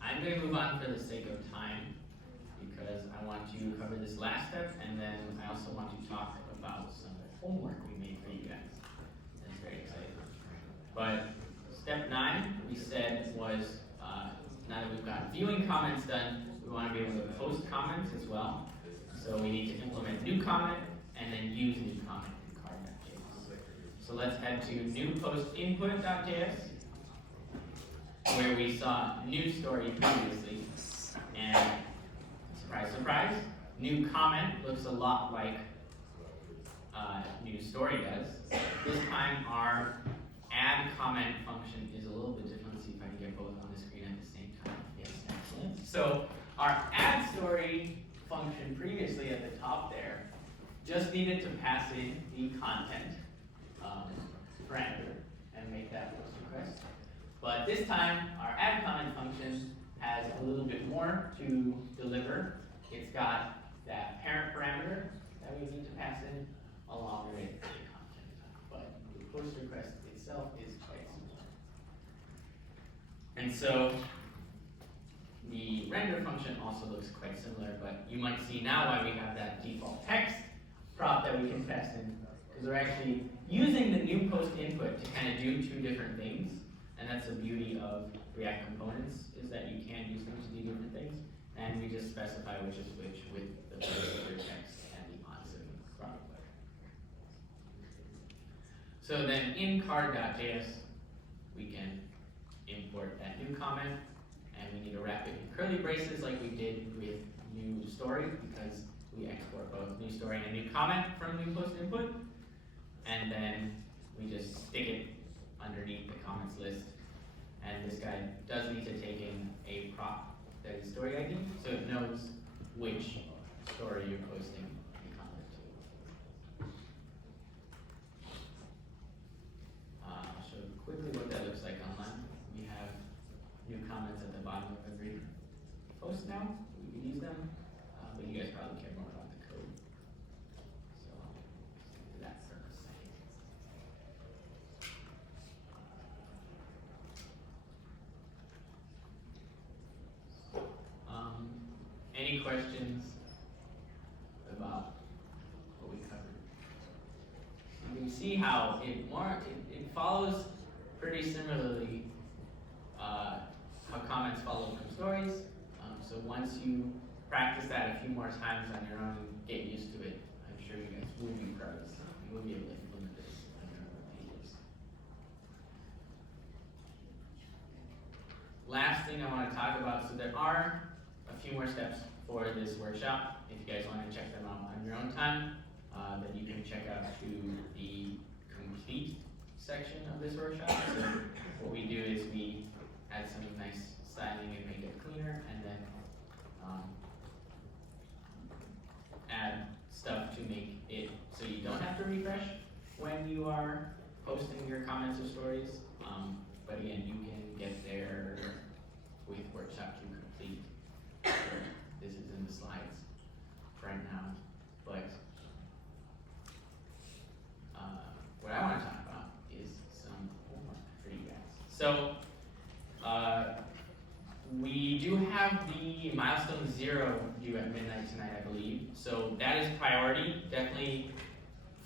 I'm going to move on for the sake of time because I want to cover this last step, and then I also want to talk about some homework we made for you guys. That's very exciting. But step 9, we said, was now that we've got viewing comments done, we want to be able to post comments as well. So we need to implement new comment and then use new comment in card.js. So let's head to new post input.js, where we saw new story previously, and surprise, surprise, new comment looks a lot like new story does. This time our add comment function is a little bit different. Let's see if I can get both on the screen at the same time. Yes, excellent. So our add story function previously at the top there just needed to pass in the content parameter and make that post request. But this time, our add comment function has a little bit more to deliver. It's got that parent parameter that we need to pass in along with the content. But the post request itself is quite similar. And so the render function also looks quite similar, but you might see now why we have that default text prop that we can pass in, because we're actually using the new post input to kind of do two different things. And that's the beauty of React components, is that you can use them to do different things. And we just specify which is which with the particular text and the onSym product layer. So then in card.js, we can import that new comment, and we need to wrap it in curly braces like we did with new story, because we export both new story and new comment from new post input. And then we just stick it underneath the comments list. And this guy does need to take in a prop that is story ID, so it knows which story you're posting the comment to. I'll show you quickly what that looks like online. We have new comments at the bottom of every post now. We can use them, but you guys probably care more about the code. So do that for a second. Any questions about what we covered? You can see how it follows pretty similarly how comments follow from stories. So once you practice that a few more times on your own and get used to it, I'm sure you guys will be proud of this. You will be able to implement this on your own pages. Last thing I want to talk about, so there are a few more steps for this workshop. If you guys want to check them out on your own time, then you can check out to the complete section of this workshop. So what we do is we add some nice styling and make it cleaner, and then add stuff to make it so you don't have to refresh when you are posting your comments or stories. But again, you can get there with workshop to complete. This is in the slides right now, but what I want to talk about is some homework for you guys. So we do have the milestone 0 due at midnight tonight, I believe. So that is priority. Definitely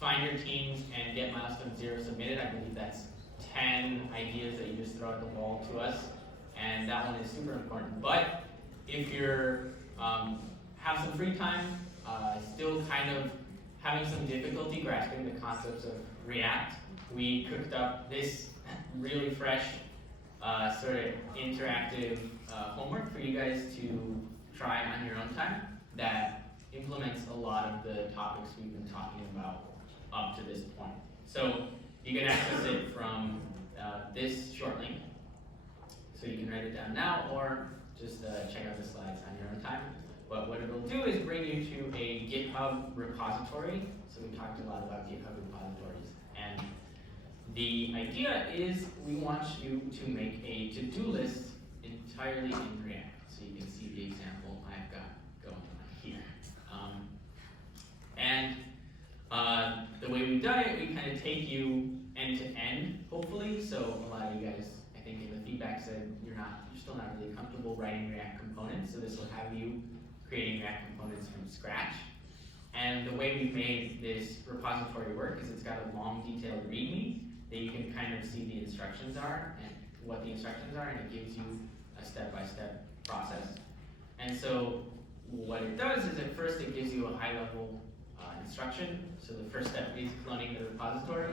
find your teams and get milestone 0 submitted. I believe that's 10 ideas that you just throw at the wall to us, and that one is super important. But if you're have some free time, still kind of having some difficulty grasping the concepts of React, we cooked up this really fresh sort of interactive homework for you guys to try on your own time that implements a lot of the topics we've been talking about up to this point. So you can access it from this short link. So you can write it down now or just check out the slides on your own time. But what it'll do is bring you to a GitHub repository. So we talked a lot about GitHub repositories. And the idea is we want you to make a to-do list entirely in React. So you can see the example I've got going on here. The way we've done it, we kind of take you end to end, hopefully. So a lot of you guys, I think in the feedback said you're still not really comfortable writing React components. So this will have you creating React components from scratch. And the way we've made this repository work is it's got a long, detailed README that you can kind of see the instructions are and what the instructions are, and it gives you a step-by-step process. And so what it does is at first it gives you a high-level instruction. So the first step is cloning the repository.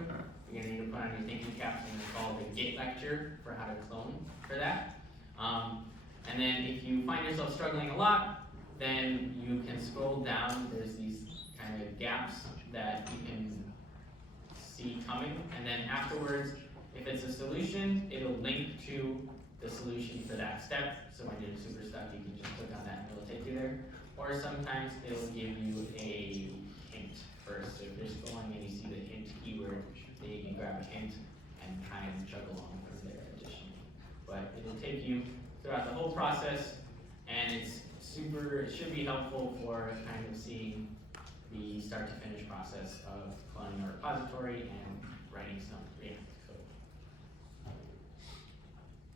You're going to need to put on your thinking caps and follow the Git lecture for how to clone for that. And then if you find yourself struggling a lot, then you can scroll down. There's these kind of gaps that you can see coming. And then afterwards, if it's a solution, it'll link to the solution for that step. So when you're super stuck, you can just click on that and it'll take you there. Or sometimes it'll give you a hint first. So if you're scrolling and you see the hint keyword, then you can grab a hint and kind of chug along from there additionally. But it'll take you throughout the whole process, and it should be helpful for kind of seeing the start to finish process of cloning a repository and writing some React code.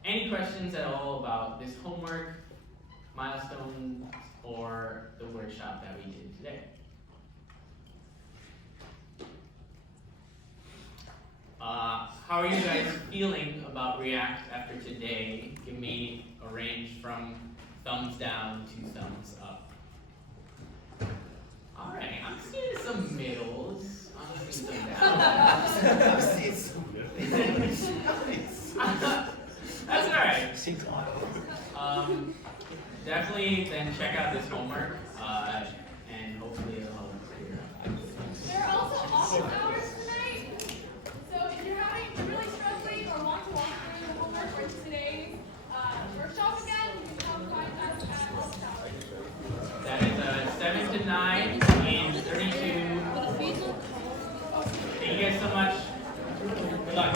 Any questions at all about this homework, milestones, or the workshop that we did today? How are you guys feeling about React after today? Give me a range from thumbs down to thumbs up. All right, I'm seeing some middles. I'm seeing some downs. That's all right. Seems odd. Definitely then check out this homework, and hopefully it'll help clear up. There are also office hours tonight. So if you're really struggling or want to walk through the homework or today's workshop again, you can come find us at office hours. That is 7 to 9 in 32. Thank you guys so much. Good luck.